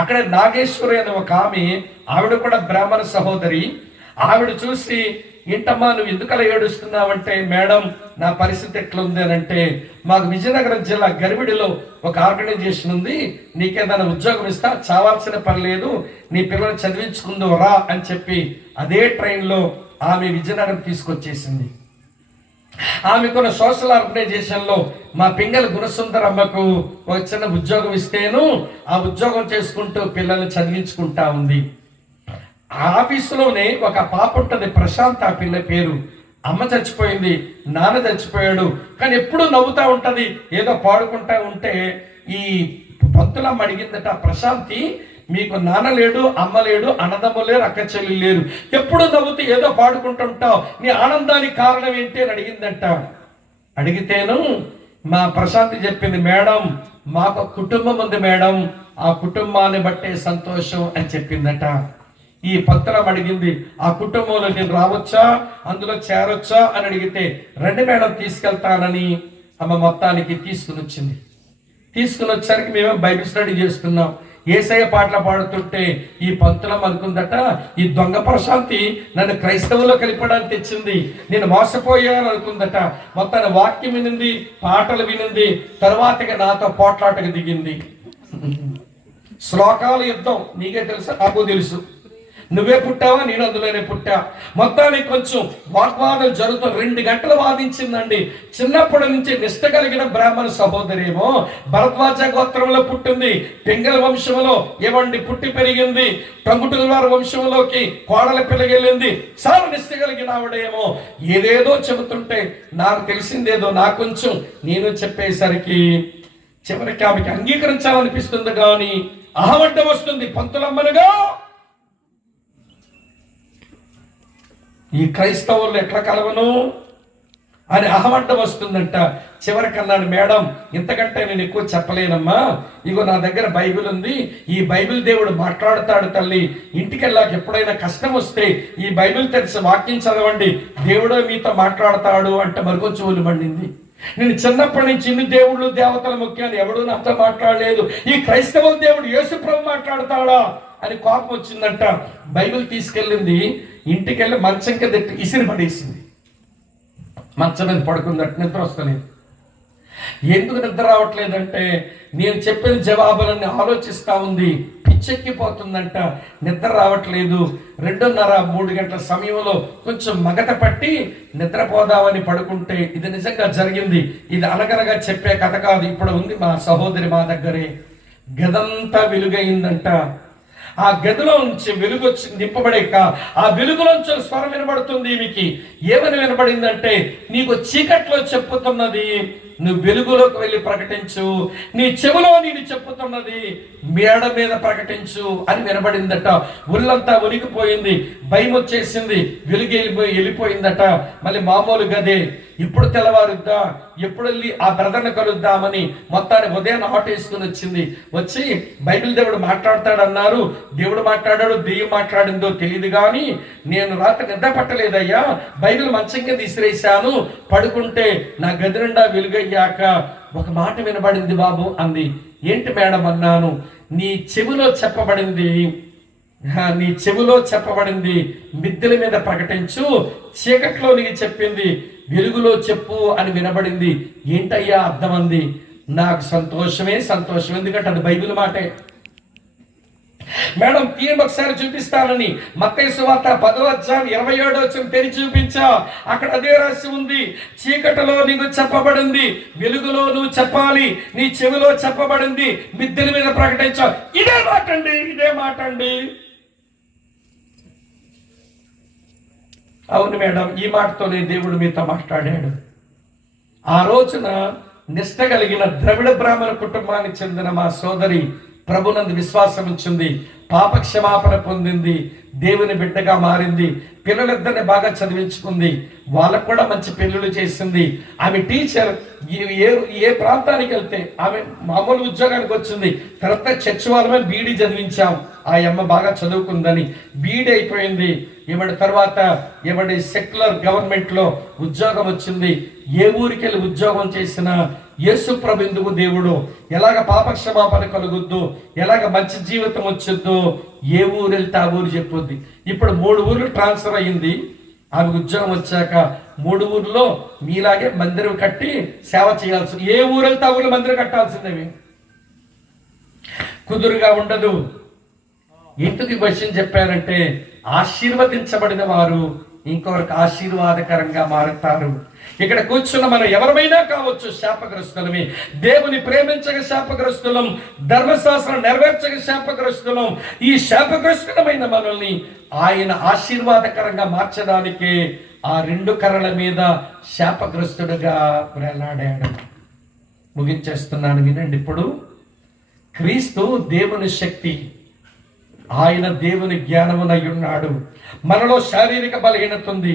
అక్కడ నాగేశ్వరి అనే ఒక ఆవిడ కూడా బ్రాహ్మణ సహోదరి. ఆవిడ చూసి ఏంటమ్మా నువ్వు ఎందుకలా ఏడుస్తున్నావంటే, మేడం నా పరిస్థితి ఎట్లుంది అని అంటే, మాకు విజయనగరం జిల్లా గరివిడిలో ఒక ఆర్గనైజేషన్ ఉంది, నీకేదైనా ఉద్యోగం ఇస్తా, చావాల్సిన పని లేదు, నీ పిల్లలు చదివించుకుందో రా అని చెప్పి అదే ట్రైన్లో ఆమె విజయనగరం తీసుకొచ్చేసింది. ఆమెకున్న సోషల్ ఆర్గనైజేషన్లో మా పింగళ గుణసుందరమ్మకు ఒక చిన్న ఉద్యోగం ఇస్తేను ఆ ఉద్యోగం చేసుకుంటూ పిల్లల్ని చదివించుకుంటా ఉంది. ఆఫీసులోనే ఒక పాప ఉంటుంది, ప్రశాంత్, ఆ పిల్ల పేరు. అమ్మ చచ్చిపోయింది, నాన్న చచ్చిపోయాడు, కానీ ఎప్పుడూ నవ్వుతా ఉంటది, ఏదో పాడుకుంటా ఉంటే ఈ పంతులమ్మ అడిగిందట, ప్రశాంతి మీకు నాన్న లేడు, అమ్మ లేడు, అన్నదమ్మ లేరు, అక్క చెల్లి లేరు, ఎప్పుడు నవ్వుతూ ఏదో పాడుకుంటుంటావు, నీ ఆనందానికి కారణం ఏంటి అని అడిగిందంట. అడిగితేను మా ప్రశాంతి చెప్పింది, మేడం మాకు కుటుంబం ఉంది మేడం, ఆ కుటుంబాన్ని బట్టే సంతోషం అని చెప్పిందట. ఈ పత్రం అడిగింది, ఆ కుటుంబంలో నేను రావచ్చా, అందులో చేరొచ్చా అని అడిగితే, రెండు మేడం తీసుకెళ్తానని అమ్మ మొత్తానికి తీసుకుని వచ్చింది. తీసుకుని వచ్చేసరికి మేము బైబిల్ స్టడీ చేస్తున్నాం. యేసయ్య పాటలు పాడుతుంటే ఈ పంతులం అనుకుందట, ఈ దొంగ ప్రశాంతి నన్ను క్రైస్తవులో కలిపడానికి తెచ్చింది, నేను మోసపోయాను అనుకుందట. మొత్తాన్ని వాక్యం వినింది, పాటలు వినింది, తర్వాతగా నాతో పోట్లాటకు దిగింది. శ్లోకాల యుద్ధం నీకే తెలుసు, నాకు తెలుసు, నువ్వే పుట్టావా, నేను అందులోనే పుట్టా. మొత్తానికి కొంచెం వాగ్వాదం జరుగుతూ 2 గంటలు వాదించిందండి. చిన్నప్పటి నుంచి నిష్ట కలిగిన బ్రాహ్మణ సహోదరేమో భరద్వాజ గోత్రంలో పుట్టింది, పింగళ వంశంలో ఏమండి పుట్టి పెరిగింది, టంగుటూరు వారి వంశంలోకి కోడల పిల్లగెళ్ళింది. చాలా నిష్ట కలిగిన ఆవిడేమో ఏదేదో చెబుతుంటే నాకు తెలిసిందేదో నా కొంచెం నేను చెప్పేసరికి చివరికి ఆమెకి అంగీకరించాలనిపిస్తుంది కానీ అహమడ్డం వస్తుంది. పంతులమ్మనుగా ఈ క్రైస్తవులు ఎట్లా కలవను అని అహమడ్డం వస్తుందంట. చివరికి అన్నాడు, మేడం ఇంతకంటే నేను ఎక్కువ చెప్పలేనమ్మా, ఇగో నా దగ్గర బైబిల్ ఉంది, ఈ బైబిల్ దేవుడు మాట్లాడుతాడు తల్లి, ఇంటికి వెళ్ళాక ఎప్పుడైనా కష్టం వస్తే ఈ బైబిల్ తెరిచి వాక్యం చదవండి, దేవుడు మీతో మాట్లాడతాడు అంటే మరికొంచెం ఒళ్ళు మండింది. నేను చిన్నప్పటి నుంచి ఇన్ని దేవుళ్ళు దేవతల ముఖ్యాన్ని ఎవడూ నాతో మాట్లాడలేదు, ఈ క్రైస్తవ దేవుడు యేసు ప్రభు మాట్లాడతాడా అని కోపం వచ్చిందంట. బైబిల్ తీసుకెళ్ళింది, ఇంటికి వెళ్ళి మంచం కింద ఇసిరి పడేసింది. మంచం మీద పడుకుందట, నిద్ర వస్తలేదు. ఎందుకు నిద్ర రావట్లేదంటే నేను చెప్పిన జవాబులన్నీ ఆలోచిస్తా ఉంది, పిచ్చెక్కిపోతుందంట, నిద్ర రావట్లేదు. 2:30-3 గంటల సమయంలో కొంచెం మగత పట్టి నిద్రపోదామని పడుకుంటే, ఇది నిజంగా జరిగింది, ఇది అనగనగా చెప్పే కథ కాదు, ఇప్పుడు ఉంది మా సహోదరి మా దగ్గరే. గదంతా వెలుగైందంట. ఆ గదిలో నుంచి వెలుగు వచ్చి నింపబడేక ఆ వెలుగులోంచి స్వరం వినబడుతుంది. ఈమెకి ఏమని వినబడిందంటే, నీకు చీకట్లో చెప్పుతున్నది నువ్వు వెలుగులోకి వెళ్ళి ప్రకటించు, నీ చెవిలో నేను చెప్పుతున్నది మేడ మీద ప్రకటించు అని వినబడిందట. ఒళ్ళంతా ఉనికిపోయింది, భయం వచ్చేసింది, వెలుగు వెళ్ళిపోయిందట. మళ్ళీ మామూలు గదే. ఇప్పుడు తెల్లవారుద్దా, ఎప్పుడు వెళ్ళి ఆ బ్రదర్ని కలుద్దామని మొత్తాన్ని ఉదయాన్ని ఆటో వేసుకుని వచ్చింది. వచ్చి బైబిల్ దేవుడు మాట్లాడతాడన్నారు, దేవుడు మాట్లాడాడు, దెయ్యం మాట్లాడిందో తెలియదు కానీ నేను రాత్రి నిద్ర పట్టలేదయ్యా, బైబిల్ మంచం కింద విసిరేశాను, పడుకుంటే నా గది నిండా వెలుగయ్యాక ఒక మాట వినబడింది బాబు అంది. ఏంటి మేడం అన్నాను. నీ చెవిలో చెప్పబడింది మిద్దెల మీద ప్రకటించు, చీకట్లో నీకు చెప్పింది వెలుగులో చెప్పు అని వినబడింది. ఏంటయ్యా అర్థం అంది. నాకు సంతోషం, ఎందుకంటే అది బైబిల్ మాటే. మేడం తీయం ఒకసారి చూపిస్తానని మత్తయి సువార్త 10:27 తెరిచి చూపించా. అక్కడ అదే రాసి ఉంది, చీకటిలో నీకు చెప్పబడింది వెలుగులో నువ్వు చెప్పాలి, నీ చెవిలో చెప్పబడింది మిద్దెల మీద ప్రకటించా. ఇదే మాట అండి. అవును మేడం, ఈ మాటతోనే దేవుడు మీతో మాట్లాడాడు. ఆ రోజున నిష్ట కలిగిన ద్రవిడ బ్రాహ్మణ కుటుంబానికి చెందిన మా సోదరి ప్రభునందు విశ్వాసం ఉంచింది, పాప క్షమాపణ పొందింది, దేవుని బిడ్డగా మారింది, పిల్లలిద్దరిని బాగా చదివించుకుంది, వాళ్ళకు కూడా మంచి పెళ్ళిళ్ళు చేసింది. ఆమె టీచర్. ఏ ప్రాంతానికి వెళ్తే ఆమె మామూలు ఉద్యోగానికి వచ్చింది. తర్వాత చర్చ్ వాళ్ళమే బీడీ చదివించాం. ఆ అమ్మ బాగా చదువుకుందని బీడీ అయిపోయింది. తర్వాత సెక్యులర్ గవర్నమెంట్ లో ఉద్యోగం వచ్చింది. ఏ ఊరికి వెళ్ళి ఉద్యోగం చేసినా యేసు ప్రభువుకు దేవుడు ఎలాగ పాప క్షమాపణ కలుగుద్దు, ఎలాగ మంచి జీవితం వచ్చుద్దు, ఏ ఊరు వెళ్తే ఆ ఊరు చెప్పుద్ది. ఇప్పుడు 3 ఊర్లు ట్రాన్స్ఫర్ అయ్యింది. ఆమె ఉద్యోగం వచ్చాక 3 ఊర్లో మీలాగే మందిరం కట్టి సేవ చేయాల్సి, ఏ ఊరు వెళ్తే ఆ ఊర్లో మందిరం కట్టాల్సిందేమి, కుదురుగా ఉండదు. ఎందుకు ఈ విషయం చెప్పారంటే ఆశీర్వదించబడిన వారు ఇంకొకరికి ఆశీర్వాదకరంగా మారుతారు. ఇక్కడ కూర్చున్న మనం ఎవరమైనా కావచ్చు శాపగ్రస్తులమే. దేవుని ప్రేమించక శాపగ్రస్తులం, ధర్మశాస్త్రం నెరవేర్చక శాపగ్రస్తులం. ఈ శాపగ్రస్తులమైన మనల్ని ఆయన ఆశీర్వాదకరంగా మార్చడానికి ఆ 2 కర్రల మీద శాపగ్రస్తుడుగా వేలాడాడు. ముగించేస్తున్నాను, వినండి. ఇప్పుడు క్రీస్తు దేవుని శక్తి, ఆయన దేవుని జ్ఞానమునై ఉన్నాడు. మనలో శారీరక బలహీనత ఉంది,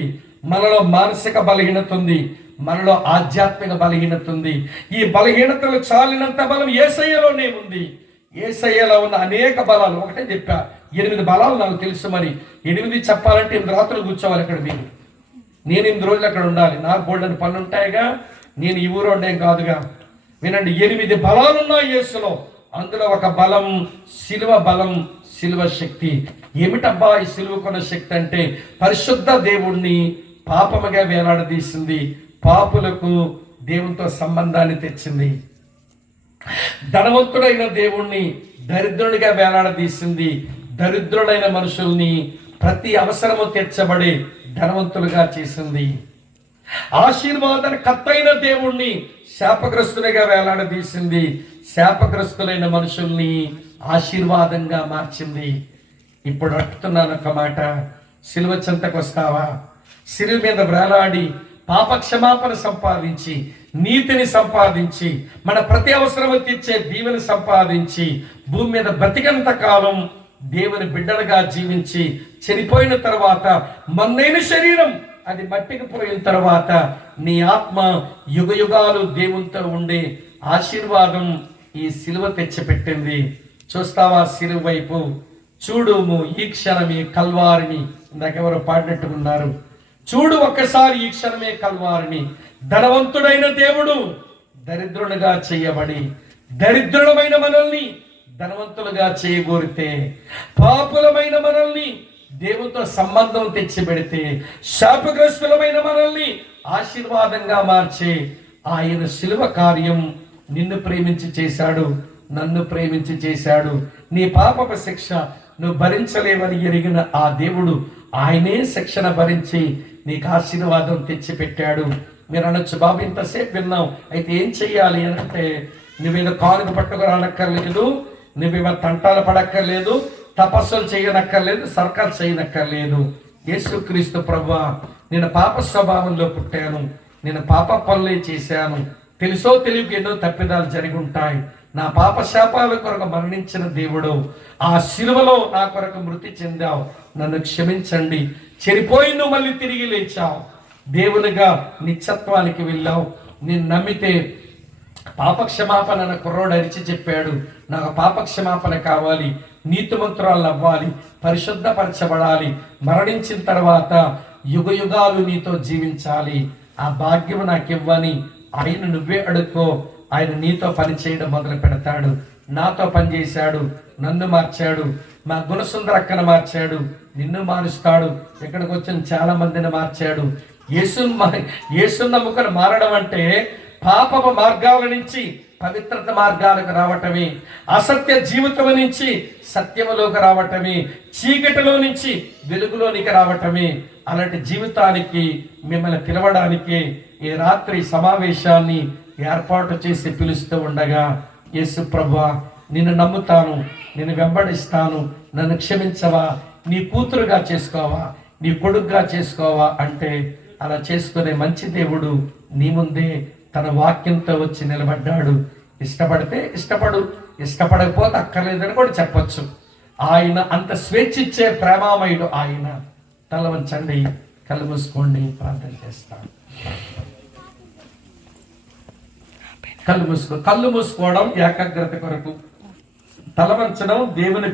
మనలో మానసిక బలహీనత ఉంది, మనలో ఆధ్యాత్మిక బలహీనత ఉంది. ఈ బలహీనతలు చాలినంత బలం యేసయ్యలోనే ఉంది. యేసయ్యలో ఉన్న అనేక బలాలు, ఒకటే చెప్పా, 8 బలాలు నాకు తెలుసు. మరి 8 చెప్పాలంటే 8 రాత్రులు కూర్చోవాలి అక్కడ. నేను 8 రోజులు అక్కడ ఉండాలి. నాకు బోల్డని పనులు ఉంటాయిగా, నేను ఈ ఊరోడేం కాదుగా. వినండి, 8 బలాలున్నాయి యేసులో. అందులో ఒక బలం శిలువ బలం, శిలువ శక్తి. ఏమిటబ్బా ఈ శిలువకున్న శక్తి అంటే, పరిశుద్ధ దేవుణ్ణి పాపముగా వేలాడదీసింది, పాపులకు దేవునితో సంబంధాన్ని తెచ్చింది. ధనవంతుడైన దేవుణ్ణి దరిద్రుడిగా వేలాడదీసింది, దరిద్రుడైన మనుషుల్ని ప్రతి అవసరము తీర్చబడి ధనవంతులుగా చేసింది. ఆశీర్వాదాన్ని కత్తైన దేవుణ్ణి శాపగ్రస్తునిగా వేలాడదీసింది, శాపగ్రస్తులైన మనుషుల్ని ఆశీర్వాదంగా మార్చింది. ఇప్పుడు అడుగుతున్నాను ఒక మాట, సిలువ చెంతకు వస్తావా? సిలువ మీద వేలాడి పాప క్షమాపణ సంపాదించి, నీతిని సంపాదించి, మన ప్రతి అవసరము తీర్చే దీవెని సంపాదించి, భూమి మీద బ్రతికంత కాలం దేవుని బిడ్డలుగా జీవించి, చనిపోయిన తర్వాత మన్నైన శరీరం అది మట్టికి పోయిన తర్వాత నీ ఆత్మ యుగయుగాలు దేవునితో ఉండే ఆశీర్వాదం ఈ సిలువ తెచ్చిపెట్టింది. చూస్తావా సిలువ వైపు? చూడుము ఈ క్షణమే కల్వారిని. ఇందాకెవరో పాడినట్టుకున్నారు. చూడు ఒక్కసారి ఈ క్షణమే కల్వారిని. ధనవంతుడైన దేవుడు దరిద్రులుగా చేయబడి, దరిద్రులమైన మనల్ని ధనవంతులుగా చేయగోరితే, పాపులమైన మనల్ని దేవునితో సంబంధం తెచ్చిపెడితే, శాపగ్రస్తులమైన మనల్ని ఆశీర్వాదంగా మార్చే ఆయన శిలువ కార్యం నిన్ను ప్రేమించి చేశాడు, నన్ను ప్రేమించి చేశాడు. నీ పాపపు శిక్ష నువ్వు భరించలేవని ఎరిగిన ఆ దేవుడు ఆయనే శిక్షణ భరించి నీకు ఆశీర్వాదం తెచ్చిపెట్టాడు. మీరు అనొచ్చు, బాబు ఇంతసేపు విన్నావు, అయితే ఏం చెయ్యాలి అని అంటే, నువ్వేదో కానుక పట్టుకురానక్కర్లేదు, నువ్వేమో తంటాలు పడక్కర్లేదు, తపస్సులు చేయనక్కర్లేదు, సర్కాలు చేయనక్కర్లేదు. యేసుక్రీస్తు ప్రభువా, నేను పాప స్వభావంలో పుట్టాను, నేను పాప పనులే చేశాను, తెలుసో తెలియక ఎన్నో తప్పిదాలు జరిగి ఉంటాయి. నా పాప శాపాల కొరకు మరణించిన దేవుడు, ఆ శిలువలో నా కొరకు మృతి చెందావు, నన్ను క్షమించండి. చెడిపోయి నువ్వు మళ్ళీ తిరిగి లేచావు, దేవునిగా నిత్యత్వానికి వెళ్ళావు. నేను నమ్మితే పాపక్షమాపణ నా కుర్రోడు అరిచి చెప్పాడు, నాకు పాపక్షమాపణ కావాలి, నీతిమంతురాలు అవ్వాలి, పరిశుద్ధపరచబడాలి, మరణించిన తర్వాత యుగ యుగాలు నీతో జీవించాలి, ఆ భాగ్యం నాకు ఇవ్వని ఆయన నువ్వే అడుక్కో. ఆయన నీతో పని చేయడం మొదలు పెడతాడు. నాతో పనిచేశాడు, నన్ను మార్చాడు, మా గుణసుందర అక్కను మార్చాడు, నిన్ను మారుస్తాడు. ఇక్కడికి వచ్చిన చాలా మందిని మార్చాడు. యేసు నమ్ముకొని మారడం అంటే పాపపు మార్గాల నుంచి పవిత్రత మార్గాలకు రావటమే, అసత్య జీవితం నుంచి సత్యములోకి రావటమే, చీకటిలో నుంచి వెలుగులోనికి రావటమే. అలాంటి జీవితానికి మిమ్మల్ని పిలవడానికి ఈ రాత్రి సమావేశాన్ని ఏర్పాటు చేసి పిలుస్తూ ఉండగా, యేసు ప్రభువా, నిన్ను నమ్ముతాను, నిన్ను వెంబడిస్తాను, నన్ను క్షమించవా, నీ కూతురుగా చేసుకోవా, నీ కొడుకుగా చేసుకోవా అంటే అలా చేసుకునే మంచి దేవుడు నీ ముందే తన వాక్యంతో వచ్చి నిలబడ్డాడు. ఇష్టపడితే ఇష్టపడు, ఇష్టపడకపోతే అక్కర్లేదని కూడా చెప్పొచ్చు. ఆయన అంత స్వేచ్ఛిచ్చే ప్రేమామయుడు ఆయన. తల వంచండి, కళ్ళు మూసుకోండి, ప్రార్థన చేస్తాను. కళ్ళు మూసుకోవడం ఏకాగ్రత కొరకు, తల వంచడం దేవుని